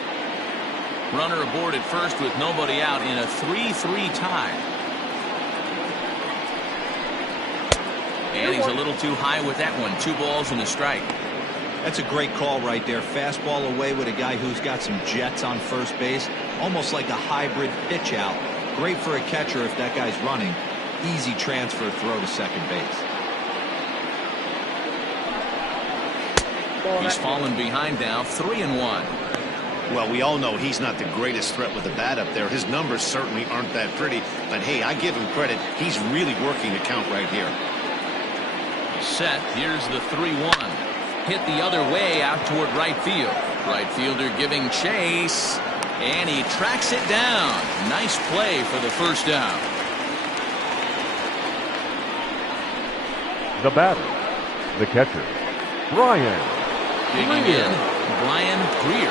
Runner aboard at first with nobody out in a 3-3 tie. And he's a little too high with that one. 2 balls and a strike. That's a great call right there. Fastball away with a guy who's got some jets on first base. Almost like a hybrid pitch out. Great for a catcher if that guy's running. Easy transfer throw to second base. He's fallen behind now. 3-1. Well, we all know he's not the greatest threat with the bat up there. His numbers certainly aren't that pretty. But, hey, I give him credit. He's really working the count right here. Set. Here's the 3-1. Hit the other way out toward right field. Right fielder giving chase. And he tracks it down. Nice play for the first down. The batter, the catcher, Brian Digging in, Brian Greer.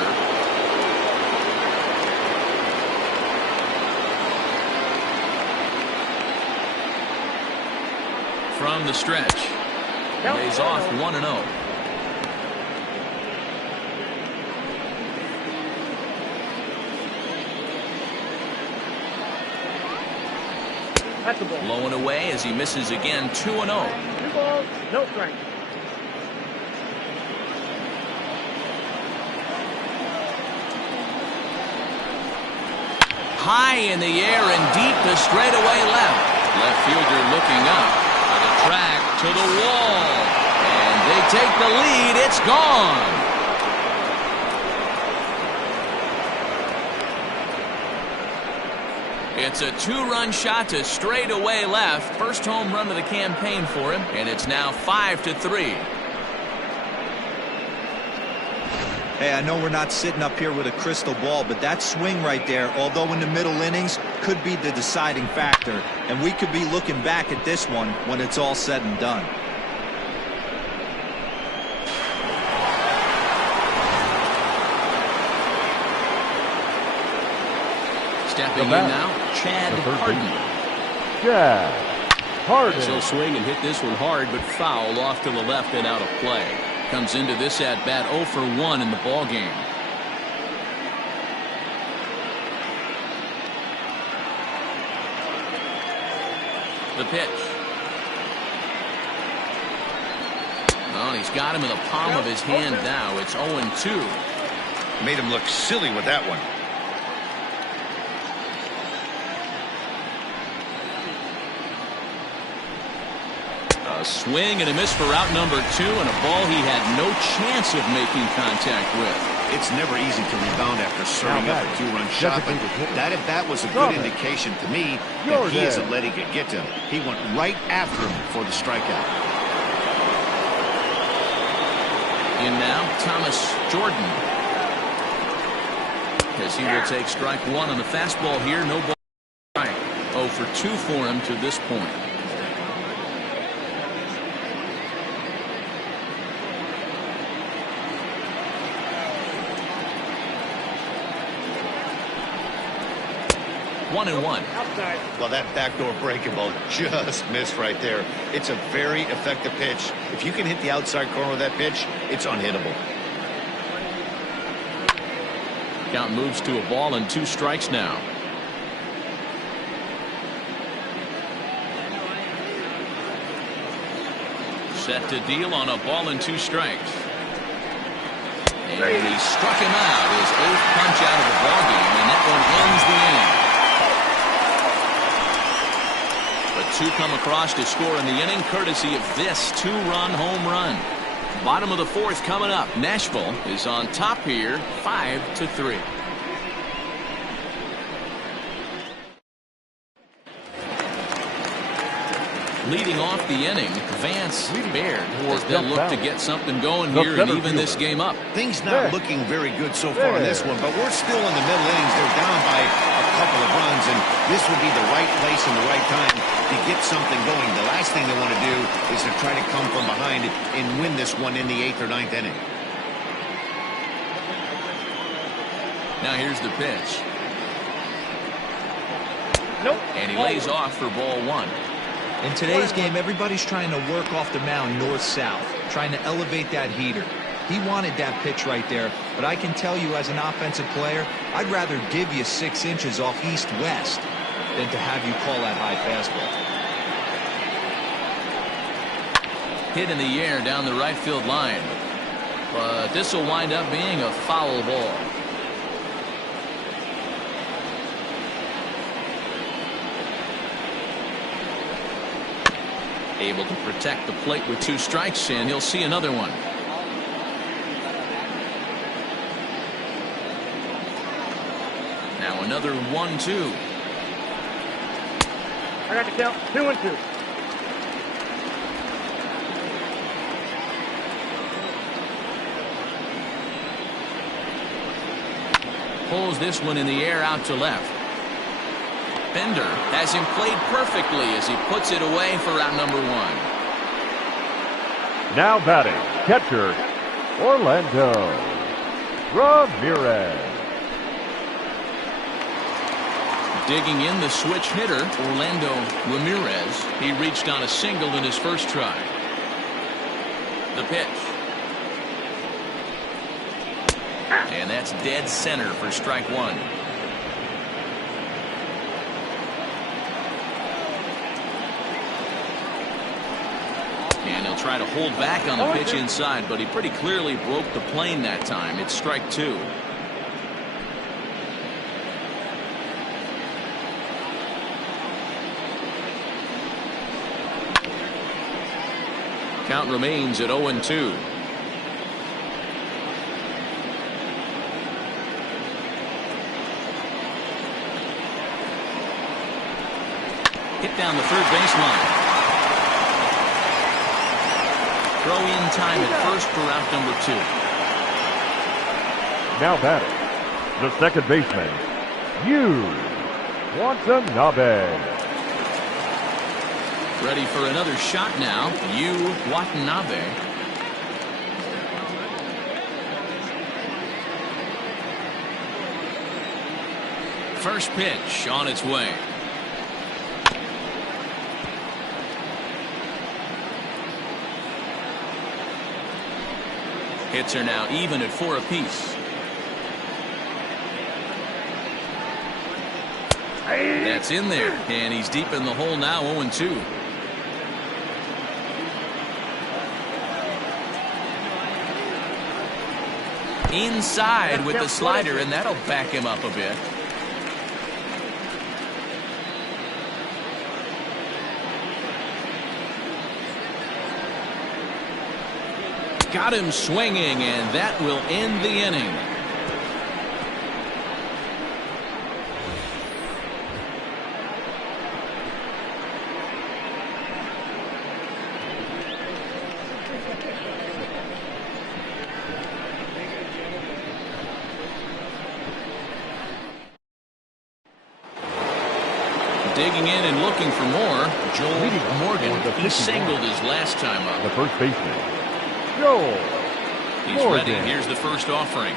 From the stretch. Lays off 1-0. That's the ball. Blowing away as he misses again, 2-0. 2 balls, no strikes. High in the air and deep to straightaway left. Left fielder looking up. To the track, to the wall. And they take the lead. It's gone. It's a 2-run shot to straightaway left. First home run of the campaign for him. And it's now 5-3. Hey, I know we're not sitting up here with a crystal ball, but that swing right there, although in the middle innings, could be the deciding factor. And we could be looking back at this one when it's all said and done. Stepping in now, Chad Harden. Chad Harden. He'll swing and hit this one hard, but foul off to the left and out of play. Comes into this at bat 0 for 1 in the ball game. The pitch. Well, he's got him in the palm of his hand now. It's 0-2. Made him look silly with that one. A swing and a miss for out number 2, and a ball he had no chance of making contact with. It's never easy to rebound after serving up a 2-run shot, but that at bat was a good indication to me that he isn't letting it get to him. He went right after him for the strikeout. In now, Thomas Jordan. As he will take strike 1 on the fastball here. No ball. Strike. 0 for 2 for him to this point. One and one. Outside. Well, that backdoor breaking ball just missed right there. It's a very effective pitch. If you can hit the outside corner of that pitch, it's unhittable. Count moves to a ball and 2 strikes now. Set to deal on a ball and 2 strikes. And he struck him out. His 8th punch out of the ball game, and that one ends the inning. But 2 come across to score in the inning, courtesy of this 2-run home run. Bottom of the 4th coming up. Nashville is on top here, 5-3. Leading off the inning, Vance Baird as they'll look to get something going here and even this game up. Things not looking very good so far in this one, but we're still in the middle innings. They're down by a couple of runs, and this would be the right place and the right time to get something going. The last thing they want to do is to try to come from behind and win this one in the 8th or 9th inning. Now here's the pitch. Nope. And he lays off for ball 1. In today's game, everybody's trying to work off the mound north-south, trying to elevate that heater. He wanted that pitch right there, but I can tell you as an offensive player, I'd rather give you 6 inches off east-west than to have you call that high fastball. Hit in the air down the right field line. But this will wind up being a foul ball. Able to protect the plate with 2 strikes, and he'll see another one. Now another 1-2. I got the count. 2-2. Pulls this one in the air out to left. Bender has him played perfectly as he puts it away for out number 1. Now batting, catcher, Orlando Ramirez. Digging in the switch hitter, Orlando Ramirez. He reached on a single in his first try. The pitch. And that's dead center for strike 1. he'll try to hold back on the pitch inside, but he pretty clearly broke the plane that time. It's strike two. Count remains at 0-2. Hit down the third baseline. Throw in time at first for out number 2. Now batting, the second baseman, Yu Watanabe. Ready for another shot now, Yu Watanabe. First pitch on its way. Hits are now even at 4 apiece. That's in there, and he's deep in the hole now, 0-2. Inside with the slider, and that'll back him up a bit. Got him swinging, and that will end the inning. Digging in and looking for more, Joel Morgan. He singled his last time up. The first baseman, Joel He's Morgan. ready. Here's the first offering.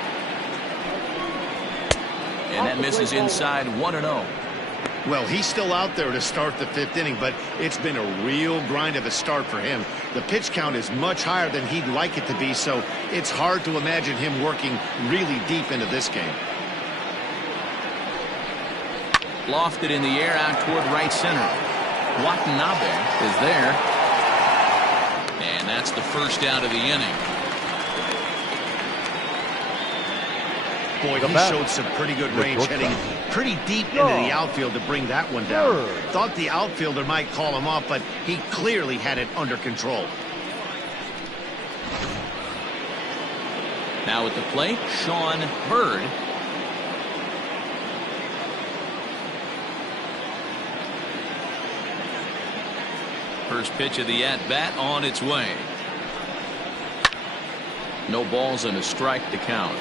And that misses inside, 1-0. Well, he's still out there to start the 5th inning, but it's been a real grind of a start for him. The pitch count is much higher than he'd like it to be, so it's hard to imagine him working really deep into this game. Lofted in the air out toward right center. Watanabe is there. And that's the first out of the inning. Boy, he showed some pretty good range, heading pretty deep into the outfield to bring that one down. Thought the outfielder might call him off, but he clearly had it under control. Now at the plate, Sean Bird. First pitch of the at-bat on its way. No balls and a strike to count.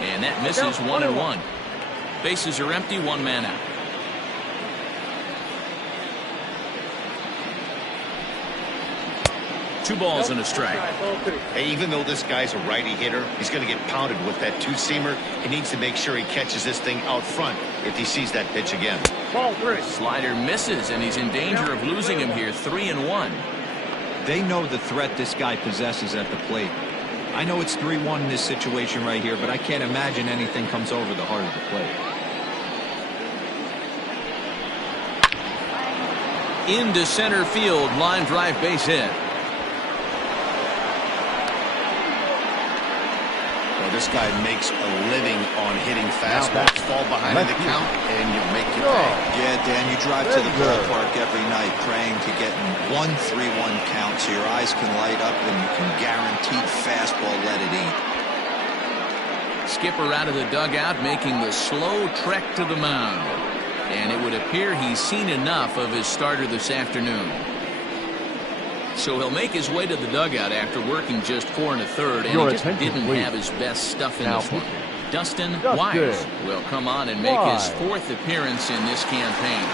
And that misses, 1-1. Bases are empty, 1 man out. Two balls and a strike. Hey, even though this guy's a righty hitter, he's going to get pounded with that two-seamer. He needs to make sure he catches this thing out front if he sees that pitch again. Ball 3. Slider misses, and he's in danger of losing him here, 3-1. They know the threat this guy possesses at the plate. I know it's 3-1 in this situation right here, but I can't imagine anything comes over the heart of the plate. Into center field, line drive, base hit. Well, this guy makes a living on hitting fastballs. Fall behind in the count, and you make it pay. Yeah, Dan, you drive to the ballpark every night praying to get in 1-3-1 count so your eyes can light up and you can guaranteed fastball let it eat. Skipper out of the dugout, making the slow trek to the mound. And it would appear he's seen enough of his starter this afternoon. So he'll make his way to the dugout after working just 4 1/3, and he just didn't have his best stuff in this one. Dustin Wise will come on and make his 4th appearance in this campaign.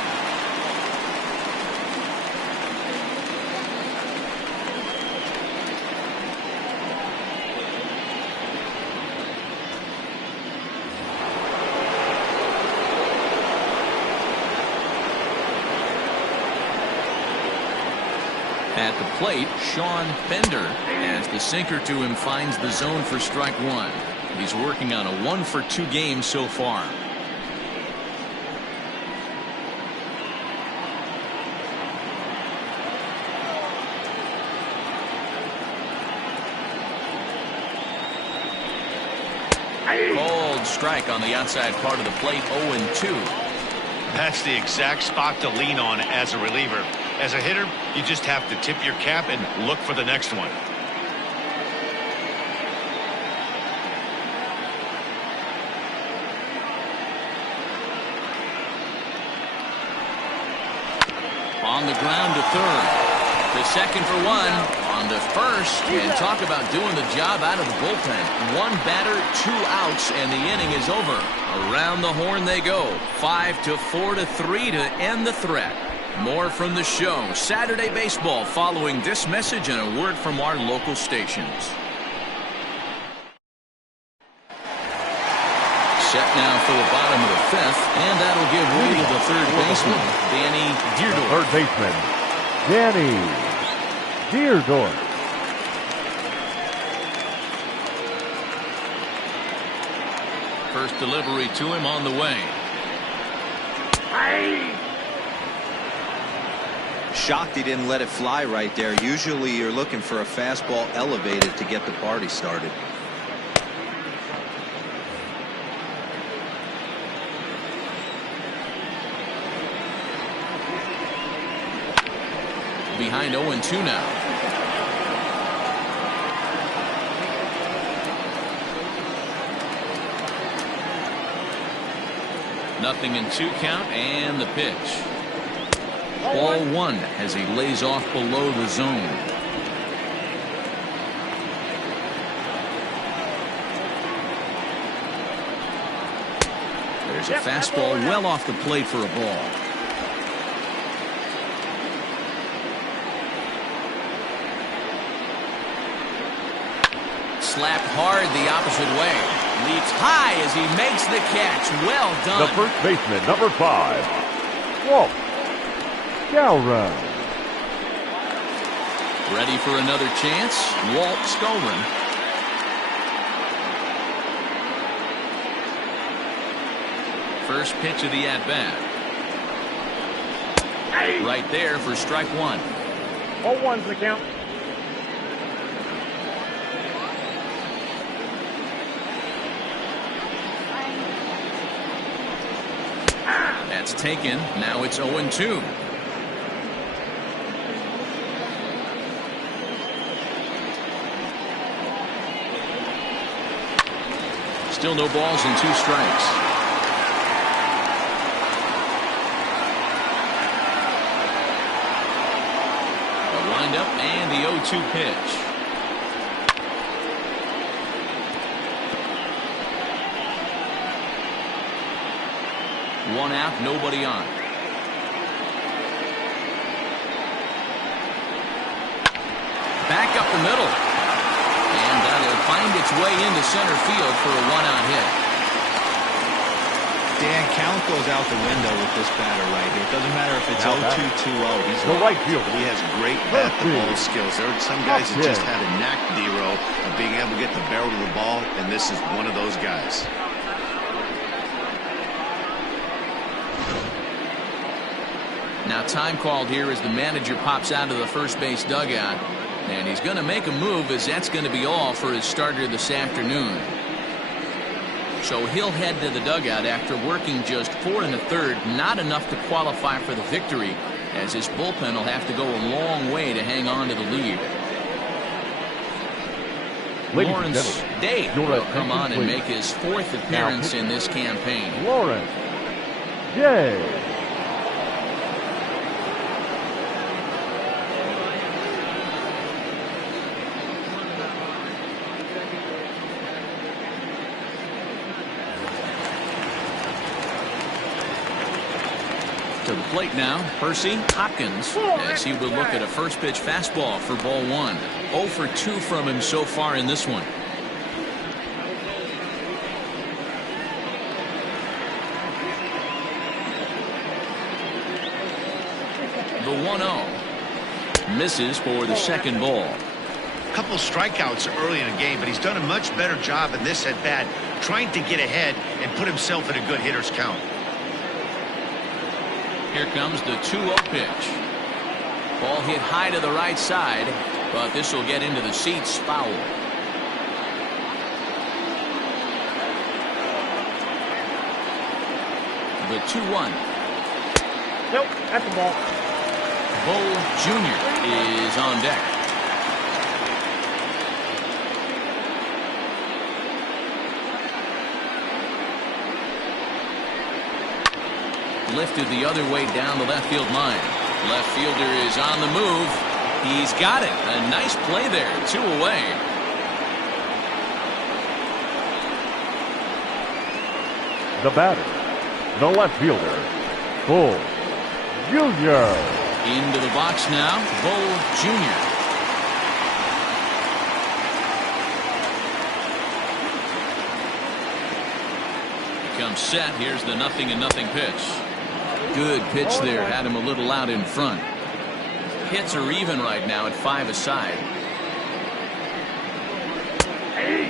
At the plate, Sean Bender, as the sinker to him finds the zone for strike 1. He's working on a 1-for-2 game so far. Cold strike on the outside part of the plate. 0-2. That's the exact spot to lean on as a reliever. As a hitter, you just have to tip your cap and look for the next one. On the ground to third. To second for one. On to first. And talk about doing the job out of the bullpen. One batter, 2 outs, and the inning is over. Around the horn they go. 5-4-3 to end the threat. More from the show. Saturday Baseball following this message and a word from our local stations. Set now for the bottom of the 5th, and that'll give way to the third baseman, Danny Dierdorf. Third baseman, Danny Dierdorf. First delivery to him on the way. Shocked he didn't let it fly right there. Usually you're looking for a fastball elevated to get the party started. Behind 0-2 now. Nothing in 2 count, and the pitch. Ball 1 as he lays off below the zone. There's a fastball well off the plate for a ball. Slapped hard the opposite way. Leaps high as he makes the catch. Well done. The first baseman, number 5, Walt Skowron. Ready for another chance. Walt Skowron. First pitch of the at-bat. Right there for strike 1. 0-1's the count. That's taken. Now it's 0-2. Still no balls and 2 strikes. A windup and the 0-2 pitch. One out, nobody on. Back up the middle. And that'll find its way into center field for a 1-out hit. Dan, count goes out the window with this batter right here. It doesn't matter if it's 0-2, 2-0. He's The right field. He has great bat-to-ball skills. There are some guys that just have a knack, D-Row, of being able to get the barrel of the ball, and this is one of those guys. Now time called here as the manager pops out of the first base dugout. And he's going to make a move, as that's going to be all for his starter this afternoon. So he'll head to the dugout after working just 4 1/3, not enough to qualify for the victory, as his bullpen will have to go a long way to hang on to the lead. Lawrence Day will come on and make his 4th appearance in this campaign. Lawrence Day. To the plate now, Percy Hopkins, as he will look at a first pitch fastball for ball 1. 0 for 2 from him so far in this one. The 1-0 misses for the second ball. A couple strikeouts early in the game, but he's done a much better job in this at-bat, trying to get ahead and put himself in a good hitter's count. Here comes the 2-0 pitch. Ball hit high to the right side, but this will get into the seats, foul. The 2-1. Nope, that's a ball. Bull Jr. is on deck. Lifted the other way down the left field line. Left fielder is on the move. He's got it. A nice play there. 2 away. The batter, the left fielder, Bull Jr. Into the box now, Bull Jr. Becomes set. Here's the 0-0 pitch. Good pitch there. Had him a little out in front. Hits are even right now at 5 aside.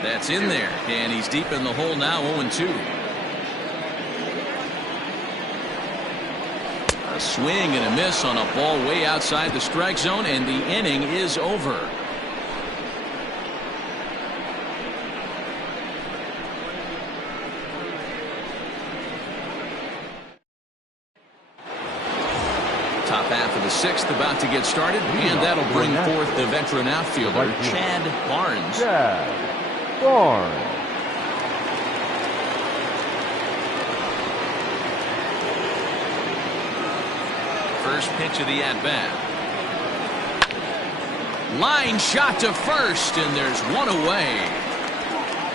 That's in there. And he's deep in the hole now, 0-2. A swing and a miss on a ball way outside the strike zone, and the inning is over. Top half of the 6th about to get started, and that'll bring forth the veteran outfielder, Chad Barnes. Chad Barnes. First pitch of the at-bat. Line shot to first, and there's one away.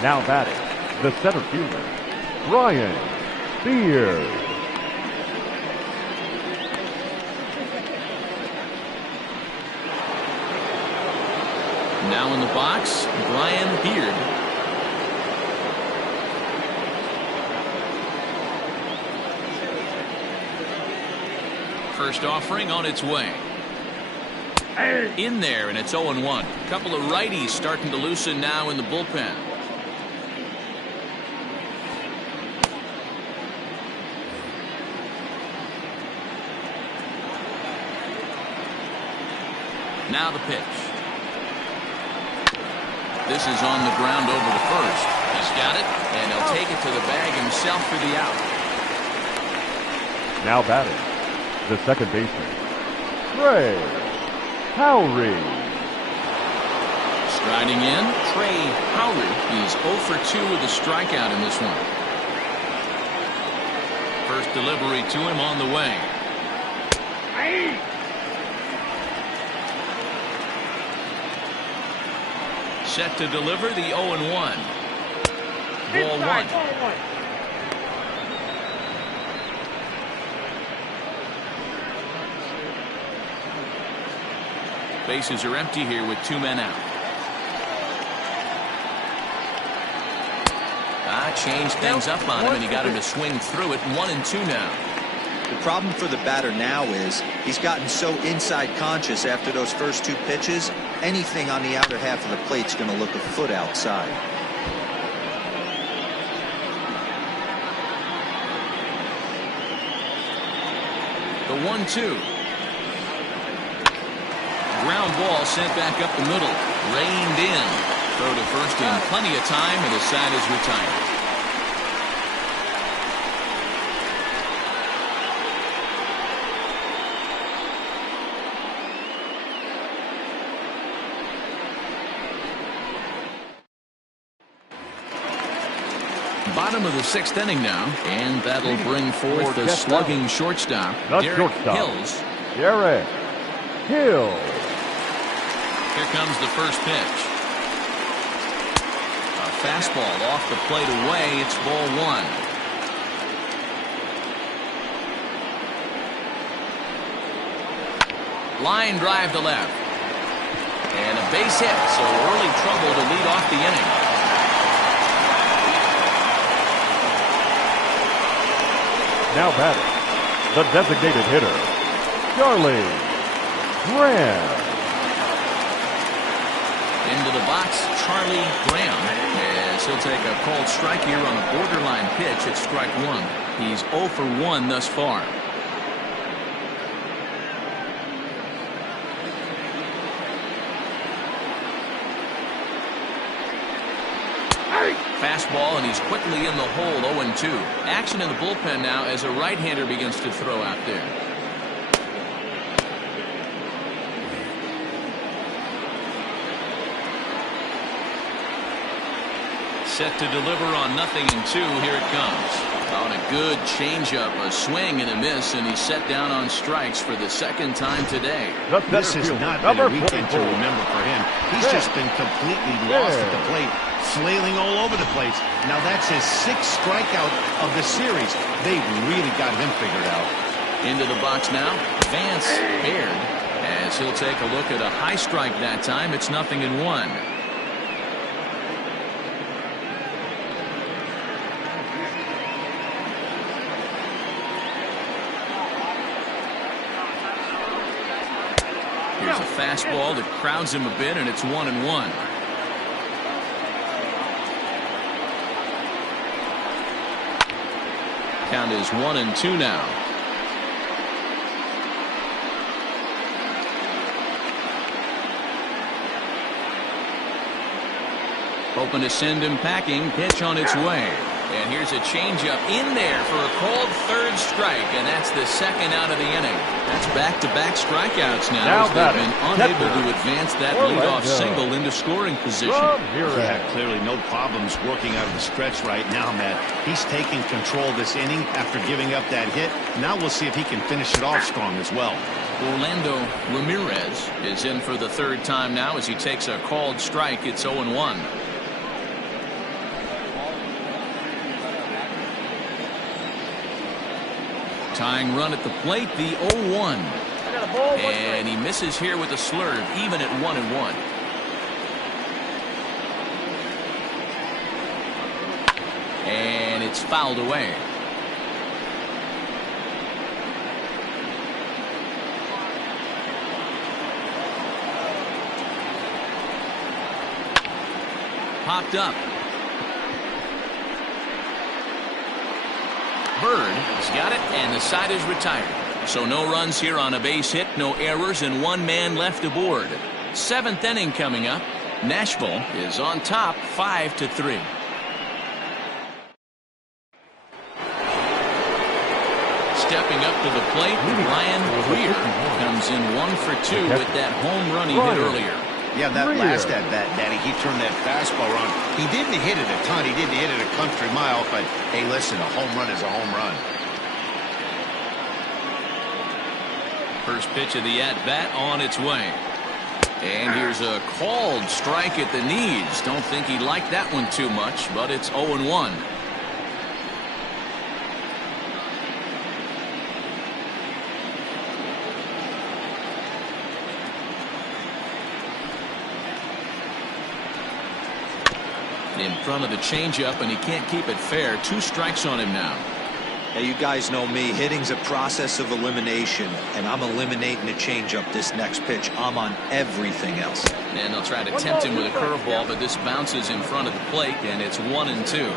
Now batting, the center fielder, Brian Beard. Now in the box, Brian Beard. First offering on its way. In there, and it's 0-1. A couple of righties starting to loosen now in the bullpen. Now the pitch. This is on the ground over to first. He's got it, and he'll take it to the bag himself for the out. Now batting, the second baseman, Trey Howry. Striding in, Trey Howry. He's 0 for 2 with a strikeout in this one. First delivery to him on the way. Set to deliver the 0-1. Ball 1. Bases are empty here with 2 men out. Changed things up on him, and he got him to swing through it. 1-2 now. The problem for the batter now is he's gotten so inside conscious after those first 2 pitches. Anything on the outer half of the plate's going to look a foot outside. The 1-2. Ground ball sent back up the middle. Reined in. Throw to first in plenty of time, and the side is retired. Bottom of the 6th inning now, and that'll bring forth the slugging shortstop, Derek Hills. Derek Hill. Here comes the first pitch. A fastball off the plate away. It's ball 1. Line drive to left. And a base hit, so early trouble to lead off the inning. Now batting, the designated hitter, Charlie Grant. Into the box, Charlie Graham, as he'll take a called strike here on a borderline pitch at strike one. He's 0 for 1 thus far. Fastball, and he's quickly in the hole, 0-2. Action in the bullpen now as a right-hander begins to throw out there. Set to deliver on 0-2. Here it comes. On a good changeup, a swing and a miss, and he's set down on strikes for the second time today. This has not been a weekend to remember for him. He's just been completely lost at the plate, flailing all over the place. Now that's his 6th strikeout of the series. They've really got him figured out. Into the box now, Vance Baird, as he'll take a look at a high strike that time. It's 0-1. Here's a fastball that crowds him a bit, and it's 1-1. Count is 1-2 now. Hoping to send him packing. Pitch on its way. And here's a changeup in there for a called 3rd strike, and that's the 2nd out of the inning. That's back-to-back strikeouts now as they've been unable to advance that leadoff single into scoring position. Yeah, clearly no problems working out of the stretch right now, Matt. He's taking control of this inning after giving up that hit. Now we'll see if he can finish it off strong as well. Orlando Ramirez is in for the 3rd time now as he takes a called strike. It's 0-1. Tying run at the plate, the 0-1. And he misses here with a slurve, even at 1-1. And it's fouled away. Popped up. Bird has got it, and the side is retired. So no runs here on a base hit, no errors, and 1 man left aboard. 7th inning coming up. Nashville is on top, 5-3. Stepping up to the plate, Ryan Greer comes in 1 for 2 with that home run he hit earlier. Yeah, that last at-bat, Danny, he turned that fastball around. He didn't hit it a ton. He didn't hit it a country mile, but, hey, listen, a home run is a home run. First pitch of the at-bat on its way. And here's a called strike at the knees. Don't think he liked that one too much, but it's 0-1. In front of the changeup, and he can't keep it fair. 2 strikes on him now. Now, you guys know me. Hitting's a process of elimination, and I'm eliminating the changeup this next pitch. I'm on everything else. And they'll try to tempt him with a curveball, but this bounces in front of the plate, and it's 1-2.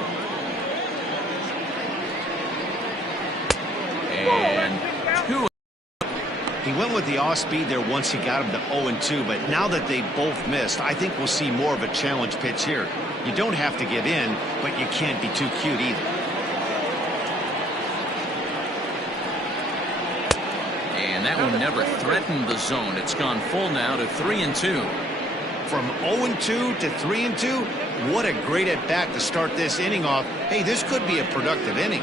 And 2. He went with the off-speed there once he got him to 0-2, but now that they both missed, I think we'll see more of a challenge pitch here. You don't have to give in, but you can't be too cute either. And that one never threatened the zone. It's gone full now to 3-2. From 0-2 to 3-2, what a great at-bat to start this inning off. Hey, this could be a productive inning.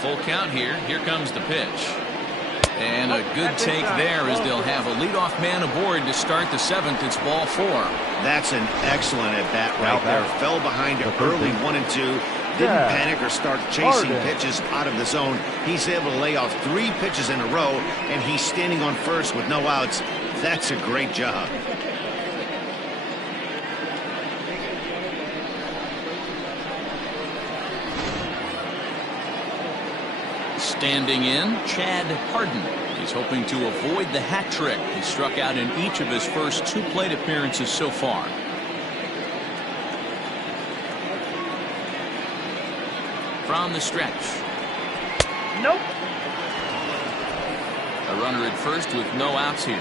Full count here. Here comes the pitch. And a good take there as they'll have a leadoff man aboard to start the 7th. It's ball 4. That's an excellent at-bat right there. Fell behind it early 1-2. Didn't panic or start chasing pitches out of the zone. He's able to lay off 3 pitches in a row, and he's standing on first with no outs. That's a great job. Standing in, Chad Harden. He's hoping to avoid the hat trick. He struck out in each of his first 2 plate appearances so far. From the stretch. Nope. A runner at first with no outs here.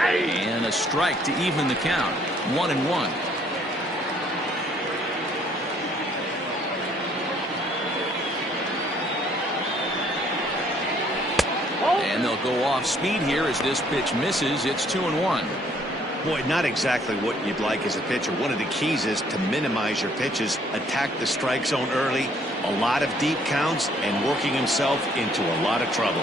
And a strike to even the count. 1-1. And they'll go off speed here as this pitch misses. It's 2-1. Boy, not exactly what you'd like as a pitcher. One of the keys is to minimize your pitches, attack the strike zone early, a lot of deep counts, and working himself into a lot of trouble.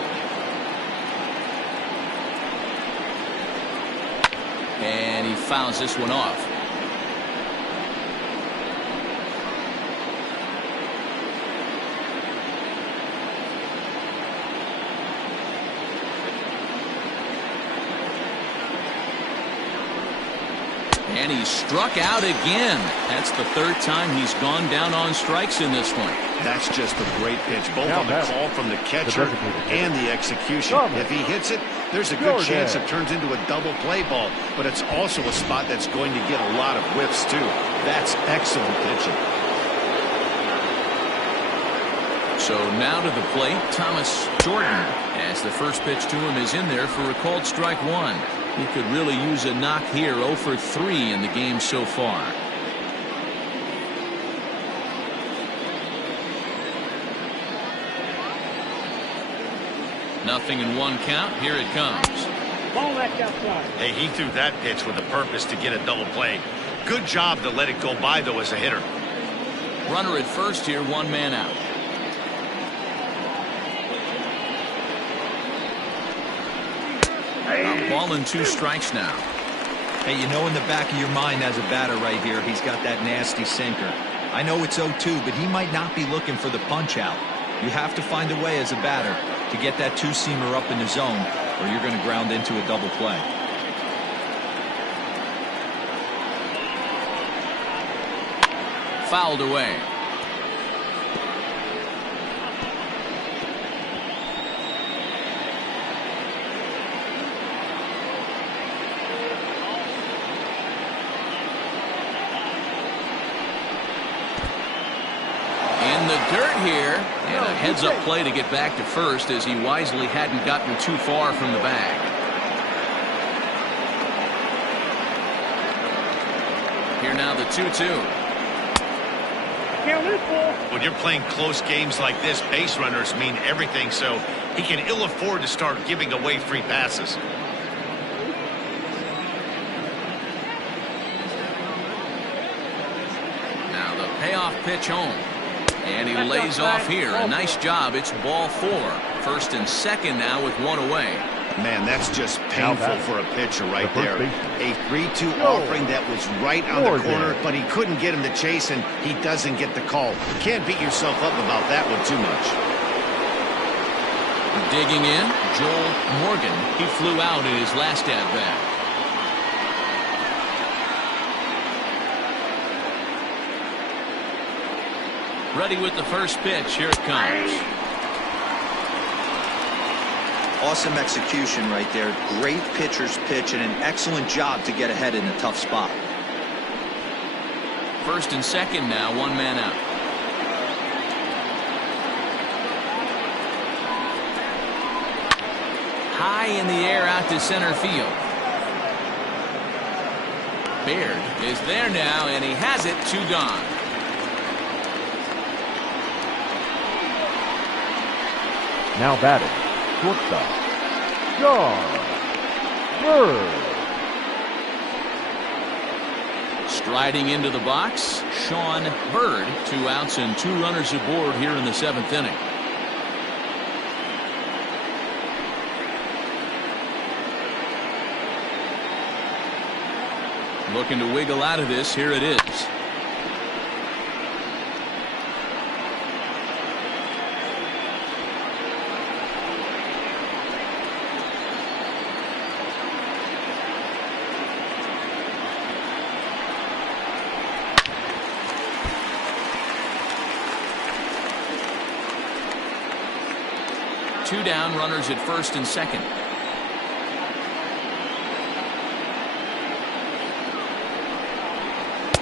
And he fouls this one off. And he struck out again. That's the 3rd time he's gone down on strikes in this one. That's just a great pitch, both Now on the back. call from the catcher and the execution. If he hits it, there's a good chance it turns into a double play ball, but it's also a spot that's going to get a lot of whiffs too. That's excellent pitching. So now to the plate, Thomas Jordan, as the first pitch to him is in there for a called strike 1. He could really use a knock here. 0 for 3 in the game so far. Nothing in 1 count. Here it comes. Ball back outside. Hey, he threw that pitch with a purpose to get a double play. Good job to let it go by, though, as a hitter. Runner at first here, 1 man out. A ball and 2 strikes now. Hey, you know in the back of your mind as a batter right here, he's got that nasty sinker. I know it's 0-2, but he might not be looking for the punch out. You have to find a way as a batter to get that 2-seamer up in the zone, or you're going to ground into a double play. Fouled away. In the dirt here, and a heads-up play to get back to first as he wisely hadn't gotten too far from the bag. Here now the 2-2. Count is full. When you're playing close games like this, base runners mean everything, so he can ill afford to start giving away free passes. Now the payoff pitch home. And he lays off here. A nice job. It's ball 4. First and second now with 1 away. Man, that's just painful for a pitcher right there. A 3-2 Go. offering that was right on the corner, but he couldn't get him to chase, and he doesn't get the call. Can't beat yourself up about that one too much. Digging in, Joel Morgan. He flew out in his last at-bat. Ready with the first pitch. Here it comes. Awesome execution right there. Great pitcher's pitch and an excellent job to get ahead in a tough spot. First and second now, 1 man out. High in the air out to center field. Baird is there now, and he has it. 2 gone. Now batting, shortstop, Sean Bird. Striding into the box, Sean Bird. 2 outs and 2 runners aboard here in the 7th inning. Looking to wiggle out of this. Here it is. 2 down, runners at first and second.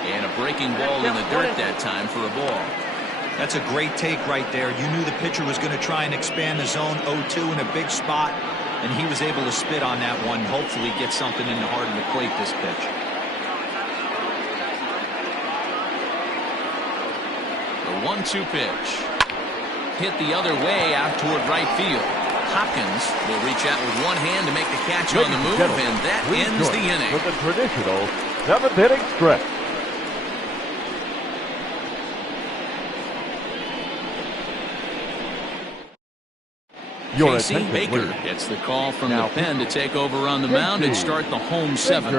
And a breaking ball in the dirt that time for a ball. That's a great take right there. You knew the pitcher was going to try and expand the zone 0-2 in a big spot, and he was able to spit on that one. Hopefully get something in the heart of the plate this pitch. The 1-2 pitch. Hit the other way out toward right field. Hopkins will reach out with one hand to make the catch on the move, and that ends the inning. With the traditional 7th inning stretch. Casey Baker gets the call from the pen to take over on the mound and start the home 7th.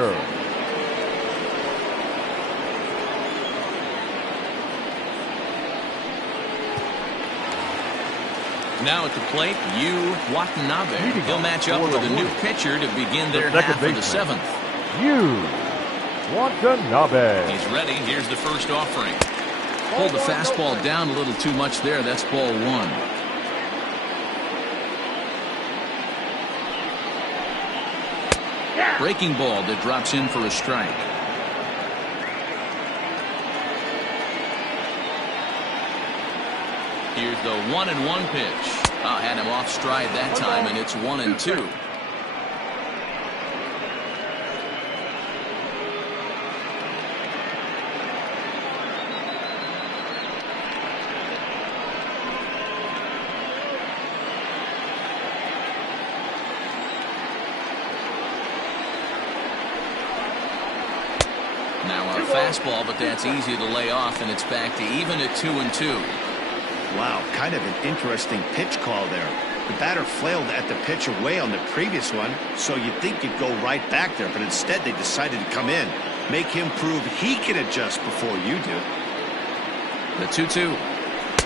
Now at the plate, Yu Watanabe. He'll match up with a new pitcher to begin their half of the 7th. Yu Watanabe. He's ready. Here's the first offering. Pulled the fastball down a little too much there. That's ball 1. Breaking ball that drops in for a strike. Here's the 1-1 pitch. Had him off stride that time, and it's 1-2. Now a fastball, but that's easy to lay off, and it's back to even at 2-2. Wow, kind of an interesting pitch call there. The batter flailed at the pitch away on the previous one, so you'd think you'd go right back there, but instead they decided to come in, make him prove he can adjust before you do. The 2-2.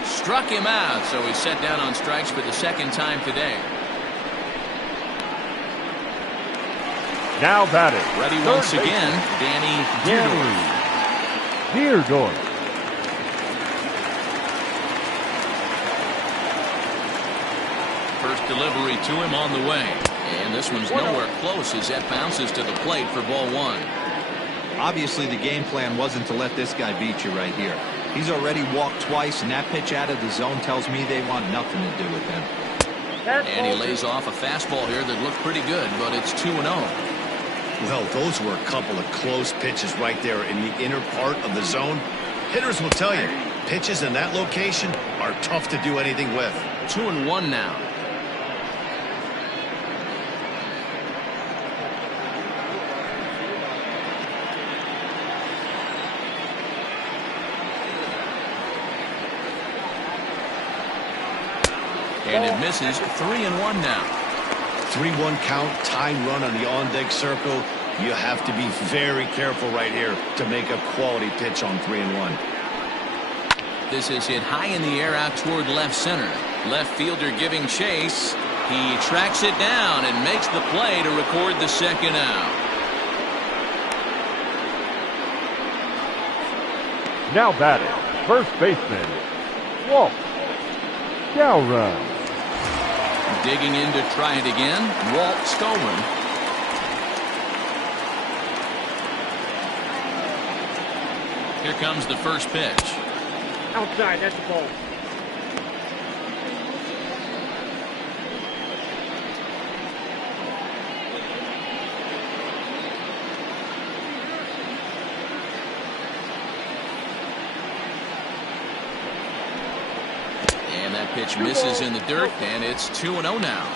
Struck him out, so he's set down on strikes for the second time today. Now batting. Ready once again, Danny Dierdorf. First delivery to him on the way. And this one's nowhere close as that bounces to the plate for ball 1. Obviously the game plan wasn't to let this guy beat you right here. He's already walked twice, and that pitch out of the zone tells me they want nothing to do with him. And he lays off a fastball here that looked pretty good, but it's 2-0. Well, those were a couple of close pitches right there in the inner part of the zone. Hitters will tell you, pitches in that location are tough to do anything with. 2-1 now. And it misses. 3-1 now. 3-1 count, tying run on the on-deck circle. You have to be very careful right here to make a quality pitch on 3-1. This is hit high in the air out toward left center. Left fielder giving chase. He tracks it down and makes the play to record the second out. Now batting, first baseman, Walt Skowron. Digging in to try it again, Walt Skowron. Here comes the first pitch. Outside, that's the ball. And that pitch misses in the dirt, and it's 2-0 now.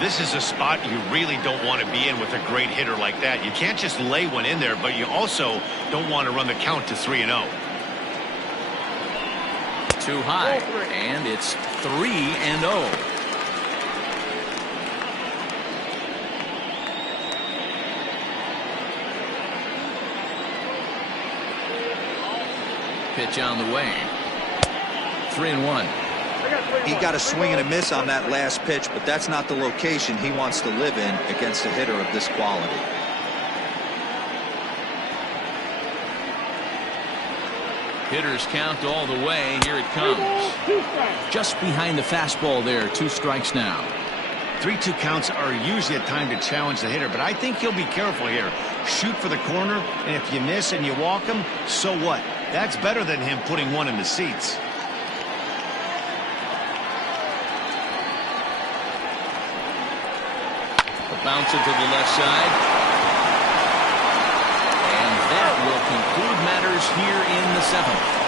This is a spot you really don't want to be in with a great hitter like that. You can't just lay one in there, but you also don't want to run the count to 3-0. Too high, and it's 3-0. Pitch on the way. 3-1. He got a swing and a miss on that last pitch, but that's not the location he wants to live in against a hitter of this quality. Hitters count all the way. Here it comes. Just behind the fastball there. 2 strikes now. 3-2 counts are usually a time to challenge the hitter, but I think he'll be careful here. Shoot for the corner, and if you miss and you walk him, so what? That's better than him putting one in the seats. A bouncer to the left side. And that will conclude matters here in the 7th.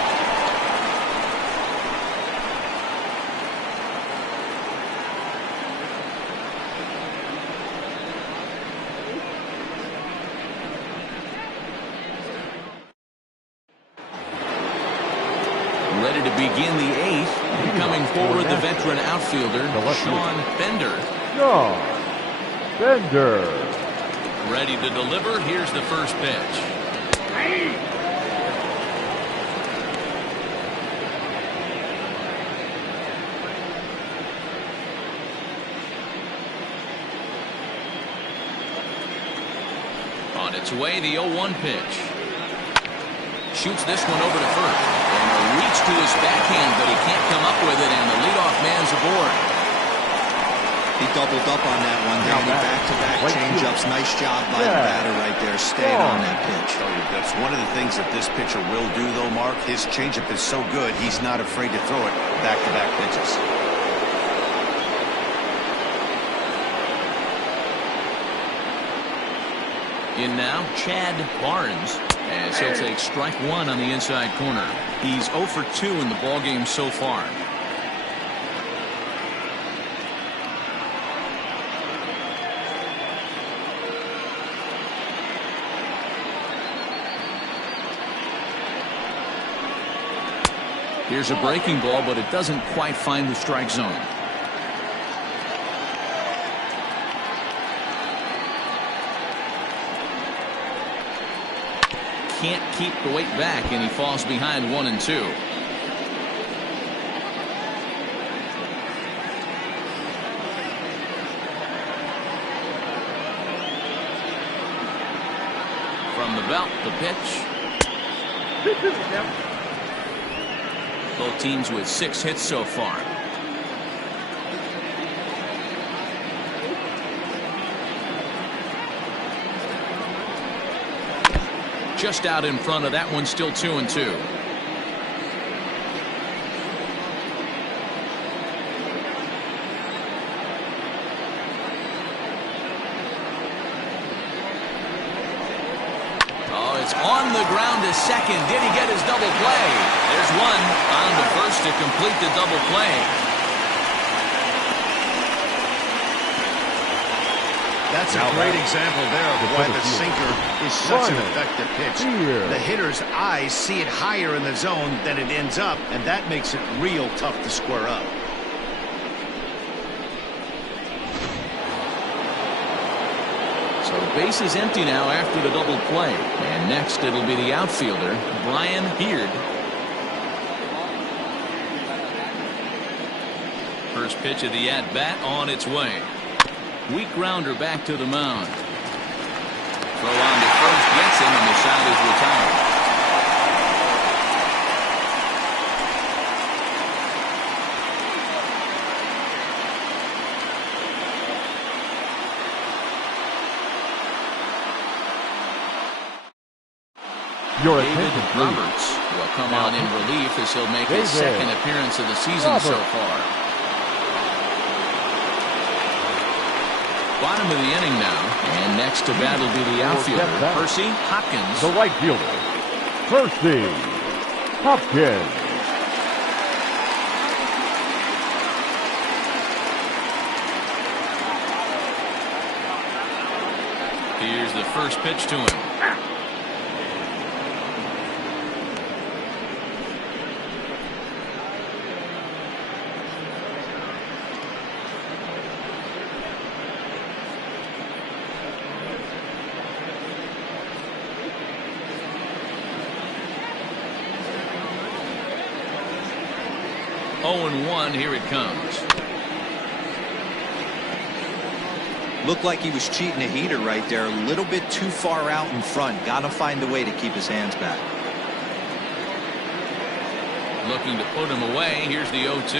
Ready to begin the 8th. Coming forward, the veteran outfielder, Sean Bender. Sean Bender. Ready to deliver. Here's the first pitch. On its way, the 0-1 pitch. Shoots this one over to first. And a reach to his backhand, but he can't come up with it, and the leadoff man's aboard. He doubled up on that one, Danny. Back-to-back changeups. Nice job by the batter right there, staying on that pitch. That's one of the things that this pitcher will do, though, Mark. His changeup is so good, he's not afraid to throw it back-to-back pitches. In now, Chad Barnes, as he'll take strike 1 on the inside corner. He's 0 for 2 in the ballgame so far. Here's a breaking ball, but it doesn't quite find the strike zone. Can't keep the weight back, and he falls behind 1 and 2. From the belt, the pitch. Both teams with 6 hits so far. Just out in front of that one, still 2 and 2. Oh, it's on the ground to second. Did he get his double play? There's one on to first to complete the double play. That's a great example there of why the sinker is such an effective pitch. The hitter's eyes see it higher in the zone than it ends up, and that makes it real tough to square up. So base is empty now after the double play. And next it'll be the outfielder, Brian Heard. First pitch of the at-bat on its way. Weak grounder back to the mound. Throw on to first, gets him, and the side is retired. David Roberts will come on in relief as he'll make his second appearance of the season so far. Bottom of the inning now, and next to bat will be the outfielder, Percy Hopkins. The right fielder, Percy Hopkins. Here's the first pitch to him. Oh, 0-1, here it comes. Looked like he was cheating a heater right there. A little bit too far out in front. Got to find a way to keep his hands back. Looking to put him away. Here's the 0-2.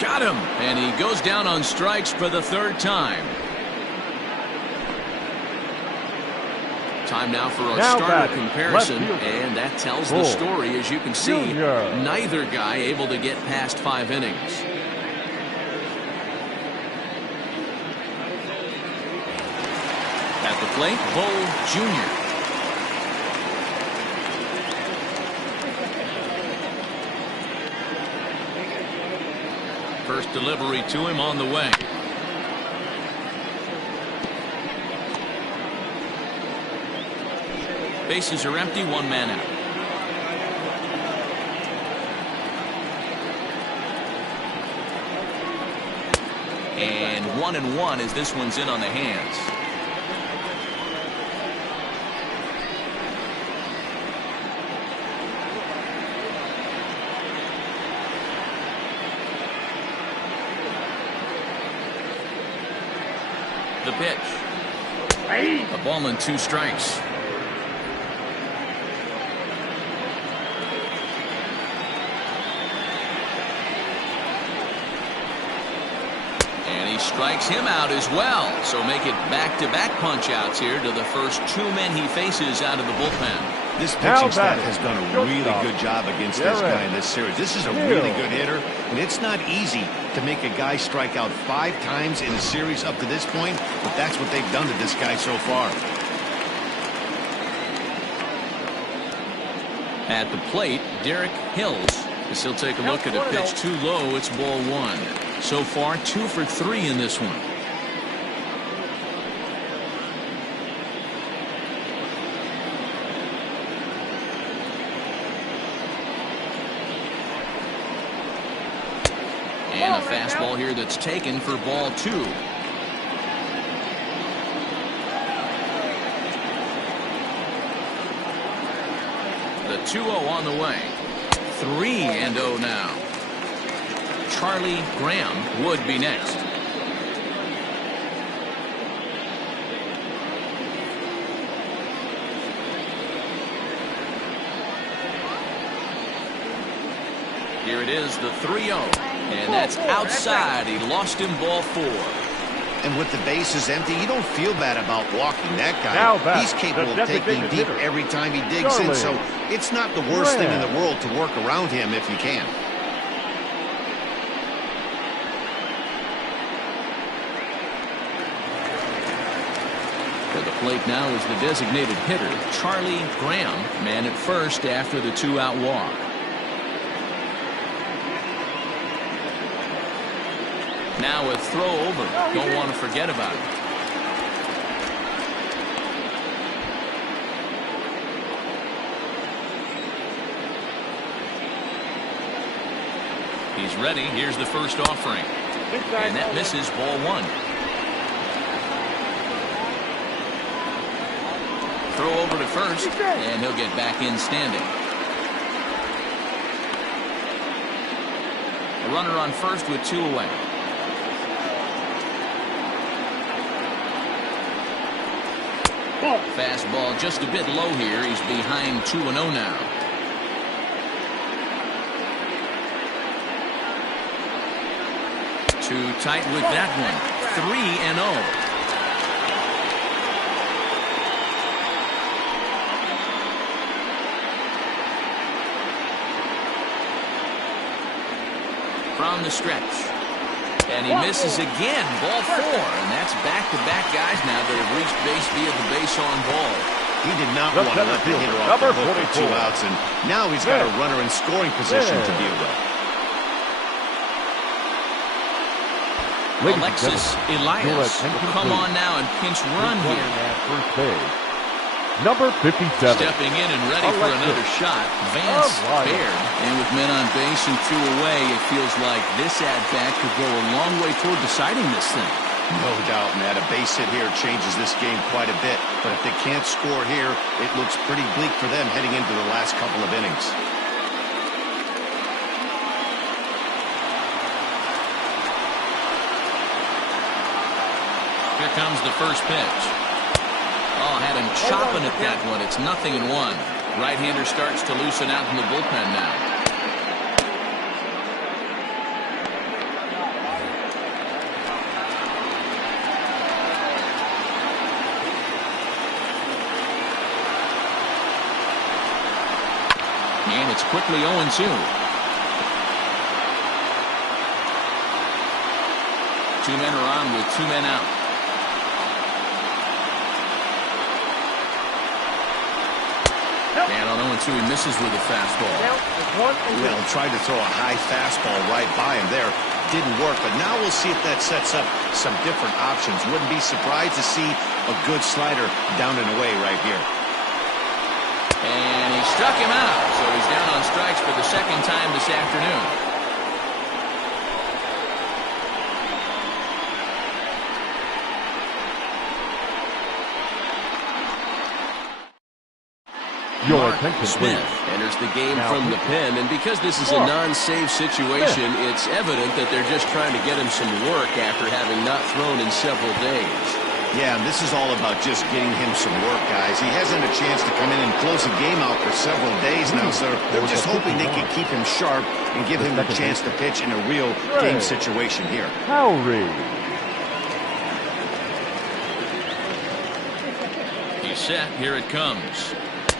Got him. And he goes down on strikes for the third time. Time now for a starter comparison, and that tells the story. As you can see, neither guy able to get past 5 innings. At the plate, Bo Jr. First delivery to him on the way. Bases are empty, 1 man out. And 1-1 as this one's in on the hands. The pitch. A ball and 2 strikes. Strikes him out as well. So make it back-to-back punch-outs here to the first 2 men he faces out of the bullpen. This pitching staff has done a really good job against this guy in this series. This is a really good hitter, and it's not easy to make a guy strike out 5 times in a series up to this point, but that's what they've done to this guy so far. At the plate, Derek Hills. As he'll take a look at a pitch too low, it's ball 1. So far, 2 for 3 in this one. And a fastball here that's taken for ball 2. The 2-0 on the way. 3-0 now. Charlie Graham would be next. Here it is, the 3-0. And that's outside. He lost him, ball 4. And with the bases empty, you don't feel bad about walking that guy. He's capable of taking deep every time he digs in, so it's not the worst thing in the world to work around him if you can. For the plate now is the designated hitter, Charlie Graham, man at first after the 2-out walk. Now a throw over. Don't want to forget about it. He's ready. Here's the first offering. And that misses, ball 1. Throw over to first, and he'll get back in standing. A runner on first with 2 away. Fastball just a bit low here. He's behind 2-0 now. Too tight with that one. 3-0. From the stretch. And he misses again. Ball 4. And that's back-to-back guys now that have reached base via the base on ball. He did not want to let the hitter off the hook with 2 outs, and now he's got a runner in scoring position to deal with. Alexis Elias will come on now and pinch run here. First base, number 57. Stepping in and ready for another shot, Vance Baird. And with men on base and 2 away, it feels like this at-bat could go a long way toward deciding this thing. No doubt, Matt. A base hit here changes this game quite a bit. But if they can't score here, it looks pretty bleak for them heading into the last couple of innings. Here comes the first pitch. Oh, had him chopping at that one. It's 0-1. Right-hander starts to loosen out in the bullpen now. And it's quickly 0-2. 2 men are on with 2 men out. And on 0-2, he misses with a fastball. Well, tried to throw a high fastball right by him there. Didn't work, but now we'll see if that sets up some different options. Wouldn't be surprised to see a good slider down and away right here. And he struck him out, so he's down on strikes for the second time this afternoon. Your attention, Smith please. enters the game Now, from the pen, and because this is a non-save situation, it's evident that they're just trying to get him some work after having not thrown in several days. Yeah, and this is all about just getting him some work, guys. He hasn't a chance to come in and close the game out for several days now, so they're just hoping they can keep him sharp and give him a chance to pitch in a real game situation here. Howry. He's set. Here it comes.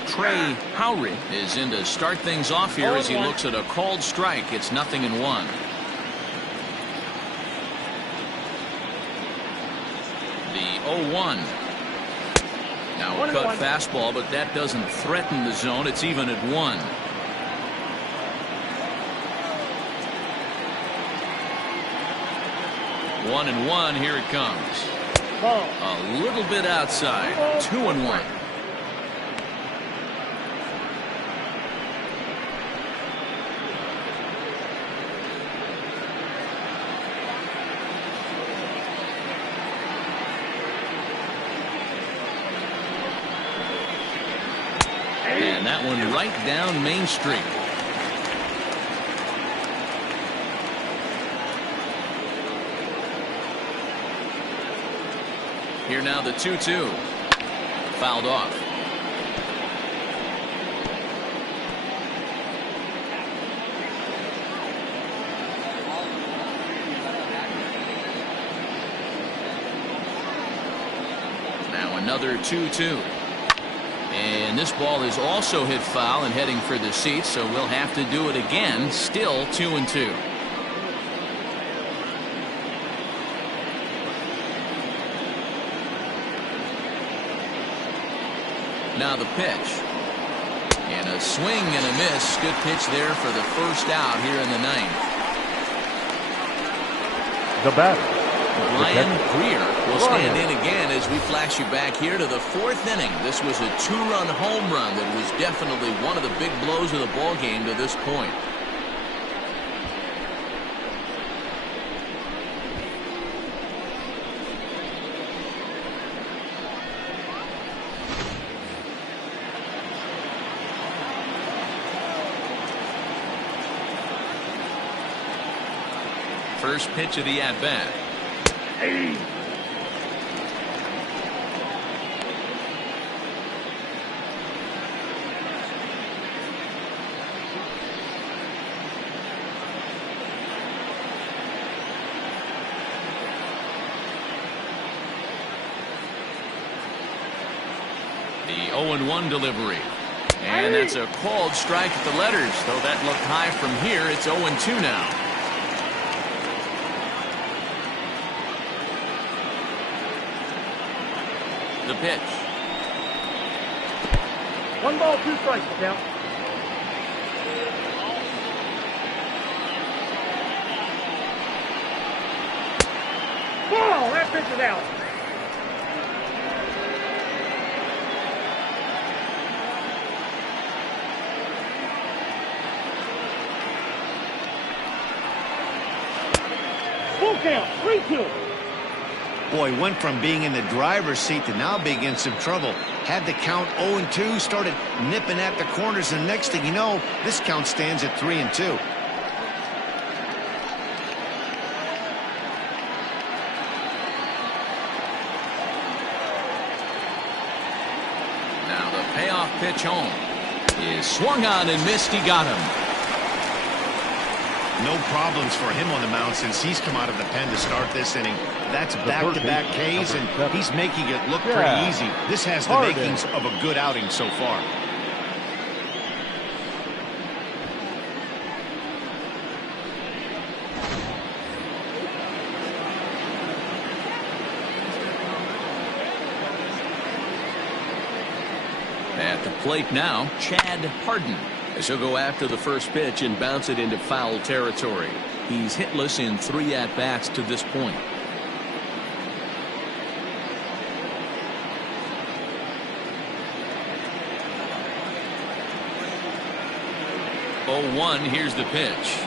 Trey Howry is in to start things off here as he looks at a called strike. It's 0-1. The 0-1. Now a cut fastball, but that doesn't threaten the zone. It's even at 1. One and one. Here it comes. A little bit outside. 2-1. And that one right down Main Street. Here now the 2-2. Fouled off. Now another 2-2. And this ball is also hit foul and heading for the seats, so we'll have to do it again. Still 2-2. Now the pitch. And a swing and a miss. Good pitch there for the first out here in the ninth. The batter, Ryan Greer will stand in again as we flash you back here to the 4th inning. This was a 2-run home run that was definitely one of the big blows of the ball game to this point. First pitch of the at-bat. The 0-1 delivery. And that's a called strike at the letters. Though that looked high from here, it's 0-2 now. The pitch. 1 ball, 2 strikes, count. Ball! That pitch is out. Full count, 3-2. Boy, went from being in the driver's seat to now being in some trouble. Had the count 0-2, started nipping at the corners, and next thing you know, this count stands at 3-2. leadoff pitch home. Is swung on and missed. He got him. No problems for him on the mound since he's come out of the pen to start this inning. That's back-to-back Ks, and he's making it look pretty easy. This has the makings of a good outing so far. At the plate now, Chad Harden. As he'll go after the first pitch and bounce it into foul territory. He's hitless in 3 at-bats to this point. 0-1, here's the pitch.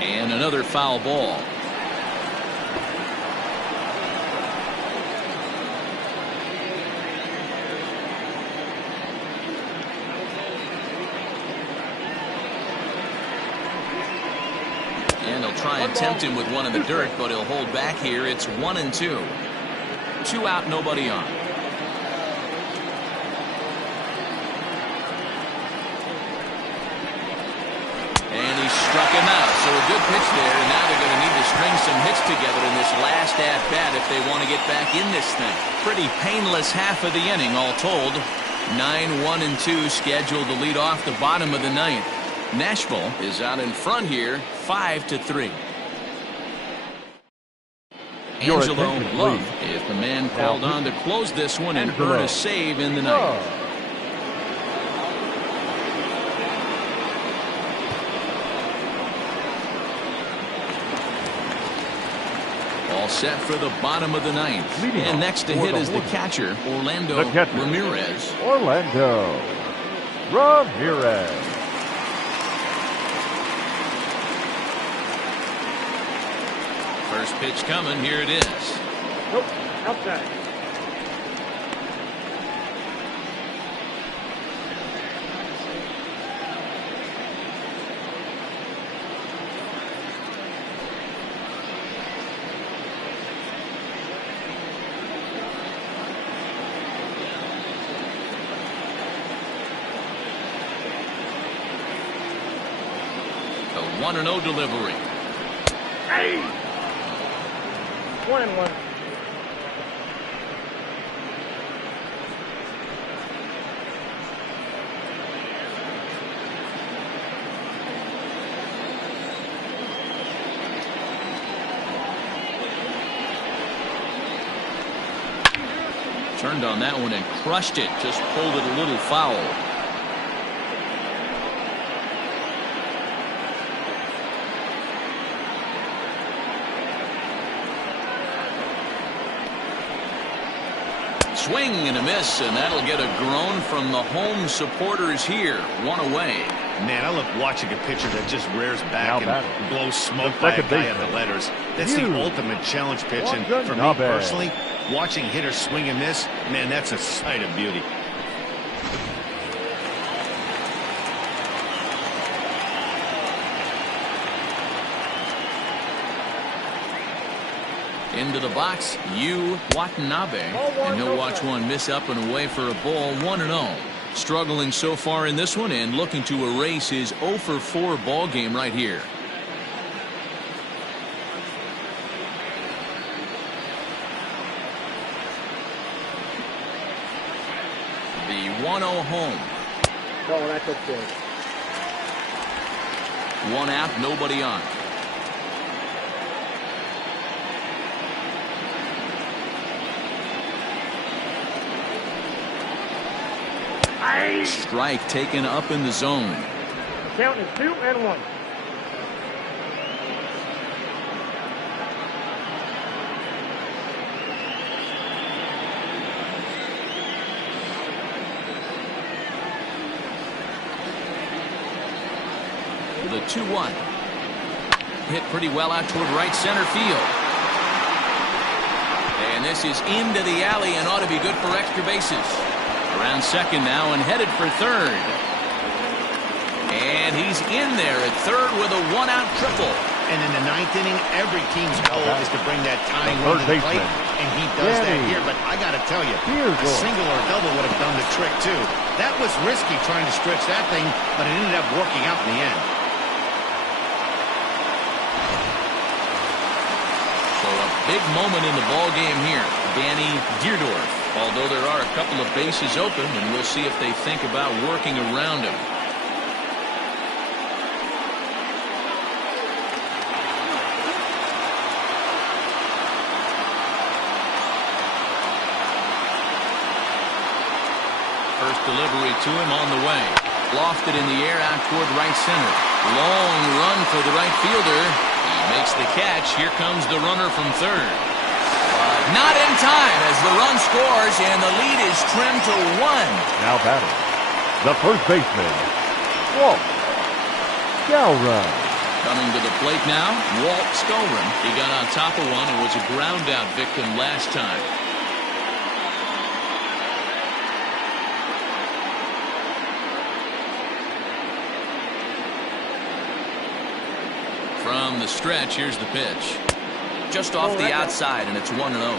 And another foul ball. And they'll try and tempt him with one in the dirt, but he'll hold back here. It's 1-2. 2 out, nobody on. And he struck him out. So a good pitch there, and now they're going to need to string some hits together in this last at-bat if they want to get back in this thing. Pretty painless half of the inning, all told. 9-1-2 scheduled to lead off the bottom of the 9th. Nashville is out in front here, 5-3. Angelo Love is the man called on to close this one and earn a save in the 9th. All set for the bottom of the 9th. And next to hit is the catcher, Orlando Ramirez. Orlando Ramirez. First pitch coming. Here it is. Nope. Outside. A 1-0 delivery. Hey. 1-1. Turned on that one and crushed it. Just pulled it a little foul. Swing and a miss, and that'll get a groan from the home supporters here. 1 away. Man, I love watching a pitcher that just rears back and blows smoke by a guy at the letters. That's the ultimate challenge pitch, and for me personally, watching hitters swing and miss, man, that's a sight of beauty. Into the box, Yu Watanabe, and he'll watch one miss up and away for a ball. 1-0. Struggling so far in this one and looking to erase his 0-for-4 ball game right here. The 1-0 home. Oh, that's okay. 1 out, nobody on. Strike taken up in the zone. Count is 2-1. The 2-1. Hit pretty well out toward right center field. And this is into the alley and ought to be good for extra bases. Around second now and headed for third. And he's in there at third with a one-out triple. And in the ninth inning, every team's goal is to bring that tying run to the plate, and he does that here. But I got to tell you, a single or double would have done the trick, too. That was risky trying to stretch that thing, but it ended up working out in the end. So a big moment in the ball game here. Danny Dierdorf. Although there are a couple of bases open, and we'll see if they think about working around him. First delivery to him on the way. Lofted in the air out toward right center. Long run for the right fielder. He makes the catch. Here comes the runner from third. Not in time as the run scores and the lead is trimmed to 1. Now batting, the first baseman, Walt Skowron. Coming to the plate now, Walt Skowron. He got on top of one and was a ground out victim last time. From the stretch, here's the pitch. Just off the outside, and it's 1-0.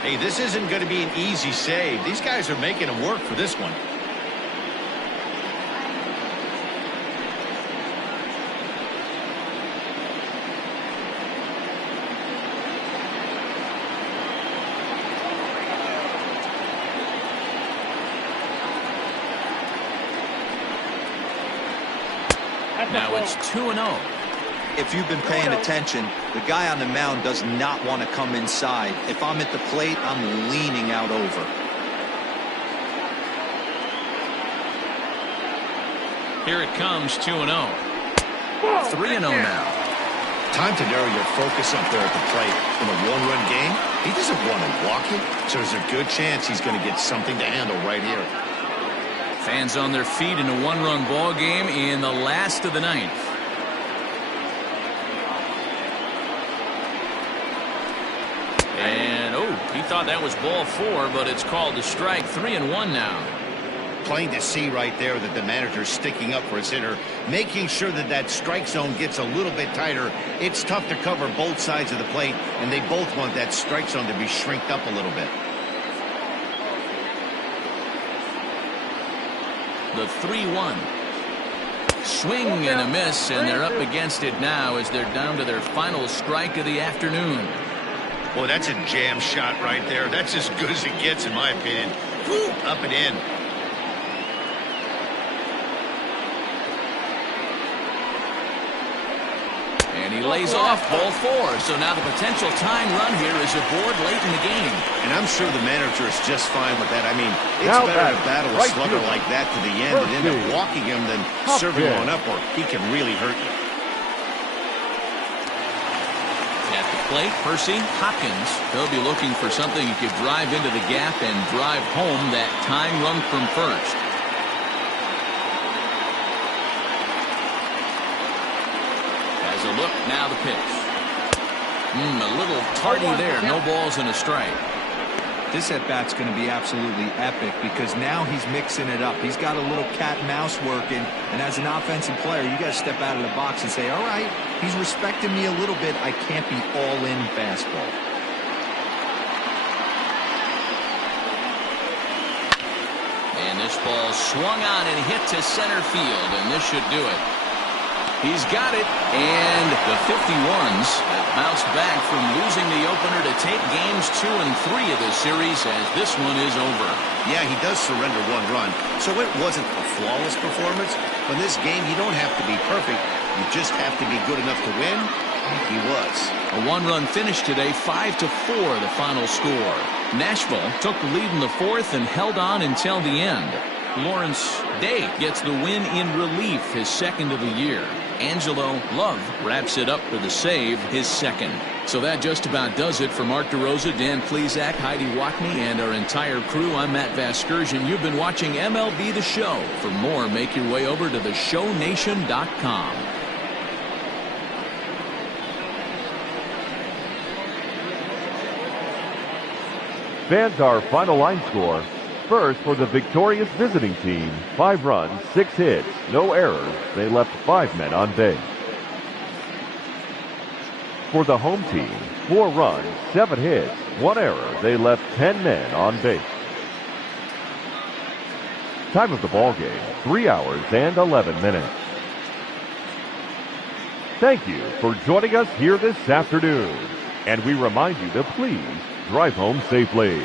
Hey, this isn't going to be an easy save. These guys are making him work for this one. Now it's 2-0. If you've been paying attention, the guy on the mound does not want to come inside. If I'm at the plate, I'm leaning out over. Here it comes, 2-0. 3-0 now. Time to narrow your focus up there at the plate. In a one-run game, he doesn't want to walk it, so there's a good chance he's going to get something to handle right here. Fans on their feet in a one-run ball game in the last of the ninth. And, he thought that was ball 4, but it's called a strike. 3-1 now. Plain to see right there that the manager's sticking up for his hitter, making sure that that strike zone gets a little bit tighter. It's tough to cover both sides of the plate, and they both want that strike zone to be shrinked up a little bit. The 3-1. Swing and a miss, and they're up against it now as they're down to their final strike of the afternoon. Boy, that's a jam shot right there. That's as good as it gets, in my opinion. Woo, up and in. And he lays off ball 4. So now the potential tying run here is aboard late in the game. And I'm sure the manager is just fine with that. I mean, it's better to battle a slugger like that to the end and end up walking him than serving one up, or he can really hurt you. At the plate, Percy Hopkins. He'll be looking for something he could drive into the gap and drive home that tying run from first. As a look, now the pitch. A little tardy there. No balls and a strike. This at-bat's going to be absolutely epic because now he's mixing it up. He's got a little cat and mouse working, and as an offensive player, you got to step out of the box and say, all right, he's respecting me a little bit. I can't be all-in fastball. And this ball swung on and hit to center field, and this should do it. He's got it, and the 51s have bounced back from losing the opener to take games 2 and 3 of this series as this one is over. Yeah, he does surrender 1 run, so it wasn't a flawless performance. But in this game, you don't have to be perfect. You just have to be good enough to win. He was. A 1-run finish today, 5-4 the final score. Nashville took the lead in the 4th and held on until the end. Lawrence Day gets the win in relief, his 2nd of the year. Angelo Love wraps it up for the save, his 2nd. So that just about does it for Mark DeRosa, Dan Plesac, Heidi Watney, and our entire crew. I'm Matt Vasgersian. You've been watching MLB The Show. For more, make your way over to theshownation.com. Fans, our final line score, First, for the victorious visiting team, 5 runs, 6 hits, no errors. They left 5 men on base. For the home team, 4 runs, 7 hits, 1 error. They left 10 men on base. Time of the ball game, 3 hours and 11 minutes. Thank you for joining us here this afternoon. And we remind you to please drive home safely.